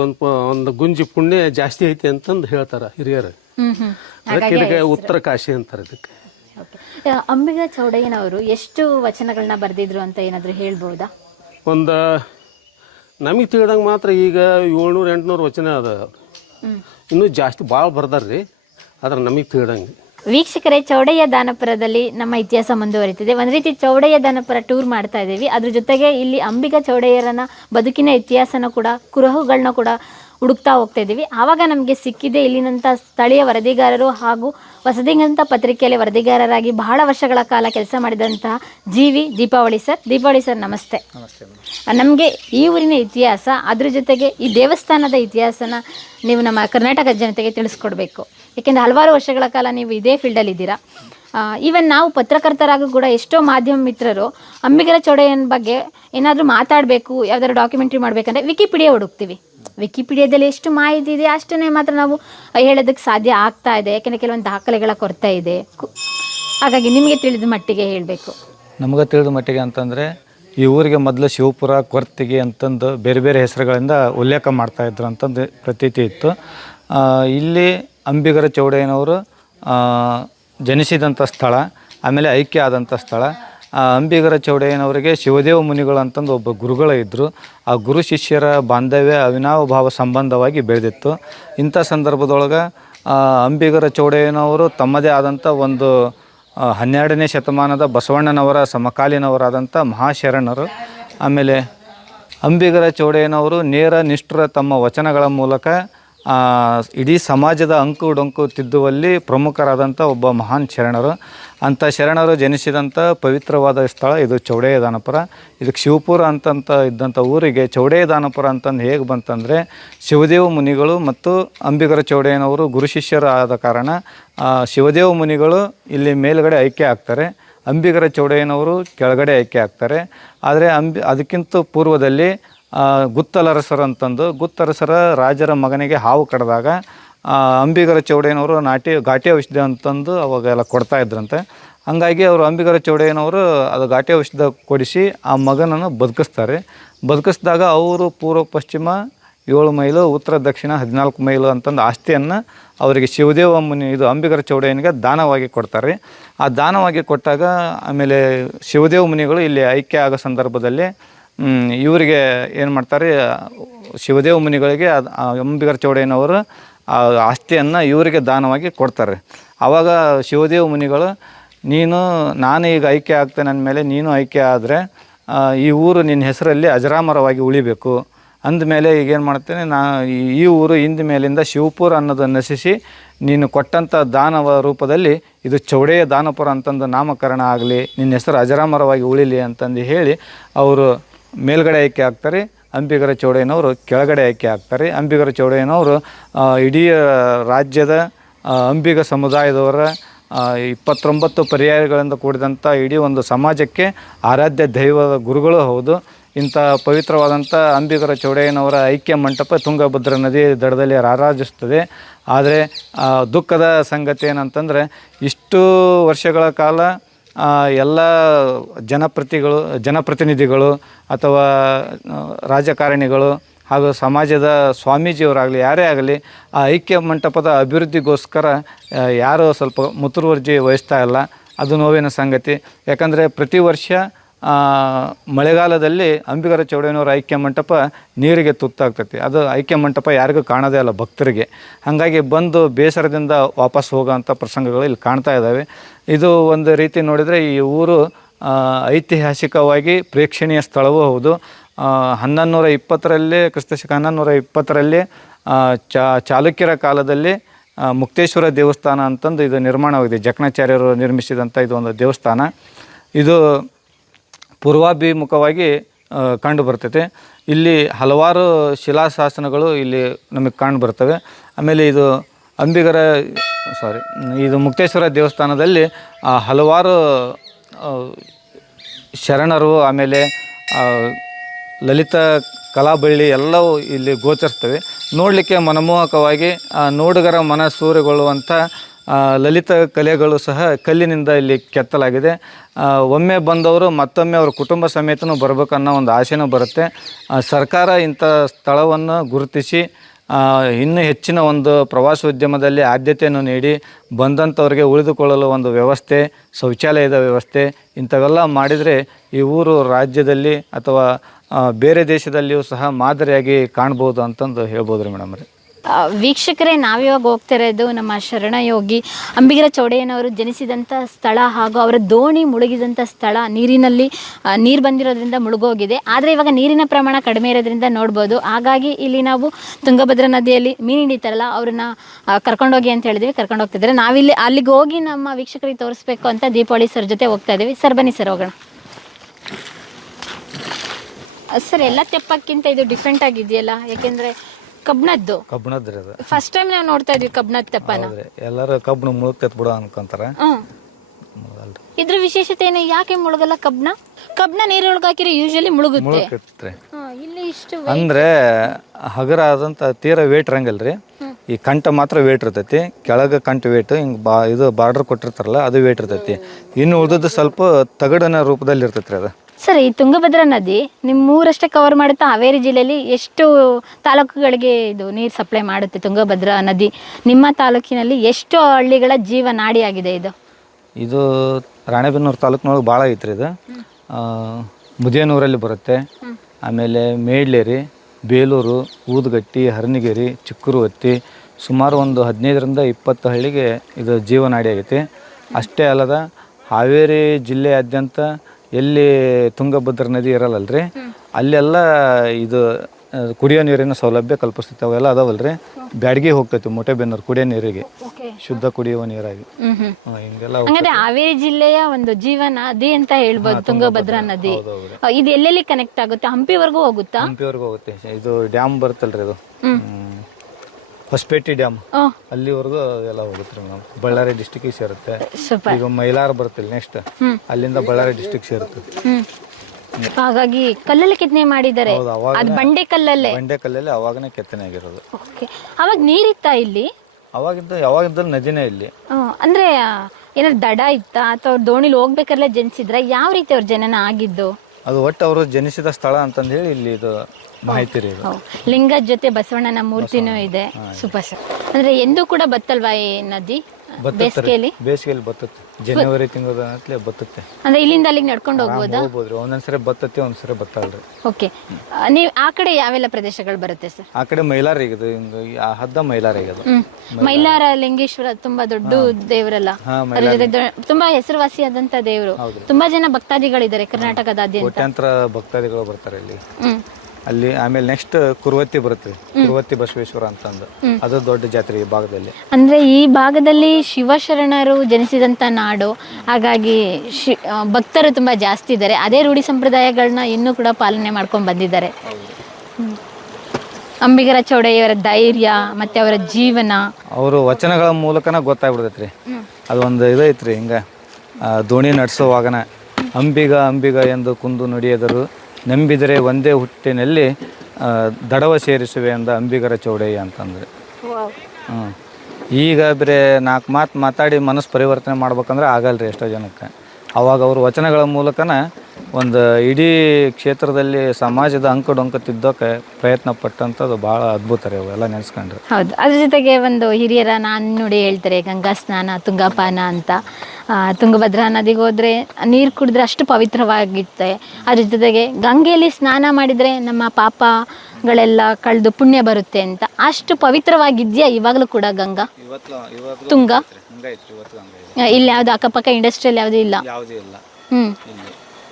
ಒಂದು ಗುಂಜಿ ಪುಣ್ಯ ಜಾಸ್ತಿ ಐತಿ ಅಂತಂದು ಹೇಳ್ತಾರ ಹಿರಿಯರು. ಅದಕ್ಕೆ ಇದಕ್ಕೆ ಉತ್ತರ ಕಾಶಿ ಅಂತಾರ ಇದಕ್ಕೆ. ಅಂಬಿಗಾ ಚೌಡಯ್ಯನವರು ಎಷ್ಟು ವಚನಗಳನ್ನ ಬರೆದಿದ್ರು ಅಂತ ಏನಾದ್ರು ಹೇಳ್ಬಹುದಾ? ಒಂದು ನಮಗೆ ತಿಳಿದಂಗೆ ಮಾತ್ರ ಈಗ 700-800 ವಚನ ಅದ. ಇನ್ನೂ ಜಾಸ್ತಿ ಭಾಳ ಬರ್ದಾರ್ರಿ, ಆದ್ರೆ ನಮಗೆ ತಿಳಿದಂಗೆ. ವೀಕ್ಷಕರೇ, ಚೌಡಯ್ಯ ದಾನಪುರದಲ್ಲಿ ನಮ್ಮ ಇತಿಹಾಸ ಮುಂದುವರಿತಿದೆ. ಒಂದು ರೀತಿ ಚೌಡಯ್ಯ ದಾನಪುರ ಟೂರ್ ಮಾಡ್ತಾ ಇದ್ದೀವಿ. ಅದ್ರ ಜೊತೆಗೆ ಇಲ್ಲಿ ಅಂಬಿಗಾ ಚೌಡಯ್ಯರನ್ನ ಬದುಕಿನ ಇತಿಹಾಸನ ಕೂಡ, ಕುರುಹುಗಳನ್ನ ಕೂಡ ಹುಡುಕ್ತಾ ಹೋಗ್ತಾ ಇದ್ದೀವಿ. ಆವಾಗ ನಮಗೆ ಸಿಕ್ಕಿದೆ ಇಲ್ಲಿನಂಥ ಸ್ಥಳೀಯ ವರದಿಗಾರರು ಹಾಗೂ ಹೊಸದಿಂಗಂತ ಪತ್ರಿಕೆಯಲ್ಲಿ ವರದಿಗಾರರಾಗಿ ಬಹಳ ವರ್ಷಗಳ ಕಾಲ ಕೆಲಸ ಮಾಡಿದಂತಹ ದೀಪಾವಳಿ ಸರ್ ನಮಸ್ತೆ. ನಮಗೆ ಈ ಊರಿನ ಇತಿಹಾಸ, ಅದ್ರ ಜೊತೆಗೆ ಈ ದೇವಸ್ಥಾನದ ಇತಿಹಾಸನ ನೀವು ನಮ್ಮ ಕರ್ನಾಟಕ ಜನತೆಗೆ ತಿಳಿಸ್ಕೊಡ್ಬೇಕು. ಏಕೆಂದರೆ ಹಲವಾರು ವರ್ಷಗಳ ಕಾಲ ನೀವು ಇದೇ ಫೀಲ್ಡಲ್ಲಿ ಇದ್ದೀರಾ. ಈವನ್ ನಾವು ಪತ್ರಕರ್ತರಾಗೂ ಕೂಡ ಎಷ್ಟೋ ಮಾಧ್ಯಮ ಮಿತ್ರರು ಅಂಬಿಗರ ಚೌಡಯ್ಯನ ಬಗ್ಗೆ ಏನಾದರೂ ಮಾತಾಡಬೇಕು, ಯಾವ್ದಾದ್ರು ಡಾಕ್ಯುಮೆಂಟ್ರಿ ಮಾಡಬೇಕಂದ್ರೆ ವಿಕಿಪೀಡಿಯಾ ಹುಡುಕ್ತೀವಿ. ವಿಕಿಪೀಡಿಯಾದಲ್ಲಿ ಎಷ್ಟು ಮಾಹಿತಿ ಇದೆ ಅಷ್ಟನ್ನೇ ಮಾತ್ರ ನಾವು ಹೇಳೋದಕ್ಕೆ ಸಾಧ್ಯ ಆಗ್ತಾ ಇದೆ, ಯಾಕೆಂದರೆ ಕೆಲವೊಂದು ದಾಖಲೆಗಳ ಕೊರತೆ ಇದೆ. ಹಾಗಾಗಿ ನಿಮಗೆ ತಿಳಿದ ಮಟ್ಟಿಗೆ ಹೇಳಬೇಕು. ನಮಗೆ ತಿಳಿದ ಮಟ್ಟಿಗೆ ಅಂತಂದರೆ ಈ ಊರಿಗೆ ಮೊದಲು ಶಿವಪುರ, ಕೊರ್ತಿಗೆ ಅಂತಂದು ಬೇರೆ ಬೇರೆ ಹೆಸರುಗಳಿಂದ ಉಲ್ಲೇಖ ಮಾಡ್ತಾಯಿದ್ರು ಅಂತಂದು ಪ್ರತೀತಿ ಇತ್ತು. ಇಲ್ಲಿ ಅಂಬಿಗರ ಚೌಡಯ್ಯನವರು ಜನಿಸಿದಂಥ ಸ್ಥಳ, ಆಮೇಲೆ ಐಕ್ಯ ಆದಂಥ ಸ್ಥಳ. ಅಂಬಿಗರ ಚೌಡಯ್ಯನವರಿಗೆ ಶಿವದೇವ ಮುನಿಗಳು ಅಂತಂದು ಒಬ್ಬ ಗುರುಗಳು ಇದ್ದರು. ಆ ಗುರು ಶಿಷ್ಯರ ಬಾಂಧವ್ಯ ಅವಿನಾವಭಾವ ಸಂಬಂಧವಾಗಿ ಬೆಳೆದಿತ್ತು. ಇಂಥ ಸಂದರ್ಭದೊಳಗೆ ಅಂಬಿಗರ ಚೌಡಯ್ಯನವರು ತಮ್ಮದೇ ಆದಂಥ ಒಂದು 12ನೇ ಶತಮಾನದ ಬಸವಣ್ಣನವರ ಸಮಕಾಲೀನವರಾದಂಥ ಮಹಾಶರಣರು. ಆಮೇಲೆ ಅಂಬಿಗರ ಚೌಡಯ್ಯನವರು ನೇರ ನಿಷ್ಠುರ ತಮ್ಮ ವಚನಗಳ ಮೂಲಕ ಇಡೀ ಸಮಾಜದ ಅಂಕು ಡೊಂಕು ತಿದ್ದುವಲ್ಲಿ ಪ್ರಮುಖರಾದಂಥ ಒಬ್ಬ ಮಹಾನ್ ಶರಣರು. ಅಂಥ ಶರಣರು ಜನಿಸಿದಂಥ ಪವಿತ್ರವಾದ ಸ್ಥಳ ಇದು ಚೌಡಯ್ಯ ದಾನಪುರ. ಇದಕ್ಕೆ ಶಿವಪುರ ಅಂತಂತ ಇದ್ದಂಥ ಊರಿಗೆ ಚೌಡಯ್ಯ ದಾನಪುರ ಅಂತಂದು ಹೇಗೆ ಬಂತಂದರೆ, ಶಿವದೇವ ಮುನಿಗಳು ಮತ್ತು ಅಂಬಿಗರ ಚೌಡಯ್ಯನವರು ಗುರು ಶಿಷ್ಯರು ಆದ ಕಾರಣ ಶಿವದೇವ ಮುನಿಗಳು ಇಲ್ಲಿ ಮೇಲುಗಡೆ ಐಕ್ಯ ಆಗ್ತಾರೆ, ಅಂಬಿಗರ ಚೌಡಯ್ಯನವರು ಕೆಳಗಡೆ ಐಕ್ಯ ಆಗ್ತಾರೆ. ಆದರೆ ಅದಕ್ಕಿಂತ ಪೂರ್ವದಲ್ಲಿ ಗುತ್ತಲರಸರು ಅಂತಂದು, ಗುತ್ತರಸರ ರಾಜರ ಮಗನಿಗೆ ಹಾವು ಕಡಿದಾಗ ಅಂಬಿಗರ ಚೌಡಯ್ಯನವರು ಘಾಟಿ ಔಷಧಿ ಅಂತಂದು ಅವಾಗೆಲ್ಲ ಕೊಡ್ತಾ ಇದ್ರಂತೆ. ಹಾಗಾಗಿ ಅವರು ಅಂಬಿಗರ ಚೌಡಯ್ಯನವರು ಅದು ಘಾಟಿ ಔಷಧ ಕೊಡಿಸಿ ಆ ಮಗನನ್ನು ಬದುಕಿಸಿದಾಗ ಅವರು ಪೂರ್ವ ಪಶ್ಚಿಮ 7 ಮೈಲು, ಉತ್ತರ ದಕ್ಷಿಣ 14 ಮೈಲು ಅಂತಂದು ಆಸ್ತಿಯನ್ನು ಅವರಿಗೆ ಶಿವದೇವ ಮುನಿ ಇದು ಅಂಬಿಗರ ಚೌಡಯ್ಯನಿಗೆ ದಾನವಾಗಿ ಕೊಡ್ತಾರೆ. ಆ ದಾನವಾಗಿ ಕೊಟ್ಟಾಗ ಆಮೇಲೆ ಶಿವದೇವ ಮುನಿಗಳು ಇಲ್ಲಿ ಐಕ್ಯ ಆಗೋ ಸಂದರ್ಭದಲ್ಲಿ ಇವರಿಗೆ ಏನು ಮಾಡ್ತಾರೆ, ಶಿವದೇವ ಮುನಿಗಳಿಗೆ ಅಂಬಿಗರ ಚೌಡಯ್ಯನವರು ಆ ಆಸ್ತಿಯನ್ನು ಇವರಿಗೆ ದಾನವಾಗಿ ಕೊಡ್ತಾರೆ. ಆವಾಗ ಶಿವದೇವ ಮುನಿಗಳು ನಾನು ಈಗ ಐಕ್ಯ ಆಗ್ತೇನೆ ಅಂದಮೇಲೆ ನೀನು ಐಕ್ಯ ಆದರೆ ಈ ಊರು ನಿನ್ನ ಹೆಸರಲ್ಲಿ ಅಜರಾಮರವಾಗಿ ಉಳಿಬೇಕು ಅಂದಮೇಲೆ ಈಗೇನು ಮಾಡ್ತೇನೆ, ಈ ಊರು ಇಂದ ಮೇಲಿಂದ ಶಿವಪುರ ಅನ್ನೋದನ್ನು ನಶಿಸಿ ನೀನು ಕೊಟ್ಟಂಥ ದಾನವ ರೂಪದಲ್ಲಿ ಇದು ಚೌಡಯ್ಯ ದಾನಪುರ ಅಂತಂದು ನಾಮಕರಣ ಆಗಲಿ, ನಿನ್ನ ಹೆಸರು ಅಜರಾಮರವಾಗಿ ಉಳಿಲಿ ಅಂತಂದು ಹೇಳಿ ಅವರು ಮೇಲ್ಗಡೆ ಆಯ್ಕೆ ಆಗ್ತಾರೆ. ಅಂಬಿಗರ ಚೌಡಯ್ಯನವರು ಕೆಳಗಡೆ ಆಯ್ಕೆ ಆಗ್ತಾರೆ. ಅಂಬಿಗರ ಚೌಡಯ್ಯನವರು ಇಡೀ ರಾಜ್ಯದ ಅಂಬಿಗ ಸಮುದಾಯದವರ 29 ಪರ್ಯಾಯಗಳಿಂದ ಕೂಡಿದಂಥ ಇಡೀ ಒಂದು ಸಮಾಜಕ್ಕೆ ಆರಾಧ್ಯ ದೈವದ ಗುರುಗಳು ಹೌದು. ಇಂಥ ಪವಿತ್ರವಾದಂಥ ಅಂಬಿಗರ ಚೌಡಯ್ಯನವರ ಐಕ್ಯ ಮಂಟಪ ತುಂಗಭದ್ರಾ ನದಿ ದಡದಲ್ಲಿ ರಾರಾಜಿಸುತ್ತದೆ. ಆದರೆ ದುಃಖದ ಸಂಗತಿ ಏನಂತಂದರೆ, ಇಷ್ಟು ವರ್ಷಗಳ ಕಾಲ ಎಲ್ಲ ಜನಪ್ರತಿನಿಧಿಗಳು ಅಥವಾ ರಾಜಕಾರಣಿಗಳು ಹಾಗೂ ಸಮಾಜದ ಸ್ವಾಮೀಜಿಯವರಾಗಲಿ ಯಾರೇ ಆಗಲಿ ಆ ಐಕ್ಯ ಮಂಟಪದ ಅಭಿವೃದ್ಧಿಗೋಸ್ಕರ ಯಾರೂ ಸ್ವಲ್ಪ ಮುತುವರ್ಜಿ ವಹಿಸ್ತಾ ಇಲ್ಲ. ಅದು ನೋವಿನ ಸಂಗತಿ. ಯಾಕಂದರೆ ಪ್ರತಿ ವರ್ಷ ಮಳೆಗಾಲದಲ್ಲಿ ಅಂಬಿಗರ ಚೌಡಯ್ಯನವರ ಐಕ್ಯ ಮಂಟಪ ನೀರಿಗೆ ತುತ್ತಾಗ್ತೈತಿ. ಅದು ಐಕ್ಯ ಮಂಟಪ ಯಾರಿಗೂ ಕಾಣೋದೇ ಇಲ್ಲ ಭಕ್ತರಿಗೆ. ಹಾಗಾಗಿ ಬಂದು ಬೇಸರದಿಂದ ವಾಪಸ್ ಹೋಗೋವಂಥ ಪ್ರಸಂಗಗಳು ಇಲ್ಲಿ ಕಾಣ್ತಾ ಇದ್ದಾವೆ. ಇದು ಒಂದು ರೀತಿ ನೋಡಿದರೆ ಈ ಊರು ಐತಿಹಾಸಿಕವಾಗಿ ಪ್ರೇಕ್ಷಣೀಯ ಸ್ಥಳವೂ ಹೌದು. 1120ರಲ್ಲಿ ಕ್ರಿಸ್ತಶಕ 1120ರಲ್ಲಿ ಚಾಲುಕ್ಯರ ಕಾಲದಲ್ಲಿ ಮುಕ್ತೇಶ್ವರ ದೇವಸ್ಥಾನ ಅಂತಂದು ಇದು ನಿರ್ಮಾಣವಾಗಿದೆ. ಜಕಣಾಚಾರ್ಯರು ನಿರ್ಮಿಸಿದಂಥ ಇದು ಒಂದು ದೇವಸ್ಥಾನ. ಇದು ಪೂರ್ವಾಭಿಮುಖವಾಗಿ ಕಂಡು ಬರ್ತೈತೆ. ಇಲ್ಲಿ ಹಲವಾರು ಶಿಲಾಶಾಸನಗಳು ಇಲ್ಲಿ ನಮಗೆ ಕಂಡು ಬರ್ತವೆ. ಆಮೇಲೆ ಇದು ಇದು ಮುಕ್ತೇಶ್ವರ ದೇವಸ್ಥಾನದಲ್ಲಿ ಹಲವಾರು ಶರಣರು ಆಮೇಲೆ ಲಲಿತ ಕಲಾಬಳ್ಳಿ ಎಲ್ಲವೂ ಇಲ್ಲಿ ಗೋಚರಿಸ್ತವೆ. ನೋಡಲಿಕ್ಕೆ ಮನಮೋಹಕವಾಗಿ ನೋಡುಗರ ಮನಸೂರೆಗೊಳ್ಳುವಂಥ ಲಲಿತ ಕಲೆಗಳು ಸಹ ಕಲ್ಲಿನಿಂದ ಇಲ್ಲಿ ಕೆತ್ತಲಾಗಿದೆ. ಒಮ್ಮೆ ಬಂದವರು ಮತ್ತೊಮ್ಮೆ ಅವ್ರ ಕುಟುಂಬ ಸಮೇತನೂ ಬರಬೇಕನ್ನೋ ಒಂದು ಆಸೆನೂ ಬರುತ್ತೆ. ಸರ್ಕಾರ ಇಂಥ ಸ್ಥಳವನ್ನು ಗುರುತಿಸಿ ಇನ್ನೂ ಹೆಚ್ಚಿನ ಒಂದು ಪ್ರವಾಸೋದ್ಯಮದಲ್ಲಿ ಆದ್ಯತೆಯನ್ನು ನೀಡಿ ಬಂದಂಥವ್ರಿಗೆ ಉಳಿದುಕೊಳ್ಳಲು ಒಂದು ವ್ಯವಸ್ಥೆ, ಶೌಚಾಲಯದ ವ್ಯವಸ್ಥೆ ಇಂಥವೆಲ್ಲ ಮಾಡಿದರೆ ಈ ಊರು ರಾಜ್ಯದಲ್ಲಿ ಅಥವಾ ಬೇರೆ ದೇಶದಲ್ಲಿಯೂ ಸಹ ಮಾದರಿಯಾಗಿ ಕಾಣ್ಬೋದು ಅಂತಂದು ಹೇಳ್ಬೋದು ರೀ ಮೇಡಮ್ ರೀ. ವೀಕ್ಷಕರೇ, ನಾವಿವಾಗ ಹೋಗ್ತಾ ಇರೋದು ನಮ್ಮ ಶರಣಯೋಗಿ ಅಂಬಿಗರ ಚೌಡಯ್ಯನವರು ಜನಿಸಿದಂಥ ಸ್ಥಳ ಹಾಗೂ ಅವರ ದೋಣಿ ಮುಳುಗಿದಂಥ ಸ್ಥಳ. ನೀರು ಬಂದಿರೋದ್ರಿಂದ ಮುಳುಗೋಗಿದೆ. ಆದರೆ ಇವಾಗ ನೀರಿನ ಪ್ರಮಾಣ ಕಡಿಮೆ ಇರೋದ್ರಿಂದ ನೋಡ್ಬೋದು. ಹಾಗಾಗಿ ಇಲ್ಲಿ ನಾವು ತುಂಗಭದ್ರಾ ನದಿಯಲ್ಲಿ ಮೀನು ಹಿಡಿತಾರಲ್ಲ ಅವ್ರನ್ನ ಕರ್ಕೊಂಡೋಗಿ ಅಂತ ಹೇಳಿದ್ವಿ, ಕರ್ಕೊಂಡು ಹೋಗ್ತಿದ್ದಾರೆ. ನಾವಿಲ್ಲಿ ಅಲ್ಲಿಗೆ ಹೋಗಿ ನಮ್ಮ ವೀಕ್ಷಕರಿಗೆ ತೋರಿಸ್ಬೇಕು ಅಂತ ದೀಪಾವಳಿ ಸರ್ ಜೊತೆ ಹೋಗ್ತಾ ಇದ್ದೀವಿ. ಸರ್ ಬನ್ನಿ ಸರ್, ಹೋಗೋಣ. ಸರ್, ಎಲ್ಲ ತೆಪ್ಪಕ್ಕಿಂತ ಇದು ಡಿಫ್ರೆಂಟ್ ಆಗಿದೆಯಲ್ಲ, ಯಾಕೆಂದರೆ ಕಬ್ಬಣದ್ದು ರೀ ಅದು. ಫಸ್ಟ್ ಟೈಮ್ ನಾವು ನೋಡ್ತಾ ಇದ್ವಿ ಕಬ್ಬಣದ ತೆಪ್ಪನ. ಎಲ್ಲರೂ ಕಬ್ಬಣ ಮುಳುಗ್ತೈತೆ ಬಿಡ ಅನ್ಕೊಂತಾರೆ. ಇದ್ರ ವಿಶೇಷತೆ ಏನು? ಯಾಕೆ ಮುಳುಗಲ್ಲ ಕಬ್ಬಣ ನೀರೊಳಗೆ ಹಾಕಿದ್ರೆ ಯೂಶಲಿ ಮುಳುಗುತ್ತೆ. ಇಲ್ಲಿ ಇಷ್ಟು ಅಂದ್ರೆ ಹಗರ ಆದಂತ ತೀರ ವೇಟ್ ಇರಂಗಿಲ್ರಿ. ಈ ಕಂಠ ಮಾತ್ರ ವೇಟ್ ಇರ್ತೈತಿ. ಕೆಳಗೆ ಕಂಠ ವೇಟ್ ಹಿಂಗೆ ಇದು ಬಾರ್ಡರ್ ಕೊಟ್ಟಿರ್ತಾರಲ್ಲ ಅದು ವೇಟ್ ಇರ್ತೈತಿ. ಇನ್ನು ಉಳಿದದ್ದು ಸ್ವಲ್ಪ ತಗಡಿನ ರೂಪದಲ್ಲಿ ಇರ್ತೈತ್ರಿ ಅದು. ಸರ್, ಈ ತುಂಗಭದ್ರಾ ನದಿ ನಿಮ್ಮ ಊರಷ್ಟೇ ಕವರ್ ಮಾಡುತ್ತಾ? ಹಾವೇರಿ ಜಿಲ್ಲೆಯಲ್ಲಿ ಎಷ್ಟು ತಾಲೂಕುಗಳಿಗೆ ಇದು ನೀರು ಸಪ್ಲೈ ಮಾಡುತ್ತೆ ತುಂಗಭದ್ರಾ ನದಿ? ನಿಮ್ಮ ತಾಲೂಕಿನಲ್ಲಿ ಎಷ್ಟು ಹಳ್ಳಿಗಳ ಜೀವನಾಡಿಯಾಗಿದೆ ಇದು? ಇದು ರಾಣೆಬೆನ್ನೂರು ತಾಲೂಕಿನೊಳಗೆ ಭಾಳ ಐತ್ರಿ ಇದು. ಮುದೇನೂರಲ್ಲಿ ಬರುತ್ತೆ. ಆಮೇಲೆ ಮೇಡ್ಲೇರಿ, ಬೇಲೂರು, ಊದಗಟ್ಟಿ, ಹರನಿಗೇರಿ, ಚಿಕ್ಕರುವತ್ತಿ, ಸುಮಾರು ಒಂದು 15ರಿಂದ 20 ಹಳ್ಳಿಗೆ ಇದು ಜೀವನಾಡಿ ಆಗೈತಿ. ಅಷ್ಟೇ ಅಲ್ಲದ ಹಾವೇರಿ ಜಿಲ್ಲೆಯಾದ್ಯಂತ ಎಲ್ಲಿ ತುಂಗಭದ್ರಾ ನದಿ ಇರಲ್ಲಲ್ರಿ ಅಲ್ಲೆಲ್ಲ ಇದು ಕುಡಿಯೋ ನೀರಿನ ಸೌಲಭ್ಯ ಕಲ್ಪಿಸ್ತೈತೆ. ಅವೆಲ್ಲ ಅದಾವಲ್ರಿ. ಬ್ಯಾಡಗಿ ಹೋಗ್ತೈತಿ ಮೊಟೆಬೆನ್ನೂರು ಕುಡಿಯೋ ನೀರಿಗೆ, ಶುದ್ಧ ಕುಡಿಯುವ ನೀರಾಗಿ. ಹಿಂಗೆಲ್ಲ ಹಾವೇರಿ ಜಿಲ್ಲೆಯ ಒಂದು ಜೀವನದಿ ಅಂತ ಹೇಳ್ಬೋದು ತುಂಗಭದ್ರಾ ನದಿ. ಇದು ಎಲ್ಲೆಲ್ಲಿ ಕನೆಕ್ಟ್ ಆಗುತ್ತೆ? ಹಂಪಿವರೆಗೂ ಹೋಗುತ್ತಾ? ಹಂಪಿವರೆಗೂ ಹೋಗುತ್ತೆ. ಇದು ಡ್ಯಾಮ್ ಬರುತ್ತಲ್ರಿ, ಇದು ಹೊಸಪೇಟೆ ಡ್ಯಾಮ್, ಅಲ್ಲಿವರೆಗೂ ಎಲ್ಲ ಹೋಗುತ್ತೆ ಮೇಡಮ್. ಬಳ್ಳಾರಿ ಡಿಸ್ಟಿಕ್ ಸೇರುತ್ತೆ. ಈಗ ಮೈಲಾರ ಬರುತ್ತಿಲ್ಲ ನೆಕ್ಸ್ಟ್, ಅಲ್ಲಿಂದ ಬಳ್ಳಾರಿ ಡಿಸ್ಟಿಕ್ ಸೇರುತ್ತೆ. ಹಾಗಾಗಿ ಕಲ್ಲಲ್ಲಿ ಕೆತ್ತನೆ ಮಾಡಿದ್ದಾರೆ. ಅದು ಬಂಡೆ ಕಲ್ಲಲ್ಲೇ ಅವಾಗನೇ ಕೆತ್ತನೆ ಆಗಿರೋದು. ಅವಾಗ ನೀರಿತ್ತಾ ಇಲ್ಲಿ? ಯಾವಾಗಿದ್ದಲ್ಲಿ ನದಿನೇ ಇಲ್ಲಿ. ಅಂದ್ರೆ ಏನಾದ್ರು ದಡ ಇತ್ತಾ ಅಥವಾ ಅವ್ರು ದೋಣಿಲಿ ಹೋಗ್ಬೇಕಾದ್ರೆ ಜನಿಸಿದ್ರ? ಯಾವ ರೀತಿ ಅವ್ರ ಜನನ ಆಗಿದ್ದು? ಅದು ಒಟ್ಟು ಅವರು ಜನಿಸಿದ ಸ್ಥಳ ಅಂತಂದು ಹೇಳಿ ಇಲ್ಲಿ ಇದು ಮಾಹಿತಿ ರೀ. ಲಿಂಗದ ಜೊತೆ ಬಸವಣ್ಣನ ಮೂರ್ತಿನೂ ಇದೆ. Super sir. ಅಂದ್ರೆ ಎಂದೂ ಕೂಡ ಬತ್ತಲ್ವಾ ಈ ನದಿ? ಬೇಸಿಗೆಯಲ್ಲಿ ಬತ್ತತ್ತೆ, ಜನವರಿ ತಿಂಗಳ ಬತ್ತತ್ತೆ. ಅಂದ್ರೆ ಇಲ್ಲಿಂದ ಅಲ್ಲಿಗೆ ನಡ್ಕೊಂಡು ಹೋಗ್ಬೋದಾ? ಹೋಗ್ಬೋದ್ರಿ. ಒಂದೊಂದ್ಸರಿ ಬತ್ತತ್ತೆ, ಒಂದ್ಸರಿ ಬತ್ತಲ್ರಿ. ಓಕೆ. ನೀವ್ ಆ ಕಡೆ ಯಾವೆಲ್ಲ ಪ್ರದೇಶಗಳು ಬರುತ್ತೆ ಸರ್? ಆ ಕಡೆ ಮೈಲಾರಿಗದು, ಆ ಹದ್ದ ಮೈಲಾರಿಗದು. ಮೈಲಾರ ಲಿಂಗೇಶ್ವರ ತುಂಬಾ ದೊಡ್ಡ ದೇವರಲ್ಲ, ಅದ್ರ ಜೊತೆ ತುಂಬಾ ಹೆಸರುವಾಸಿಯಾದಂತ ದೇವರು. ತುಂಬಾ ಜನ ಭಕ್ತಾದಿಗಳಿದ್ದಾರೆ ಕರ್ನಾಟಕದಾದ್ಯಂತ. ಕೋಟ್ಯಾಂತರ ಭಕ್ತಾದಿಗಳು ಬರ್ತಾರೆ ಇಲ್ಲಿ. ಅಲ್ಲಿ ಆಮೇಲೆ ನೆಕ್ಸ್ಟ್ ಕುರುವತ್ತಿ ಬರುತ್ತೆ, ಕುರುವತ್ತಿ ಬಸವೇಶ್ವರ ಅಂತಂದು, ಅದು ದೊಡ್ಡ ಜಾತ್ರೆ ಈ ಭಾಗದಲ್ಲಿ. ಅಂದ್ರೆ ಈ ಭಾಗದಲ್ಲಿ ಶಿವಶರಣರು ಜನಿಸಿದಂತ ನಾಡು, ಹಾಗಾಗಿ ಭಕ್ತರು ತುಂಬಾ ಜಾಸ್ತಿ ಇದ್ದಾರೆ. ಅದೇ ರೂಢಿ ಸಂಪ್ರದಾಯಗಳನ್ನ ಇನ್ನೂ ಕೂಡ ಪಾಲನೆ ಮಾಡ್ಕೊಂಡು ಬಂದಿದ್ದಾರೆ. ಅಂಬಿಗರ ಚೌಡಯ್ಯವರ ಧೈರ್ಯ ಮತ್ತೆ ಅವರ ಜೀವನ, ಅವರು ವಚನಗಳ ಮೂಲಕನ ಗೊತ್ತಾಗ್ಬಿಡ್ತೈತ್ರಿ. ಅದೊಂದು ಇದೈತ್ರಿ, ಹಿಂಗ ದೋಣಿ ನಡೆಸುವಾಗನ ಅಂಬಿಗ ಎಂದು ಕುಂದು ನುಡಿಯದರು, ನಂಬಿದರೆ ಒಂದೇ ಹುಟ್ಟಿನಲ್ಲಿ ದಡವ ಸೇರಿಸುವೆ ಅಂದ ಅಂಬಿಗರ ಚೌಡಯ್ಯ ಅಂತಂದ್ರೆ. ಈಗ ಬರೇ 4 ಮಾತು ಮಾತಾಡಿ ಮನಸ್ಸು ಪರಿವರ್ತನೆ ಮಾಡ್ಬೇಕಂದ್ರೆ ಆಗಲ್ರಿ ಎಷ್ಟೋ ಜನಕ್ಕೆ. ಅವಾಗ ಅವರು ವಚನಗಳ ಮೂಲಕನ ಒಂದು ಇಡೀ ಕ್ಷೇತ್ರದಲ್ಲಿ ಸಮಾಜದ ಅಂಕಡೊಂಕ ತಿದ್ದೋಕೆ ಪ್ರಯತ್ನ ಪಟ್ಟಂಥದ್ದು ಭಾಳ ಅದ್ಭುತ ರೀ ಅವೆಲ್ಲ ನೆನೆಸ್ಕೊಂಡ್ರೆ. ಹೌದು. ಅದ್ರ ಜೊತೆಗೆ ಒಂದು ಹಿರಿಯರ ನಾಣ್ಣುಡಿ ಹೇಳ್ತಾರೆ, ಗಂಗಾ ಸ್ನಾನ ತುಂಗಾಪಾನ ಅಂತ. ತುಂಗಭದ್ರಾ ನದಿಗೆ ಹೋದ್ರೆ ನೀರು ಕುಡಿದ್ರೆ ಅಷ್ಟು ಪವಿತ್ರವಾಗಿತ್ತೆ. ಅದ್ರ ಜೊತೆಗೆ ಗಂಗೆಯಲ್ಲಿ ಸ್ನಾನ ಮಾಡಿದರೆ ನಮ್ಮ ಪಾಪಗಳೆಲ್ಲ ಕಳೆದು ಪುಣ್ಯ ಬರುತ್ತೆ ಅಂತ. ಅಷ್ಟು ಪವಿತ್ರವಾಗಿದೆಯಾ ಇವಾಗಲೂ ಕೂಡ ಗಂಗಾ, ತುಂಗ? ಇಲ್ಲಿ ಯಾವುದು ಅಕ್ಕಪಕ್ಕ ಇಂಡಸ್ಟ್ರಿಯಲ್ ಯಾವುದೂ ಇಲ್ಲ?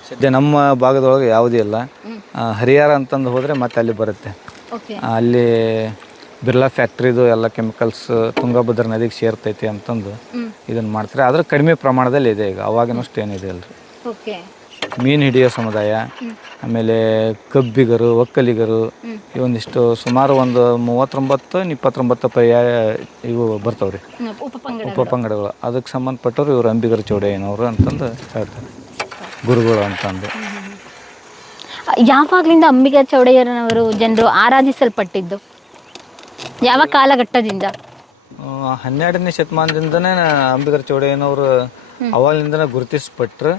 ಸದ್ಯ ನಮ್ಮ ಭಾಗದೊಳಗೆ ಯಾವುದೂ ಇಲ್ಲ. ಹರಿಹರ ಅಂತಂದು ಹೋದರೆ ಮತ್ತೆ ಅಲ್ಲಿ ಬರುತ್ತೆ. ಅಲ್ಲಿ ಬಿರ್ಲಾ ಫ್ಯಾಕ್ಟ್ರಿದು ಎಲ್ಲ ಕೆಮಿಕಲ್ಸ್ ತುಂಗಭದ್ರಾ ನದಿಗೆ ಸೇರ್ತೈತಿ ಅಂತಂದು ಇದನ್ನು ಮಾಡ್ತಾರೆ. ಆದ್ರೆ ಕಡಿಮೆ ಪ್ರಮಾಣದಲ್ಲಿ ಇದೆ ಈಗ, ಅವಾಗಿನಷ್ಟು ಏನಿದೆ ಅಲ್ರಿ. ಮೀನು ಹಿಡಿಯೋ ಸಮುದಾಯ, ಆಮೇಲೆ ಕಬ್ಬಿಗರು, ಒಕ್ಕಲಿಗರು, ಇವೊಂದಿಷ್ಟು ಸುಮಾರು ಒಂದು 39-29 ಪರ್ಯಾಯ ಇವು ಬರ್ತಾವ್ರಿ, ಉಪಪಂಗಡಗಳು. ಅದಕ್ಕೆ ಸಂಬಂಧಪಟ್ಟವ್ರು ಇವರು ಅಂಬಿಗರ ಚೌಡಯ್ಯನವರು ಅಂತಂದು ಹೇಳ್ತಾರೆ, ಗುರುಗಳು ಅಂತಂದು. ಯಾವಾಗಲಿಂದ ಅಂಬಿಗರ ಚೌಡಯ್ಯನವರು ಜನರು ಆರಾಧಿಸಲ್ಪಟ್ಟಿದ್ದು? ಯಾವ ಕಾಲಘಟ್ಟದಿಂದ? 12ನೇ ಶತಮಾನದಿಂದನೇ ಅಂಬಿಗರ ಚೌಡಯ್ಯನವರು ಅವಾಗಿಂದನೇ ಗುರುತಿಸ್ಪಟ್ರು.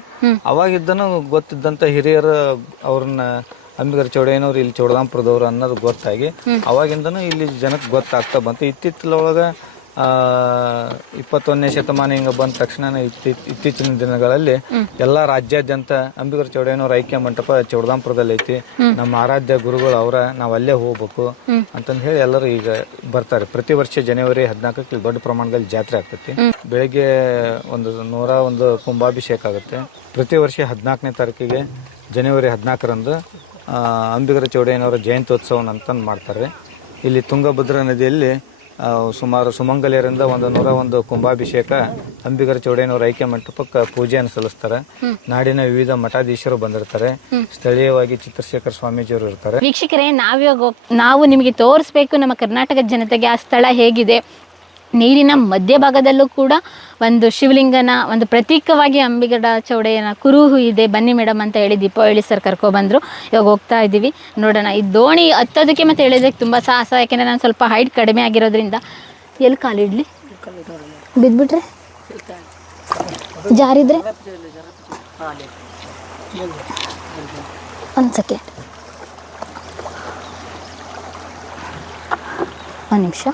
ಅವಾಗಿದ್ದನು ಗೊತ್ತಿದ್ದಂಥ ಹಿರಿಯರು ಅವ್ರನ್ನ ಅಂಬಿಗರ ಚೌಡಯ್ಯನವ್ರು ಇಲ್ಲಿ ಚೌಡದಾಂಪುರದವ್ರು ಅನ್ನೋದು ಗೊತ್ತಾಗಿ ಅವಾಗಿಂದನೂ ಇಲ್ಲಿ ಜನಕ್ಕೆ ಗೊತ್ತಾಗ್ತಾ ಬಂತು. ಇತ್ತಿತ್ತಲೊಳಗೆ 21ನೇ ಶತಮಾನ ಹಿಂಗೆ ಬಂದ ತಕ್ಷಣ ಇತ್ತೀಚಿನ ದಿನಗಳಲ್ಲಿ ಎಲ್ಲ ರಾಜ್ಯಾದ್ಯಂತ ಅಂಬಿಗರ ಚೌಡಯ್ಯನವ್ರ ಐಕ್ಯ ಮಂಟಪ ಚೌಡದಾಂಪುರದಲ್ಲಿ ಐತಿ, ನಮ್ಮ ಆರಾಧ್ಯ ಗುರುಗಳು ಅವರ, ನಾವು ಅಲ್ಲೇ ಹೋಗ್ಬೇಕು ಅಂತಂದು ಹೇಳಿ ಎಲ್ಲರೂ ಈಗ ಬರ್ತಾರೆ. ಪ್ರತಿ ವರ್ಷ ಜನವರಿ 14ಕ್ಕೆ ದೊಡ್ಡ ಪ್ರಮಾಣದಲ್ಲಿ ಜಾತ್ರೆ ಆಗ್ತೈತಿ. ಬೆಳಿಗ್ಗೆ 101 ಕುಂಭಾಭಿಷೇಕ ಆಗುತ್ತೆ. ಪ್ರತಿ ವರ್ಷ 14ನೇ ತಾರೀಕಿಗೆ ಜನವರಿ 14ರಂದು ಅಂಬಿಗರ ಚೌಡಯ್ಯನವರ ಜಯಂತ್ಯೋತ್ಸವ ಅಂತಂದು ಮಾಡ್ತಾರೆ. ಇಲ್ಲಿ ತುಂಗಭದ್ರಾ ನದಿಯಲ್ಲಿ ಸುಮಾರು ಸುಮಂಗಲಿಯರಿಂದ 101 ಕುಂಭಾಭಿಷೇಕ ಅಂಬಿಗರ ಚೌಡಯ್ಯನವರ ಐಕ್ಯ ಮಂಟಪಕ್ಕೆ ಪೂಜೆಯನ್ನು ಸಲ್ಲಿಸ್ತಾರೆ. ನಾಡಿನ ವಿವಿಧ ಮಠಾಧೀಶರು ಬಂದಿರ್ತಾರೆ, ಸ್ಥಳೀಯವಾಗಿ ಚಿತ್ರಶೇಖರ ಸ್ವಾಮೀಜಿಯವರು ಇರ್ತಾರೆ. ವೀಕ್ಷಕರೇ, ನಾವು ನಿಮಗೆ ತೋರಿಸ್ಬೇಕು ನಮ್ಮ ಕರ್ನಾಟಕದ ಜನತೆಗೆ ಆ ಸ್ಥಳ ಹೇಗಿದೆ. ನೀರಿನ ಮಧ್ಯಭಾಗದಲ್ಲೂ ಕೂಡ ಒಂದು ಶಿವಲಿಂಗನ ಒಂದು ಪ್ರತೀಕವಾಗಿ ಅಂಬಿಗರ ಚೌಡಯ್ಯನ ಕುರುಹು ಇದೆ. ಬನ್ನಿ ಮೇಡಮ್ ಅಂತ ಹೇಳಿ ದೀಪಾವಳಿ ಸರ್ ಕರ್ಕೊಬಂದರು. ಇವಾಗ ಹೋಗ್ತಾ ಇದ್ದೀವಿ, ನೋಡೋಣ. ಈ ದೋಣಿ ಹತ್ತೋದಕ್ಕೆ ಮತ್ತು ಇಳಿಯೋದಕ್ಕೆ ತುಂಬ ಸಾಹಸ, ಯಾಕೆಂದರೆ ನಾನು ಸ್ವಲ್ಪ ಹೈಟ್ ಕಡಿಮೆ ಆಗಿರೋದ್ರಿಂದ. ಎಲ್ಲಿ ಕಾಲಿಡ್ಲಿ? ಬಿದ್ದುಬಿಟ್ರೆ, ಜಾರಿದ್ರೆ? ಒಂದು ಸೆಕೆಂಡ್, ಒಂದು ನಿಮಿಷ.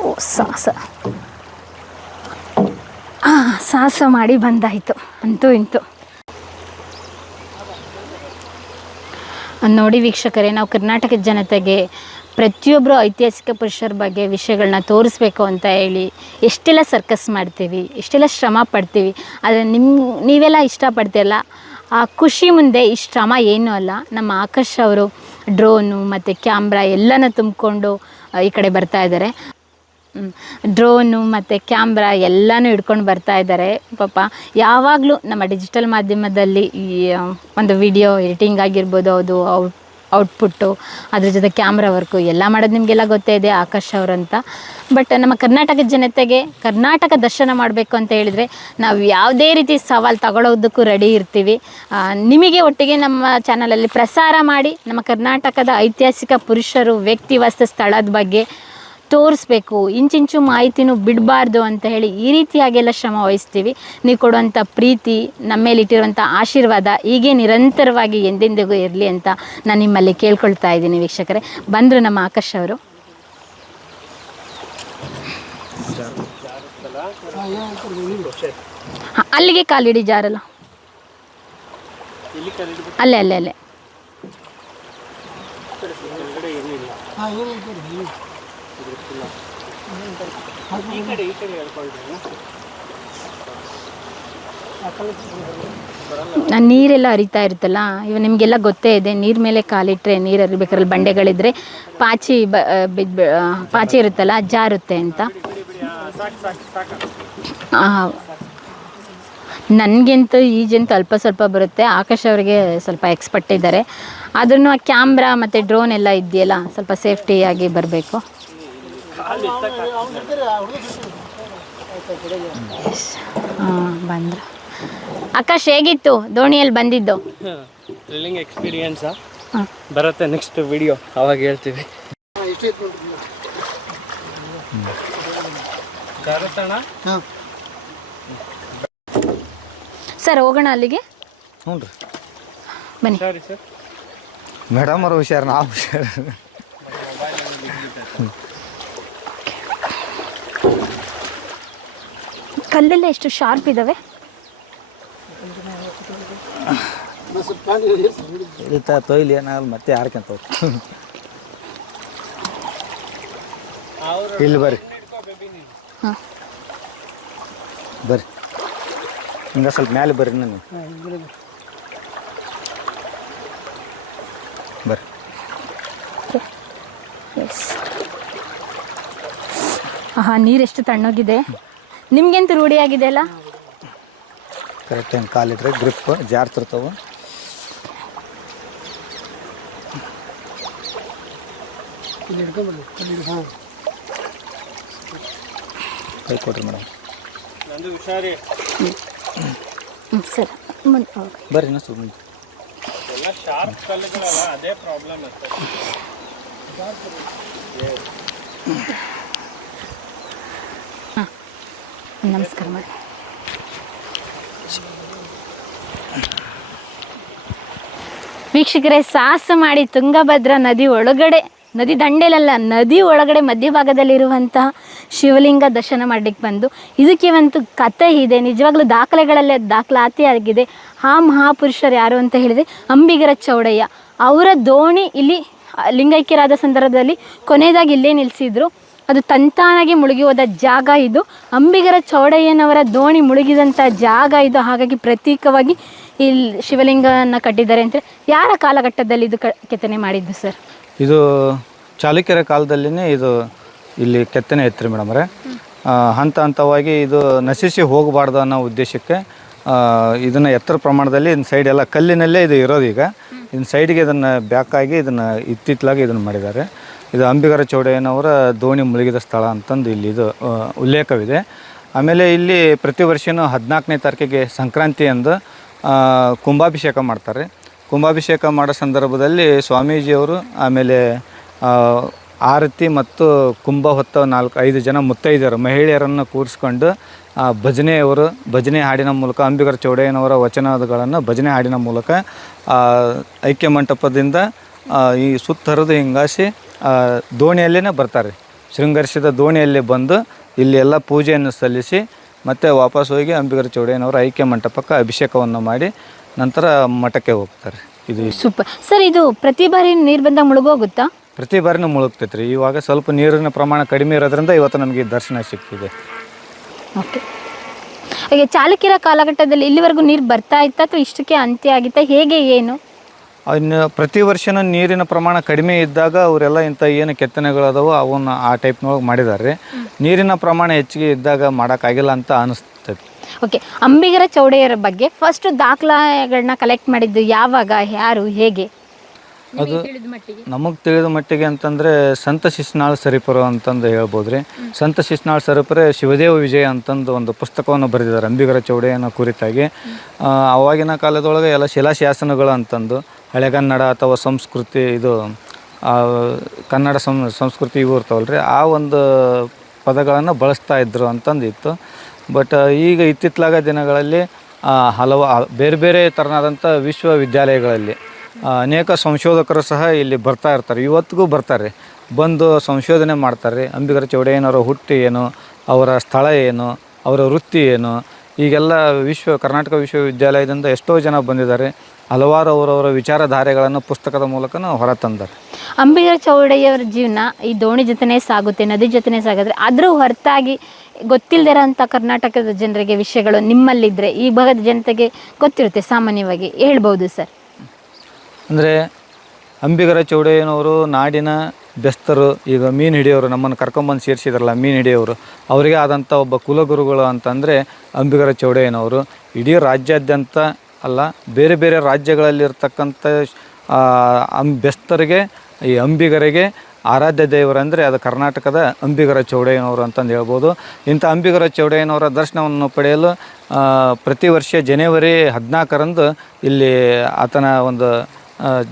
ಓ, ಸಾಹಸ ಮಾಡಿ ಬಂದಾಯಿತು ಅಂತೂ ಇಂತು. ನೋಡಿ ವೀಕ್ಷಕರೇ, ನಾವು ಕರ್ನಾಟಕದ ಜನತೆಗೆ ಪ್ರತಿಯೊಬ್ಬರು ಐತಿಹಾಸಿಕ ಪುರುಷರ ಬಗ್ಗೆ ವಿಷಯಗಳನ್ನ ತೋರಿಸ್ಬೇಕು ಅಂತ ಹೇಳಿ ಎಷ್ಟೆಲ್ಲ ಸರ್ಕಸ್ ಮಾಡ್ತೀವಿ, ಎಷ್ಟೆಲ್ಲ ಶ್ರಮ ಪಡ್ತೀವಿ. ಆದರೆ ನೀವೆಲ್ಲ ಇಷ್ಟಪಡ್ತೀರಲ್ಲ, ಆ ಖುಷಿ ಮುಂದೆ ಈ ಶ್ರಮ ಏನೂ ಅಲ್ಲ. ನಮ್ಮ ಆಕಾಶ್ ಅವರು ಡ್ರೋನು ಮತ್ತು ಕ್ಯಾಮ್ರಾ ಎಲ್ಲನೂ ತುಂಬಿಕೊಂಡು ಈ ಕಡೆ ಬರ್ತಾ ಇದ್ದಾರೆ. ಡ್ರೋನು ಮತ್ತು ಕ್ಯಾಮ್ರಾ ಎಲ್ಲನೂ ಹಿಡ್ಕೊಂಡು ಬರ್ತಾ ಇದ್ದಾರೆ. ಪಾಪ ಯಾವಾಗಲೂ ನಮ್ಮ ಡಿಜಿಟಲ್ ಮಾಧ್ಯಮದಲ್ಲಿ ಈ ಒಂದು ವಿಡಿಯೋ ಎಡಿಟಿಂಗ್ ಆಗಿರ್ಬೋದು, ಅದು ಔಟ್ಪುಟ್ಟು, ಅದ್ರ ಜೊತೆ ಕ್ಯಾಮ್ರಾ ವರ್ಕು ಎಲ್ಲ ಮಾಡೋದು ನಿಮಗೆಲ್ಲ ಗೊತ್ತೇ ಇದೆ ಆಕಾಶ್ ಅವರಂತ. ಬಟ್ ನಮ್ಮ ಕರ್ನಾಟಕದ ಜನತೆಗೆ ಕರ್ನಾಟಕ ದರ್ಶನ ಮಾಡಬೇಕು ಅಂತ ಹೇಳಿದರೆ ನಾವು ಯಾವುದೇ ರೀತಿ ಸವಾಲು ತಗೊಳ್ಳೋದಕ್ಕೂ ರೆಡಿ ಇರ್ತೀವಿ. ನಿಮಗೆ ಒಟ್ಟಿಗೆ ನಮ್ಮ ಚಾನಲಲ್ಲಿ ಪ್ರಸಾರ ಮಾಡಿ ನಮ್ಮ ಕರ್ನಾಟಕದ ಐತಿಹಾಸಿಕ ಪುರುಷರು, ವ್ಯಕ್ತಿ ವಾಸ ಸ್ಥಳದ ಬಗ್ಗೆ ತೋರಿಸ್ಬೇಕು, ಇಂಚಿಂಚು ಮಾಹಿತಿನೂ ಬಿಡಬಾರ್ದು ಅಂತ ಹೇಳಿ ಈ ರೀತಿಯಾಗೆಲ್ಲ ಶ್ರಮ ವಹಿಸ್ತೀವಿ. ನೀವು ಕೊಡುವಂಥ ಪ್ರೀತಿ, ನಮ್ಮ ಮೇಲೆ ಇಟ್ಟಿರುವಂಥ ಆಶೀರ್ವಾದ ಹೀಗೆ ನಿರಂತರವಾಗಿ ಎಂದೆಂದಿಗೂ ಇರಲಿ ಅಂತ ನಾನು ನಿಮ್ಮಲ್ಲಿ ಕೇಳ್ಕೊಳ್ತಾ ಇದ್ದೀನಿ ವೀಕ್ಷಕರೇ. ಬಂದರು ನಮ್ಮ ಆಕಾಶ್ ಅವರು. ಅಲ್ಲಿಗೆ ಕಾಲಿಡಿ, ಜಾರಲ್ಲ, ಅಲ್ಲೇ ಅಲ್ಲೇ ಅಲ್ಲೇ. ನೀರೆಲ್ಲ ಹರಿತಾ ಇರುತ್ತಲ್ಲ, ಇವಾಗ ನಿಮಗೆಲ್ಲ ಗೊತ್ತೇ ಇದೆ, ನೀರು ಮೇಲೆ ಕಾಲಿಟ್ಟರೆ ನೀರು ಹರಿಬೇಕಾದ್ರೆ ಬಂಡೆಗಳಿದ್ರೆ ಪಾಚಿ ಇರುತ್ತಲ್ಲ ಜಾರುತ್ತೆ ಅಂತ. ನನಗಂತೂ ಈಜಂತೂ ಅಲ್ಪ ಸ್ವಲ್ಪ ಬರುತ್ತೆ, ಆಕಾಶ್ ಅವರಿಗೆ ಸ್ವಲ್ಪ ಎಕ್ಸ್ಪರ್ಟ್ ಇದ್ದಾರೆ. ಆದ್ರೂ ಆ ಕ್ಯಾಮ್ರಾ ಮತ್ತು ಡ್ರೋನ್ ಎಲ್ಲ ಇದೆಯಲ್ಲ, ಸ್ವಲ್ಪ ಸೇಫ್ಟಿಯಾಗಿ ಬರಬೇಕು. ಬಂದರು. ಆಕಾಶ್ ಹೇಗಿತ್ತು ದೋಣಿಯಲ್ಲಿ ಬಂದಿದ್ದು? ಥ್ರಿಲ್ಲಿಂಗ್ ಎಕ್ಸ್ಪೀರಿಯನ್ಸ್ ಬರುತ್ತೆ, ನೆಕ್ಸ್ಟ್ ವಿಡಿಯೋ ಅವಾಗ ಹೇಳ್ತೀವಿ. ಸರ್ ಹೋಗೋಣ ಅಲ್ಲಿಗೆ? ಹ್ಞೂ ರೀ, ಬನ್ನಿ. ಸರಿ ಸರ್. ಮೇಡಮ್ ಅವರು ಹುಷಾರು, ನಾವು ಹುಷಾರು. ಕಲ್ಲೆಲ್ಲ ಎಷ್ಟು ಶಾರ್ಪ್ ಇದ್ದಾವೆ. ತೊಯ್ಲಿ ಏನಾಗಲ್ಲ, ಮತ್ತೆ ಯಾರ್ಕಂತ ಇಲ್ಲಿ ಬರ್ರಿ ಬರ್ರಿ, ಹಿಂಗೆ ಸ್ವಲ್ಪ ಮೇಲೆ ಬರ್ರಿ, ನಾನು ಬರ್ರಿ. ನೀರೆಷ್ಟು ತಣ್ಣೋಗಿದೆ, ನಿಮ್ಗೆಂತೂ ರೂಢಿಯಾಗಿದೆ ಅಲ್ಲ? ಕರೆಕ್ಟ್ ಏನು ಕಾಲಿಟ್ರೆ ಗ್ರಿಪ್ ಜಾರ್ತಿರ್ತಾವೆ. ಕೈ ಕೊಡ್ರಿ ಮೇಡಮ್. ನಂದು ಹುಷಾರಿ. ಸರ್ ಬರ್ರಿ ಇನ್ನೂ ಸ್ವಲ್ಪ ಎಲ್ಲ ಶಾರ್ಪ್ ಕಲ್ಲುಗಳಲ್ಲ, ಅದೇ ಪ್ರಾಬ್ಲಮ್ ಆಗ್ತದೆ. ನಮಸ್ಕಾರ ಮಾಡಿ. ವೀಕ್ಷಕರೇ, ಸಾಹಸ ಮಾಡಿ ತುಂಗಭದ್ರಾ ನದಿ ಒಳಗಡೆ, ನದಿ ದಂಡೆಲಲ್ಲ, ನದಿ ಒಳಗಡೆ ಮಧ್ಯಭಾಗದಲ್ಲಿರುವಂತಹ ಶಿವಲಿಂಗ ದರ್ಶನ ಮಾಡಲಿಕ್ಕೆ ಬಂದು ಇದಕ್ಕೆ ಒಂದು ಕಥೆ ಇದೆ. ನಿಜವಾಗ್ಲೂ ದಾಖಲೆಗಳಲ್ಲೇ ದಾಖಲಾತಿ ಆಗಿದೆ. ಆ ಮಹಾಪುರುಷರು ಯಾರು ಅಂತ ಹೇಳಿದರೆ ಅಂಬಿಗರ ಚೌಡಯ್ಯ. ಅವರ ದೋಣಿ ಇಲ್ಲಿ ಲಿಂಗೈಕ್ಯರಾದ ಸಂದರ್ಭದಲ್ಲಿ ಕೊನೆಯದಾಗಿ ಇಲ್ಲೇ ನಿಲ್ಲಿಸಿದ್ರು. ಅದು ತಂತಾನಾಗಿ ಮುಳುಗಿ ಹೋದ ಜಾಗ ಇದು. ಅಂಬಿಗರ ಚೌಡಯ್ಯನವರ ದೋಣಿ ಮುಳುಗಿದಂಥ ಜಾಗ ಇದು. ಹಾಗಾಗಿ ಪ್ರತೀಕವಾಗಿ ಇಲ್ಲಿ ಶಿವಲಿಂಗನ ಕಟ್ಟಿದ್ದಾರೆ ಅಂತ. ಯಾರ ಕಾಲಘಟ್ಟದಲ್ಲಿ ಇದು ಕೆತ್ತನೆ ಮಾಡಿದ್ದು ಸರ್? ಇದು ಚಾಲುಕ್ಯರ ಕಾಲದಲ್ಲಿನೇ ಇದು ಇಲ್ಲಿ ಕೆತ್ತನೆ ಐತ್ರಿ ಮೇಡಮ್ರೆ. ಹಂತ ಹಂತವಾಗಿ ಇದು ನಶಿಸಿ ಹೋಗಬಾರ್ದು ಅನ್ನೋ ಉದ್ದೇಶಕ್ಕೆ ಇದನ್ನು ಎತ್ತರ ಪ್ರಮಾಣದಲ್ಲಿ ಇನ್ನು ಸೈಡ್ ಎಲ್ಲ ಕಲ್ಲಿನಲ್ಲೇ ಇದು ಇರೋದು. ಈಗ ಇನ್ನು ಸೈಡ್ಗೆ ಇದನ್ನು ಬ್ಯಾಕಾಗಿ ಇದನ್ನು ಇತ್ತಿತ್ತಲಾಗಿ ಇದನ್ನು ಮಾಡಿದ್ದಾರೆ. ಇದು ಅಂಬಿಗರ ಚೌಡಯ್ಯನವರ ದೋಣಿ ಮುಳುಗಿದ ಸ್ಥಳ ಅಂತಂದು ಇಲ್ಲಿ ಇದು ಉಲ್ಲೇಖವಿದೆ. ಆಮೇಲೆ ಇಲ್ಲಿ ಪ್ರತಿ ವರ್ಷವೂ 14ನೇ ತಾರೀಕಿಗೆ ಸಂಕ್ರಾಂತಿ ಅಂದು ಕುಂಭಾಭಿಷೇಕ ಮಾಡ್ತಾರೆ. ಕುಂಭಾಭಿಷೇಕ ಮಾಡೋ ಸಂದರ್ಭದಲ್ಲಿ ಸ್ವಾಮೀಜಿಯವರು ಆಮೇಲೆ ಆರತಿ ಮತ್ತು ಕುಂಭ ಹೊತ್ತ 4-5 ಜನ ಮುತ್ತೈದೆಯರು ಮಹಿಳೆಯರನ್ನು ಕೂರಿಸ್ಕೊಂಡು ಭಜನೆ ಹಾಡಿನ ಮೂಲಕ ಅಂಬಿಗರ ಚೌಡಯ್ಯನವರ ವಚನಗಳನ್ನು ಭಜನೆ ಹಾಡಿನ ಮೂಲಕ ಐಕ್ಯ ಮಂಟಪದಿಂದ ಈ ಸುತ್ತರಿದು ಹಿಂಗಾಸಿ ದೋಣಿಯಲ್ಲೇ ಬರ್ತಾರೆ. ಶೃಂಗರಿಸಿದ ದೋಣಿಯಲ್ಲಿ ಬಂದು ಇಲ್ಲಿ ಎಲ್ಲ ಪೂಜೆಯನ್ನು ಸಲ್ಲಿಸಿ ಮತ್ತೆ ವಾಪಸ್ ಹೋಗಿ ಅಂಬಿಗರ ಚೌಡಯ್ಯನವರ ಐಕ್ಯ ಮಂಟಪಕ್ಕೆ ಅಭಿಷೇಕವನ್ನು ಮಾಡಿ ನಂತರ ಮಠಕ್ಕೆ ಹೋಗ್ತಾರೆ. ಇದು ಸೂಪರ್ ಸರ್. ಇದು ಪ್ರತಿ ಬಾರಿ ನೀರು ಬಂದಾಗ ಮುಳುಗೋಗುತ್ತಾ? ಪ್ರತಿ ಬಾರಿನೂ ಮುಳುಗ್ತೈತೆ ರೀ. ಇವಾಗ ಸ್ವಲ್ಪ ನೀರಿನ ಪ್ರಮಾಣ ಕಡಿಮೆ ಇರೋದ್ರಿಂದ ಇವತ್ತು ನಮಗೆ ದರ್ಶನ ಸಿಗ್ತಿದೆ. ಓಕೆ. ಹಾಗೆ ಚಾಲುಕ್ಯರ ಕಾಲಘಟ್ಟದಲ್ಲಿ ಇಲ್ಲಿವರೆಗೂ ನೀರು ಬರ್ತಾ ಇತ್ತಾ ಅಥವಾ ಇಷ್ಟಕ್ಕೆ ಅಂತ್ಯ ಆಗಿತ್ತಾ, ಹೇಗೆ ಏನು? ಇನ್ನು ಪ್ರತಿ ವರ್ಷನೂ ನೀರಿನ ಪ್ರಮಾಣ ಕಡಿಮೆ ಇದ್ದಾಗ ಅವರೆಲ್ಲ ಇಂಥ ಏನು ಕೆತ್ತನೆಗಳದಾವೋ ಅವನ್ನ ಆ ಟೈಪ್ನೊಳಗೆ ಮಾಡಿದ್ದಾರೆ. ನೀರಿನ ಪ್ರಮಾಣ ಹೆಚ್ಚಿಗೆ ಇದ್ದಾಗ ಮಾಡೋಕ್ಕಾಗಿಲ್ಲ ಅಂತ ಅನಿಸ್ತೈತಿ. ಓಕೆ. ಅಂಬಿಗರ ಚೌಡಯ್ಯರ ಬಗ್ಗೆ ಫಸ್ಟ್ ದಾಖಲೆಗಳನ್ನ ಕಲೆಕ್ಟ್ ಮಾಡಿದ್ದು ಯಾವಾಗ, ಯಾರು, ಹೇಗೆ? ತಿಳಿದ ಮಟ್ಟಿಗೆ ನಮಗೆ ತಿಳಿದ ಮಟ್ಟಿಗೆ ಅಂತಂದರೆ ಸಂತ ಶಿಶುನಾಳ ಸರಿಪುರ ಅಂತಂದು ಹೇಳ್ಬೋದು ರೀ. ಸಂತ ಶಿಶುನಾಳ ಸರಿಪುರ ಶಿವದೇವ ವಿಜಯ ಅಂತಂದು ಒಂದು ಪುಸ್ತಕವನ್ನು ಬರೆದಿದ್ದಾರೆ ಅಂಬಿಗರ ಚೌಡೆಯನ್ನು ಕುರಿತಾಗಿ. ಆವಾಗಿನ ಕಾಲದೊಳಗೆ ಎಲ್ಲ ಶಿಲಾಶಾಸನಗಳು ಅಂತಂದು ಹಳೆಗನ್ನಡ ಅಥವಾ ಸಂಸ್ಕೃತಿ ಇದು ಕನ್ನಡ ಸಂಸ್ಕೃತಿ ಇವು ಇರ್ತಾವಲ್ಲ ರೀ, ಆ ಒಂದು ಪದಗಳನ್ನು ಬಳಸ್ತಾ ಇದ್ದರು ಅಂತಂದಿತ್ತು. ಬಟ್ ಈಗ ಇತ್ತಿತ್ತಲಾಗ ದಿನಗಳಲ್ಲಿ ಬೇರೆ ಬೇರೆ ಥರನಾದಂಥ ವಿಶ್ವವಿದ್ಯಾಲಯಗಳಲ್ಲಿ ಅನೇಕ ಸಂಶೋಧಕರು ಸಹ ಇಲ್ಲಿ ಬರ್ತಾ ಇರ್ತಾರೆ, ಇವತ್ತಿಗೂ ಬರ್ತಾರೆ, ಬಂದು ಸಂಶೋಧನೆ ಮಾಡ್ತಾರೆ. ಅಂಬಿಗರ ಚೌಡಯ್ಯನವರ ಹುಟ್ಟು ಏನು, ಅವರ ಸ್ಥಳ ಏನು, ಅವರ ವೃತ್ತಿ ಏನು, ಈಗೆಲ್ಲ ಕರ್ನಾಟಕ ವಿಶ್ವವಿದ್ಯಾಲಯದಿಂದ ಎಷ್ಟೋ ಜನ ಬಂದಿದ್ದಾರೆ. ಹಲವಾರು ಅವರವರ ವಿಚಾರಧಾರೆಗಳನ್ನು ಪುಸ್ತಕದ ಮೂಲಕ ಹೊರತಂದಾರೆ. ಅಂಬಿಗರ ಚೌಡಯ್ಯವರ ಜೀವನ ಈ ದೋಣಿ ಜೊತೆನೇ ಸಾಗುತ್ತೆ, ನದಿ ಜೊತೆನೇ ಸಾಗುತ್ತೆ. ಅದ್ರ ಹೊರತಾಗಿ ಗೊತ್ತಿಲ್ಲದಿರೋಂಥ ಕರ್ನಾಟಕದ ಜನರಿಗೆ ವಿಷಯಗಳು ನಿಮ್ಮಲ್ಲಿದ್ದರೆ ಈ ಭಾಗದ ಜನತೆಗೆ ಗೊತ್ತಿರುತ್ತೆ, ಸಾಮಾನ್ಯವಾಗಿ ಹೇಳ್ಬೋದು ಸರ್. ಅಂದರೆ ಅಂಬಿಗರ ಚೌಡಯ್ಯನವರು ನಾಡಿನ ಬೆಸ್ತರು. ಈಗ ಮೀನು ಹಿಡಿಯೋರು, ನಮ್ಮನ್ನು ಕರ್ಕೊಂಬಂದು ಸೇರಿಸಿದ್ರಲ್ಲ ಮೀನು ಹಿಡಿಯೋರು, ಅವರಿಗೆ ಆದಂಥ ಒಬ್ಬ ಕುಲಗುರುಗಳು ಅಂತಂದರೆ ಅಂಬಿಗರ ಚೌಡಯ್ಯನವರು. ಇಡೀ ರಾಜ್ಯಾದ್ಯಂತ ಅಲ್ಲ, ಬೇರೆ ಬೇರೆ ರಾಜ್ಯಗಳಲ್ಲಿರ್ತಕ್ಕಂಥ ಬೆಸ್ತರಿಗೆ, ಈ ಅಂಬಿಗರಿಗೆ ಆರಾಧ್ಯ ದೇವರಂದರೆ ಅದು ಕರ್ನಾಟಕದ ಅಂಬಿಗರ ಚೌಡಯ್ಯನವರು ಅಂತಂದು ಹೇಳ್ಬೋದು. ಇಂಥ ಅಂಬಿಗರ ಚೌಡಯ್ಯನವರ ದರ್ಶನವನ್ನು ಪಡೆಯಲು ಪ್ರತಿ ವರ್ಷ ಜನವರಿ 14ರಂದು ಇಲ್ಲಿ ಆತನ ಒಂದು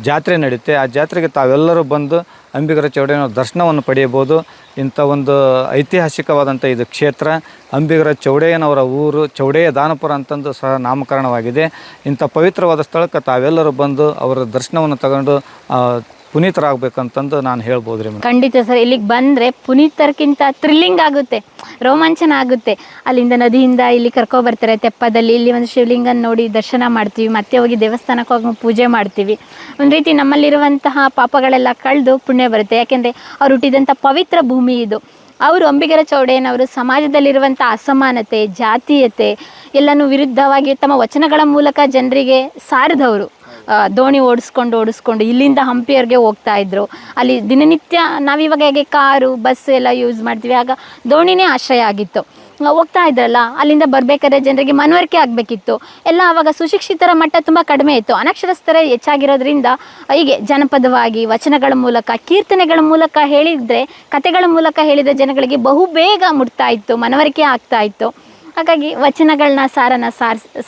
ಜಾತ್ರೆ ನಡೆಯುತ್ತೆ. ಆ ಜಾತ್ರೆಗೆ ತಾವೆಲ್ಲರೂ ಬಂದು ಅಂಬಿಗರ ಚೌಡಯ್ಯನವರ ದರ್ಶನವನ್ನು ಪಡೆಯಬಹುದು. ಇಂಥ ಒಂದು ಐತಿಹಾಸಿಕವಾದಂಥ ಇದು ಕ್ಷೇತ್ರ ಅಂಬಿಗರ ಚೌಡಯ್ಯನವರ ಊರು, ಚೌಡಯ್ಯ ದಾನಪುರ ಅಂತಂದು ಸಹ ನಾಮಕರಣವಾಗಿದೆ. ಇಂಥ ಪವಿತ್ರವಾದ ಸ್ಥಳಕ್ಕೆ ತಾವೆಲ್ಲರೂ ಬಂದು ಅವರ ದರ್ಶನವನ್ನು ತಗೊಂಡು ಪುನೀತರಾಗಬೇಕಂತಂದು ನಾನು ಹೇಳ್ಬೋದು ರೀ. ಖಂಡಿತ ಸರ್, ಇಲ್ಲಿಗೆ ಬಂದರೆ ಪುನೀತರ್ಕಿಂತ ಥ್ರಿಲ್ಲಿಂಗ್ ಆಗುತ್ತೆ, ರೋಮಾಂಚನ ಆಗುತ್ತೆ. ಅಲ್ಲಿಂದ ನದಿಯಿಂದ ಇಲ್ಲಿ ಕರ್ಕೊಬರ್ತಾರೆ ತೆಪ್ಪದಲ್ಲಿ, ಇಲ್ಲಿ ಒಂದು ಶಿವಲಿಂಗನ ನೋಡಿ ದರ್ಶನ ಮಾಡ್ತೀವಿ, ಮತ್ತೆ ಹೋಗಿ ದೇವಸ್ಥಾನಕ್ಕೆ ಹೋಗಿ ಪೂಜೆ ಮಾಡ್ತೀವಿ. ಒಂದು ರೀತಿ ನಮ್ಮಲ್ಲಿರುವಂತಹ ಪಾಪಗಳೆಲ್ಲ ಕಳೆದು ಪುಣ್ಯ ಬರುತ್ತೆ. ಯಾಕೆಂದರೆ ಅವ್ರು ಹುಟ್ಟಿದಂಥ ಪವಿತ್ರ ಭೂಮಿ ಇದು. ಅವರು ಅಂಬಿಗರ ಚೌಡಯ್ಯನವರು ಸಮಾಜದಲ್ಲಿರುವಂಥ ಅಸಮಾನತೆ, ಜಾತೀಯತೆ ಎಲ್ಲನೂ ವಿರುದ್ಧವಾಗಿ ತಮ್ಮ ವಚನಗಳ ಮೂಲಕ ಜನರಿಗೆ ಸಾರಿದವರು. ದೋಣಿ ಓಡಿಸ್ಕೊಂಡು ಇಲ್ಲಿಂದ ಹಂಪಿಯವರೆಗೆ ಹೋಗ್ತಾ ಇದ್ರು. ಅಲ್ಲಿ ದಿನನಿತ್ಯ ನಾವಿವಾಗ ಹೇಗೆ ಕಾರು ಬಸ್ ಎಲ್ಲ ಯೂಸ್ ಮಾಡ್ತೀವಿ, ಆಗ ದೋಣಿನೇ ಆಶ್ರಯ ಆಗಿತ್ತು. ಹೋಗ್ತಾ ಇದ್ರಲ್ಲ, ಅಲ್ಲಿಂದ ಬರಬೇಕಾದ್ರೆ ಜನರಿಗೆ ಮನವರಿಕೆ ಆಗಬೇಕಿತ್ತು. ಎಲ್ಲ ಆವಾಗ ಸುಶಿಕ್ಷಿತರ ಮಟ್ಟ ತುಂಬ ಕಡಿಮೆ ಇತ್ತು, ಅನಕ್ಷರಸ್ಥರೇ ಹೆಚ್ಚಾಗಿರೋದ್ರಿಂದ ಹೀಗೆ ಜನಪದವಾಗಿ ವಚನಗಳ ಮೂಲಕ, ಕೀರ್ತನೆಗಳ ಮೂಲಕ ಹೇಳಿದರೆ, ಕಥೆಗಳ ಮೂಲಕ ಹೇಳಿದ ಜನಗಳಿಗೆ ಬಹುಬೇಗ ಮುಟ್ತಾ ಇತ್ತು, ಮನವರಿಕೆ ಆಗ್ತಾ ಇತ್ತು. ಹಾಗಾಗಿ ವಚನಗಳನ್ನ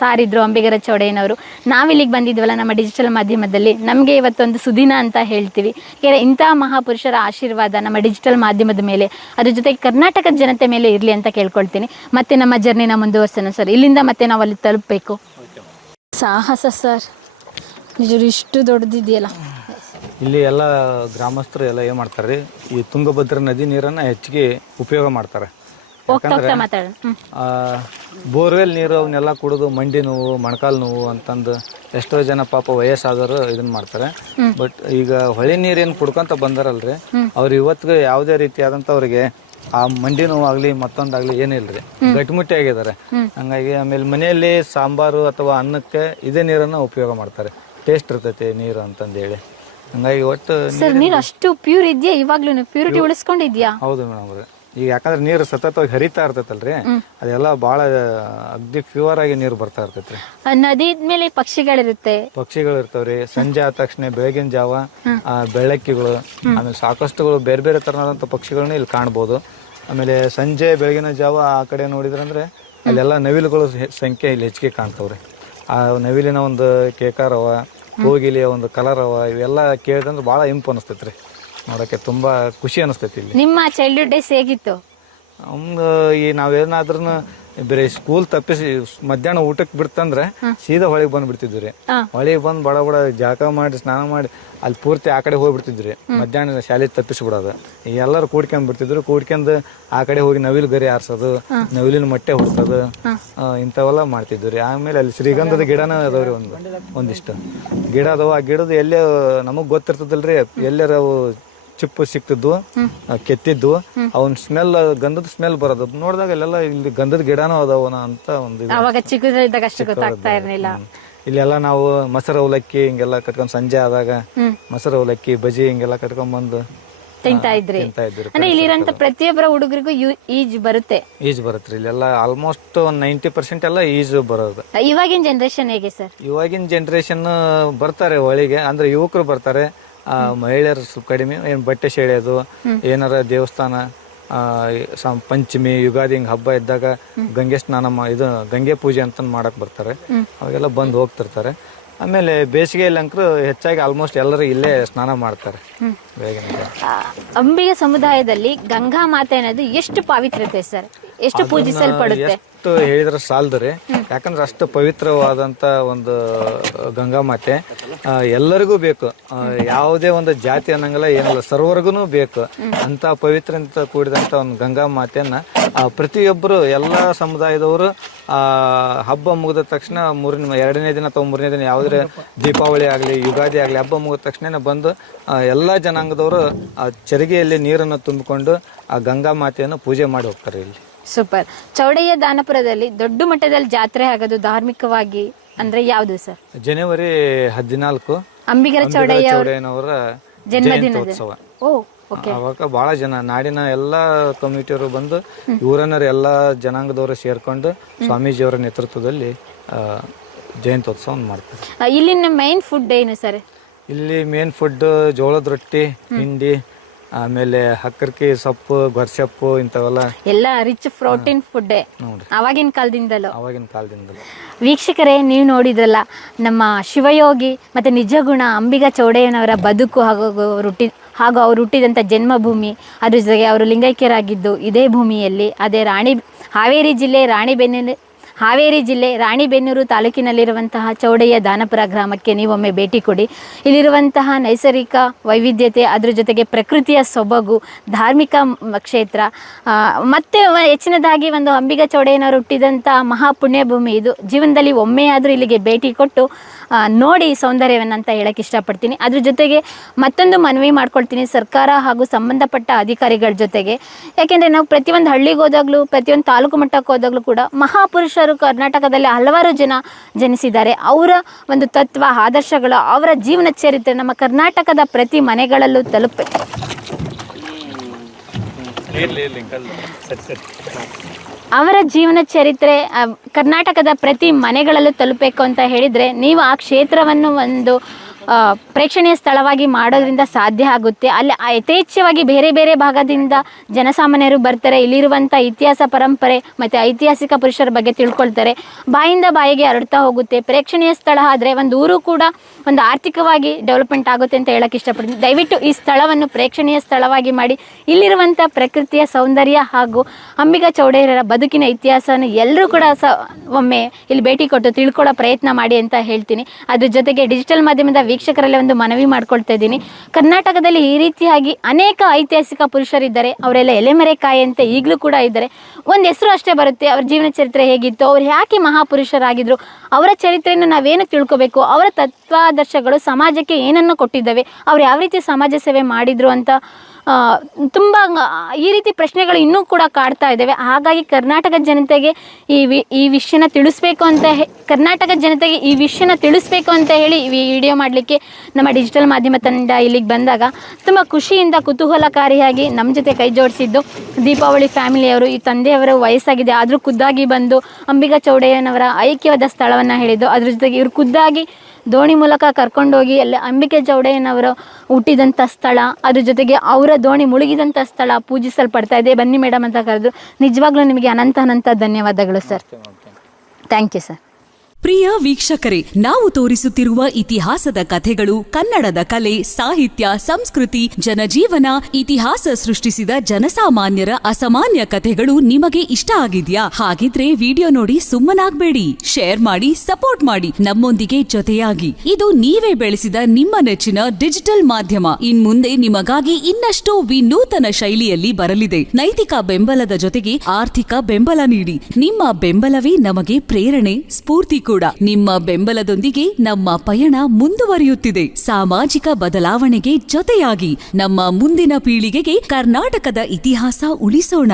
ಸಾರಿದ್ರು ಅಂಬಿಗರ ಚೌಡಯ್ಯನವರು. ನಾವಿಲ್ಲಿಗೆ ಬಂದಿದ್ವಲ್ಲ ನಮ್ಮ ಡಿಜಿಟಲ್ ಮಾಧ್ಯಮದಲ್ಲಿ, ನಮಗೆ ಇವತ್ತೊಂದು ಸುದಿನ ಅಂತ ಹೇಳ್ತೀವಿ. ಯಾಕೆಂದರೆ ಇಂಥ ಮಹಾಪುರುಷರ ಆಶೀರ್ವಾದ ನಮ್ಮ ಡಿಜಿಟಲ್ ಮಾಧ್ಯಮದ ಮೇಲೆ, ಅದ್ರ ಜೊತೆಗೆ ಕರ್ನಾಟಕದ ಜನತೆ ಮೇಲೆ ಇರಲಿ ಅಂತ ಕೇಳ್ಕೊಳ್ತೀನಿ. ಮತ್ತೆ ನಮ್ಮ ಜರ್ನಿನ ಮುಂದುವರ್ಸೋಣ ಸರ್. ಇಲ್ಲಿಂದ ಮತ್ತೆ ನಾವು ಅಲ್ಲಿ ತಲುಪಬೇಕು. ಸಾಹಸ ಸರ್, ನಿಜ ಇಷ್ಟು ದೊಡ್ಡದಿದೆಯಲ್ಲ. ಇಲ್ಲಿ ಎಲ್ಲ ಗ್ರಾಮಸ್ಥರು ಎಲ್ಲ ಏನು ಮಾಡ್ತಾರೆ ರೀ, ಈ ತುಂಗಭದ್ರಾ ನದಿ ನೀರನ್ನು ಹೆಚ್ಚಿಗೆ ಉಪಯೋಗ ಮಾಡ್ತಾರೆ. ಬೋರ್ವೆಲ್ ನೀರು ಅವನ್ನೆಲ್ಲ ಕುಡಿದು ಮಂಡಿ ನೋವು, ಮೊಣಕಾಲು ನೋವು ಅಂತಂದು ಎಷ್ಟೋ ಜನ ಪಾಪ ವಯಸ್ಸಾದವರು ಇದನ್ನ ಮಾಡ್ತಾರೆ. ಬಟ್ ಈಗ ಹೊಳೆ ನೀರೇನು ಕುಡ್ಕೊಂತ ಬಂದಾರಲ್ರಿ, ಅವ್ರು ಇವತ್ತಿಗೆ ಯಾವುದೇ ರೀತಿಯಾದಂಥ ಅವ್ರಿಗೆ ಆ ಮಂಡಿ ನೋವಾಗ್ಲಿ ಮತ್ತೊಂದಾಗ್ಲಿ ಏನಿಲ್ರಿ, ಗಟ್ಟಿಮುಟ್ಟಿ ಆಗಿದ್ದಾರೆ. ಹಂಗಾಗಿ ಆಮೇಲೆ ಮನೆಯಲ್ಲಿ ಸಾಂಬಾರು ಅಥವಾ ಅನ್ನಕ್ಕೆ ಇದೇ ನೀರನ್ನ ಉಪಯೋಗ ಮಾಡ್ತಾರೆ, ಟೇಸ್ಟ್ ಇರ್ತೈತಿ ನೀರು ಅಂತಂದೇಳಿ. ಹಂಗಾಗಿ ಒಟ್ಟು ನೀರು ಅಷ್ಟು ಪ್ಯೂರ್ ಇದೆಯಾ? ಇವಾಗ್ಲೂ ಪ್ಯೂರಿಟಿ ಉಳಿಸ್ಕೊಂಡಿದ್ಯಾ? ಹೌದು ಮೇಡಮ್ ಅವ್ರೆ. ಈಗ ಯಾಕಂದ್ರೆ ನೀರು ಸತತವಾಗಿ ಹರಿತಾ ಇರ್ತೈತಲ್ರಿ, ಅದೆಲ್ಲ ಬಹಳ ಅಗ್ದಿ ಪ್ಯೂರ್ ಆಗಿ ನೀರು ಬರ್ತಾ ಇರ್ತೈತ್ರಿ. ನದಿ ಮೇಲೆ ಪಕ್ಷಿಗಳು ಇರ್ತಾವ್ರಿ. ಸಂಜೆ ಆದ ತಕ್ಷಣ ಬೆಳಗಿನ ಜಾವ ಬೆಳ್ಳಕ್ಕಿಗಳು, ಆಮೇಲೆ ಸಾಕಷ್ಟುಗಳು ಬೇರೆ ಬೇರೆ ತರನಾದಂತ ಪಕ್ಷಿಗಳನ್ನ ಇಲ್ಲಿ ಕಾಣ್ಬೋದು. ಆಮೇಲೆ ಸಂಜೆ ಬೆಳಗಿನ ಜಾವ ಆ ಕಡೆ ನೋಡಿದ್ರಂದ್ರೆ ಅಲ್ಲೆಲ್ಲ ನವಿಲುಗಳು ಸಂಖ್ಯೆ ಇಲ್ಲಿ ಹೆಚ್ಚಿಗೆ ಕಾಣ್ತಾವ್ರಿ. ಆ ನವಿಲಿನ ಒಂದು ಕೇಕಾರವ, ಕೋಗಿಲಿಯ ಒಂದು ಕಲರವ, ಇವೆಲ್ಲ ಕೇಳಿದ್ರೆ ಬಹಳ ಇಂಪು ಅನಿಸ್ತೈತ್ರಿ, ನೋಡಕ್ಕೆ ತುಂಬಾ ಖುಷಿ ಅನಿಸ್ತೈತಿ. ಇಲ್ಲಿ ನಿಮ್ಮ ಚೈಲ್ಡ್ಹುಡ್ ಡೇಸ್ ಹೇಗಿತ್ತು? ನಮ್ದು ಈ ನಾವೇನಾದ್ರೂ ಬೇರೆ ಸ್ಕೂಲ್ ತಪ್ಪಿಸಿ ಮಧ್ಯಾಹ್ನ ಊಟಕ್ಕೆ ಬಿಡ್ತಂದ್ರೆ ಸೀದಾ ಹೊಳಿಗೆ ಬಂದ್ಬಿಡ್ತಿದ್ವಿ ರೀ. ಹೊಳಿಗೆ ಬಂದು ಬಡ ಬಡ ಜಳಕ ಮಾಡಿ ಸ್ನಾನ ಮಾಡಿ ಅಲ್ಲಿ ಪೂರ್ತಿ ಆ ಕಡೆ ಹೋಗ್ಬಿಡ್ತಿದ್ವಿ. ಮಧ್ಯಾಹ್ನ ಶಾಲೆ ತಪ್ಪಿಸ್ಬಿಡೋದು. ಎಲ್ಲರೂ ಕೂಡ್ಕೊಂಡ್ಬಿಡ್ತಿದ್ರು. ಕೂಡ್ಕೊಂಡು ಆ ಕಡೆ ಹೋಗಿ ನವಿಲು ಗರಿ ಆರ್ಸೋದು, ನವಿಲಿನ ಮೊಟ್ಟೆ ಹುಡ್ಸೋದು, ಇಂಥವೆಲ್ಲ ಮಾಡ್ತಿದ್ವಿ ರೀ. ಆಮೇಲೆ ಅಲ್ಲಿ ಶ್ರೀಗಂಧದ ಗಿಡನ ಅದಾವ್ರಿ, ಒಂದಿಷ್ಟು ಗಿಡ ಅದಾವ. ಆ ಗಿಡದ ಎಲ್ಲೇ ನಮಗ್ ಗೊತ್ತಿರ್ತದಲ್ರಿ, ಎಲ್ಲಾರ ಅವು ಚಿಪ್ಪು ಸಿಕ್ತಿದ್ವು, ಕೆತ್ತಿದ್ವು, ಅವನ್ ಸ್ಮೆಲ್, ಗಂಧದ ಸ್ಮೆಲ್ ಬರೋದು ನೋಡಿದಾಗ ಅಲ್ಲೆಲ್ಲ ಇಲ್ಲಿ ಗಂಧದ ಗಿಡನೂ ಅದಾವನ ಅಂತ ಒಂದು. ಇಲ್ಲೆಲ್ಲ ನಾವು ಮೊಸರು ಅವಲಕ್ಕಿ ಹಿಂಗೆಲ್ಲ ಕಟ್ಕೊಂಡ್ ಸಂಜೆ ಆದಾಗ ಮೊಸರು ಅವಲಕ್ಕಿ ಬಜಿ ಹಿಂಗೆಲ್ಲ ಕಟ್ಕೊಂಡ್ ಬಂದು ತಿಂತಾ ಇದ್ರಿ. ಇಲ್ಲಿರಂತ ಪ್ರತಿಯೊಬ್ಬರ ಹುಡುಗರಿಗೂ ಈಜ್ ಬರುತ್ತೆ ಇಲ್ಲೆಲ್ಲ ಆಲ್ಮೋಸ್ಟ್ 90% ಎಲ್ಲ ಈಜ್ ಬರೋದು. ಇವಾಗಿನ ಜನರೇಷನ್ ಹೇಗೆ ಸರ್? ಇವಾಗಿನ ಜನರೇಷನ್ ಬರ್ತಾರೆ ಹೊಳಿಗೆ, ಅಂದ್ರೆ ಯುವಕರು ಬರ್ತಾರೆ. ಮಹಿಳೆಯರು ಸ್ವಲ್ಪ ಕಡಿಮೆ. ಏನು ಬಟ್ಟೆ ಸೆಳೆಯೋದು, ಏನಾರ ದೇವಸ್ಥಾನ ಪಂಚಮಿ, ಯುಗಾದಿ ಹಿಂಗೆ ಹಬ್ಬ ಇದ್ದಾಗ ಗಂಗೆ ಸ್ನಾನ ಇದು ಗಂಗೆ ಪೂಜೆ ಅಂತ ಮಾಡಕ್ ಬರ್ತಾರೆ. ಅವಾಗೆಲ್ಲ ಬಂದು ಹೋಗ್ತಿರ್ತಾರೆ. ಆಮೇಲೆ ಬೇಸಿಗೆಯಲ್ಲಿ ಅಂಕರು ಹೆಚ್ಚಾಗಿ ಆಲ್ಮೋಸ್ಟ್ ಎಲ್ಲರೂ ಇಲ್ಲೇ ಸ್ನಾನ ಮಾಡ್ತಾರೆ. ಅಂಬಿಗ ಸಮುದಾಯದಲ್ಲಿ ಗಂಗಾ ಮಾತೆ ಅನ್ನೋದು ಎಷ್ಟು ಪವಿತ್ರತೆ ಸರ್, ಎಷ್ಟು ಪೂಜಿಸಲ್ಪಡುತ್ತೆ? ಎಷ್ಟು ಹೇಳಿದ್ರೆ ಸಾಲದ್ರಿ, ಯಾಕಂದ್ರೆ ಅಷ್ಟು ಪವಿತ್ರವಾದಂತ ಒಂದು ಗಂಗಾ ಮಾತೆ ಎಲ್ಲರಿಗೂ ಬೇಕು. ಯಾವುದೇ ಒಂದು ಜಾತಿ ಅನ್ನಂಗಿಲ್ಲ, ಏನಿಲ್ಲ, ಸರ್ವರ್ಗುನು ಬೇಕು ಅಂತ ಪವಿತ್ರ ಅಂತ ಕೂಡಿದಂತ ಒಂದು ಗಂಗಾ ಮಾತೆಯನ್ನ ಪ್ರತಿಯೊಬ್ಬರು ಎಲ್ಲಾ ಸಮುದಾಯದವರು ಹಬ್ಬ ಮುಗಿದ ತಕ್ಷಣ 2ನೇ ದಿನ ಅಥವಾ 3ನೇ ದಿನ ಯಾವುದೇ ದೀಪಾವಳಿ ಆಗಲಿ ಯುಗಾದಿ ಆಗಲಿ ಹಬ್ಬ ಮುಗಿದ ತಕ್ಷಣ ಬಂದು ಎಲ್ಲಾ ಜನಾಂಗದವರು ಆ ಚರಿಗೆಯಲ್ಲಿ ನೀರನ್ನು ತುಂಬಿಕೊಂಡು ಆ ಗಂಗಾ ಮಾತೆಯನ್ನು ಪೂಜೆ ಮಾಡಿ ಹೋಗ್ತಾರೆ ಇಲ್ಲಿ. ಸೂಪರ್. ಚೌಡಯ್ಯ ದಾನಪುರದಲ್ಲಿ ದೊಡ್ಡ ಮಟ್ಟದಲ್ಲಿ ಜಾತ್ರೆ ಆಗೋದು ಧಾರ್ಮಿಕವಾಗಿ ಅಂದ್ರೆ ಯಾವುದು ಸರ್? ಜನವರಿ 14 ಅಂಬಿಗರ ಚೌಡಯ್ಯನವರ ಜಯಂತ್ಯೋತ್ಸವ. ಅವಾಗ ಬಹಳ ಜನ ನಾಡಿನ ಎಲ್ಲಾ ಕಮಿಟಿಯವರು ಬಂದು ಊರನ್ನರ ಎಲ್ಲಾ ಜನಾಂಗದವರು ಸೇರ್ಕೊಂಡು ಸ್ವಾಮೀಜಿಯವರ ನೇತೃತ್ವದಲ್ಲಿ ಜಯಂತ್ಯೋತ್ಸವ ಮಾಡ್ತಾರೆ. ಇಲ್ಲಿನ ಮೈನ್ ಫುಡ್ ಏನು ಸರ್? ಇಲ್ಲಿ ಮೇನ್ ಫುಡ್ ಜೋಳದ ರೊಟ್ಟಿ, ಹಿಂಡಿ, ಆಮೇಲೆ ಹಕ್ಕರ್ಕಿ ಸೊಪ್ಪು, ಗೊರ್ಸೊಪ್ಪು ಇಂಥವೆಲ್ಲ ಎಲ್ಲ ರಿಚ್ ಪ್ರೋಟೀನ್ ಫುಡ್ ಅವಾಗಿನ ಕಾಲದಿಂದಲೂ. ವೀಕ್ಷಕರೇ, ನೀವು ನೋಡಿದ್ರಲ್ಲ ನಮ್ಮ ಶಿವಯೋಗಿ ಮತ್ತೆ ನಿಜಗುಣ ಅಂಬಿಗ ಚೌಡಯ್ಯನವರ ಬದುಕು ಹಾಗೂ ಅವರು ಹುಟ್ಟಿದಂಥ ಜನ್ಮಭೂಮಿ, ಅದ್ರ ಜೊತೆಗೆ ಅವರು ಲಿಂಗೈಕ್ಯರಾಗಿದ್ದು ಇದೇ ಭೂಮಿಯಲ್ಲಿ. ಅದೇ ಹಾವೇರಿ ಜಿಲ್ಲೆ ರಾಣಿಬೆನ್ನೂರು ತಾಲೂಕಿನಲ್ಲಿರುವಂತಹ ಚೌಡಯ್ಯ ದಾನಪುರ ಗ್ರಾಮಕ್ಕೆ ನೀವೊಮ್ಮೆ ಭೇಟಿ ಕೊಡಿ. ಇಲ್ಲಿರುವಂತಹ ನೈಸರ್ಗಿಕ ವೈವಿಧ್ಯತೆ, ಅದ್ರ ಜೊತೆಗೆ ಪ್ರಕೃತಿಯ ಸೊಬಗು, ಧಾರ್ಮಿಕ ಕ್ಷೇತ್ರ, ಮತ್ತೆ ಹೆಚ್ಚಿನದಾಗಿ ಒಂದು ಅಂಬಿಗ ಚೌಡಯ್ಯನವರು ಹುಟ್ಟಿದಂಥ ಮಹಾಪುಣ್ಯ ಭೂಮಿ ಇದು. ಜೀವನದಲ್ಲಿ ಒಮ್ಮೆಯಾದರೂ ಇಲ್ಲಿಗೆ ಭೇಟಿ ಕೊಟ್ಟು ನೋಡಿ ಸೌಂದರ್ಯವನ್ನು ಅಂತ ಹೇಳಕ್ಕೆ ಇಷ್ಟಪಡ್ತೀನಿ. ಅದ್ರ ಜೊತೆಗೆ ಮತ್ತೊಂದು ಮನವಿ ಮಾಡ್ಕೊಳ್ತೀನಿ ಸರ್ಕಾರ ಹಾಗೂ ಸಂಬಂಧಪಟ್ಟ ಅಧಿಕಾರಿಗಳ ಜೊತೆಗೆ. ಯಾಕೆಂದರೆ ನಾವು ಪ್ರತಿಯೊಂದು ಹಳ್ಳಿಗೆ ಹೋದಾಗಲೂ, ಪ್ರತಿಯೊಂದು ತಾಲೂಕು ಮಟ್ಟಕ್ಕೆ ಹೋದಾಗಲೂ ಕೂಡ ಮಹಾಪುರುಷರು ಕರ್ನಾಟಕದಲ್ಲಿ ಹಲವಾರು ಜನ ಜನಿಸಿದ್ದಾರೆ. ಅವರ ಒಂದು ತತ್ವ ಆದರ್ಶಗಳು, ಅವರ ಜೀವನ ಚರಿತ್ರೆ ನಮ್ಮ ಕರ್ನಾಟಕದ ಪ್ರತಿ ಮನೆಗಳಲ್ಲೂ ಅವರ ಜೀವನ ಚರಿತ್ರೆ ಕರ್ನಾಟಕದ ಪ್ರತಿ ಮನೆಗಳಲ್ಲೂ ತಲುಪಬೇಕು ಅಂತ ಹೇಳಿದರೆ ನೀವು ಆ ಕ್ಷೇತ್ರವನ್ನು ಒಂದು ಪ್ರೇಕ್ಷಣೀಯ ಸ್ಥಳವಾಗಿ ಮಾಡೋದ್ರಿಂದ ಸಾಧ್ಯ ಆಗುತ್ತೆ. ಅಲ್ಲಿ ಯಥೇಚ್ಛವಾಗಿ ಬೇರೆ ಬೇರೆ ಭಾಗದಿಂದ ಜನಸಾಮಾನ್ಯರು ಬರ್ತಾರೆ. ಇಲ್ಲಿರುವಂಥ ಇತಿಹಾಸ ಪರಂಪರೆ ಮತ್ತು ಐತಿಹಾಸಿಕ ಪುರುಷರ ಬಗ್ಗೆ ತಿಳ್ಕೊಳ್ತಾರೆ. ಬಾಯಿಂದ ಬಾಯಿಗೆ ಹರಡ್ತಾ ಹೋಗುತ್ತೆ. ಪ್ರೇಕ್ಷಣೀಯ ಸ್ಥಳ ಆದರೆ ಒಂದು ಊರು ಕೂಡ ಒಂದು ಆರ್ಥಿಕವಾಗಿ ಡೆವಲಪ್ಮೆಂಟ್ ಆಗುತ್ತೆ ಅಂತ ಹೇಳಕ್ಕೆ ಇಷ್ಟಪಡ್ತೀನಿ. ದಯವಿಟ್ಟು ಈ ಸ್ಥಳವನ್ನು ಪ್ರೇಕ್ಷಣೀಯ ಸ್ಥಳವಾಗಿ ಮಾಡಿ ಇಲ್ಲಿರುವಂಥ ಪ್ರಕೃತಿಯ ಸೌಂದರ್ಯ ಹಾಗೂ ಅಂಬಿಗ ಚೌಡಯ್ಯರ ಬದುಕಿನ ಇತಿಹಾಸನ ಎಲ್ಲರೂ ಕೂಡ ಒಮ್ಮೆ ಇಲ್ಲಿ ಭೇಟಿ ಕೊಟ್ಟು ತಿಳ್ಕೊಳ್ಳೋ ಪ್ರಯತ್ನ ಮಾಡಿ ಅಂತ ಹೇಳ್ತೀನಿ. ಅದ್ರ ಜೊತೆಗೆ ಡಿಜಿಟಲ್ ಮಾಧ್ಯಮದ ವೀಕ್ಷಕರಲ್ಲಿ ಒಂದು ಮನವಿ ಮಾಡ್ಕೊಳ್ತಾ ಇದ್ದೀನಿ. ಕರ್ನಾಟಕದಲ್ಲಿ ಈ ರೀತಿಯಾಗಿ ಅನೇಕ ಐತಿಹಾಸಿಕ ಪುರುಷರಿದ್ದಾರೆ. ಅವರೆಲ್ಲ ಎಲೆಮರೆಕಾಯಿ ಅಂತ ಈಗಲೂ ಕೂಡ ಇದ್ದಾರೆ. ಒಂದು ಹೆಸರು ಅಷ್ಟೇ ಬರುತ್ತೆ. ಅವ್ರ ಜೀವನ ಚರಿತ್ರೆ ಹೇಗಿತ್ತು, ಅವ್ರು ಯಾಕೆ ಮಹಾಪುರುಷರಾಗಿದ್ರು, ಅವರ ಚರಿತ್ರೆಯನ್ನು ನಾವೇನು ತಿಳ್ಕೊಬೇಕು, ಅವರ ತತ್ವಾದರ್ಶಗಳು ಸಮಾಜಕ್ಕೆ ಏನನ್ನು ಕೊಟ್ಟಿದ್ದಾವೆ, ಅವ್ರು ಯಾವ ರೀತಿ ಸಮಾಜ ಸೇವೆ ಮಾಡಿದ್ರು ಅಂತ ತುಂಬ ಈ ರೀತಿ ಪ್ರಶ್ನೆಗಳು ಇನ್ನೂ ಕೂಡ ಕಾಡ್ತಾ ಇದ್ದಾವೆ. ಹಾಗಾಗಿ ಕರ್ನಾಟಕದ ಜನತೆಗೆ ಈ ವಿಷಯನ ತಿಳಿಸ್ಬೇಕು ಅಂತ ಹೇಳಿ ಈ ವಿಡಿಯೋ ಮಾಡಲಿಕ್ಕೆ ನಮ್ಮ ಡಿಜಿಟಲ್ ಮಾಧ್ಯಮ ತಂಡ ಇಲ್ಲಿಗೆ ಬಂದಾಗ ತುಂಬ ಖುಷಿಯಿಂದ ಕುತೂಹಲಕಾರಿಯಾಗಿ ನಮ್ಮ ಜೊತೆ ಕೈ ಜೋಡಿಸಿದ್ದು ದೀಪಾವಳಿ ಫ್ಯಾಮಿಲಿಯವರು. ಈ ತಂದೆಯವರ ವಯಸ್ಸಾಗಿದೆ ಆದರೂ ಖುದ್ದಾಗಿ ಬಂದು ಅಂಬಿಗ ಚೌಡಯ್ಯನವರ ಐಕ್ಯವಾದ ಸ್ಥಳವನ್ನು ಹೇಳಿದ್ದು. ಅದ್ರ ಜೊತೆಗೆ ಇವರು ಖುದ್ದಾಗಿ ದೋಣಿ ಮೂಲಕ ಕರ್ಕೊಂಡೋಗಿ ಎಲ್ಲ ಅಂಬಿಕೆ ಚೌಡಯ್ಯನವರು ಹುಟ್ಟಿದಂಥ ಸ್ಥಳ, ಅದ್ರ ಜೊತೆಗೆ ಅವರ ದೋಣಿ ಮುಳುಗಿದಂಥ ಸ್ಥಳ ಪೂಜಿಸಲ್ಪಡ್ತಾ ಇದೆ. ಬನ್ನಿ ಮೇಡಮ್ ಅಂತ ಕರೆದು ನಿಜವಾಗ್ಲೂ ನಿಮಗೆ ಅನಂತ ಧನ್ಯವಾದಗಳು ಸರ್. Thank you sir. ಪ್ರಿಯ ವೀಕ್ಷಕರೇ, ನಾವು ತೋರಿಸುತ್ತಿರುವ ಇತಿಹಾಸದ ಕಥೆಗಳು ಕನ್ನಡದ ಕಲೆ, ಸಾಹಿತ್ಯ, ಸಂಸ್ಕೃತಿ, ಜನಜೀವನ, ಇತಿಹಾಸ ಸೃಷ್ಟಿಸಿದ ಜನಸಾಮಾನ್ಯರ ಅಸಾಮಾನ್ಯ ಕಥೆಗಳು ನಿಮಗೆ ಇಷ್ಟ ಆಗಿದ್ಯಾ? ಹಾಗಿದ್ರೆ ವಿಡಿಯೋ ನೋಡಿ ಸುಮ್ಮನಾಗ್ಬೇಡಿ, ಶೇರ್ ಮಾಡಿ, ಸಪೋರ್ಟ್ ಮಾಡಿ, ನಮ್ಮೊಂದಿಗೆ ಜೊತೆಯಾಗಿ. ಇದು ನೀವೇ ಬೆಳೆಸಿದ ನಿಮ್ಮ ನೆಚ್ಚಿನ ಡಿಜಿಟಲ್ ಮಾಧ್ಯಮ. ಇನ್ಮುಂದೆ ನಿಮಗಾಗಿ ಇನ್ನಷ್ಟು ವಿನೂತನ ಶೈಲಿಯಲ್ಲಿ ಬರಲಿದೆ. ನೈತಿಕ ಬೆಂಬಲದ ಜೊತೆಗೆ ಆರ್ಥಿಕ ಬೆಂಬಲ ನೀಡಿ. ನಿಮ್ಮ ಬೆಂಬಲವೇ ನಮಗೆ ಪ್ರೇರಣೆ, ಸ್ಫೂರ್ತಿ ಕೂಡ. ನಿಮ್ಮ ಬೆಂಬಲದೊಂದಿಗೆ ನಮ್ಮ ಪಯಣ ಮುಂದುವರಿಯುತ್ತಿದೆ. ಸಾಮಾಜಿಕ ಬದಲಾವಣೆಗೆ ಜೊತೆಯಾಗಿ ನಮ್ಮ ಮುಂದಿನ ಪೀಳಿಗೆಗೆ ಕರ್ನಾಟಕದ ಇತಿಹಾಸ ಉಳಿಸೋಣ.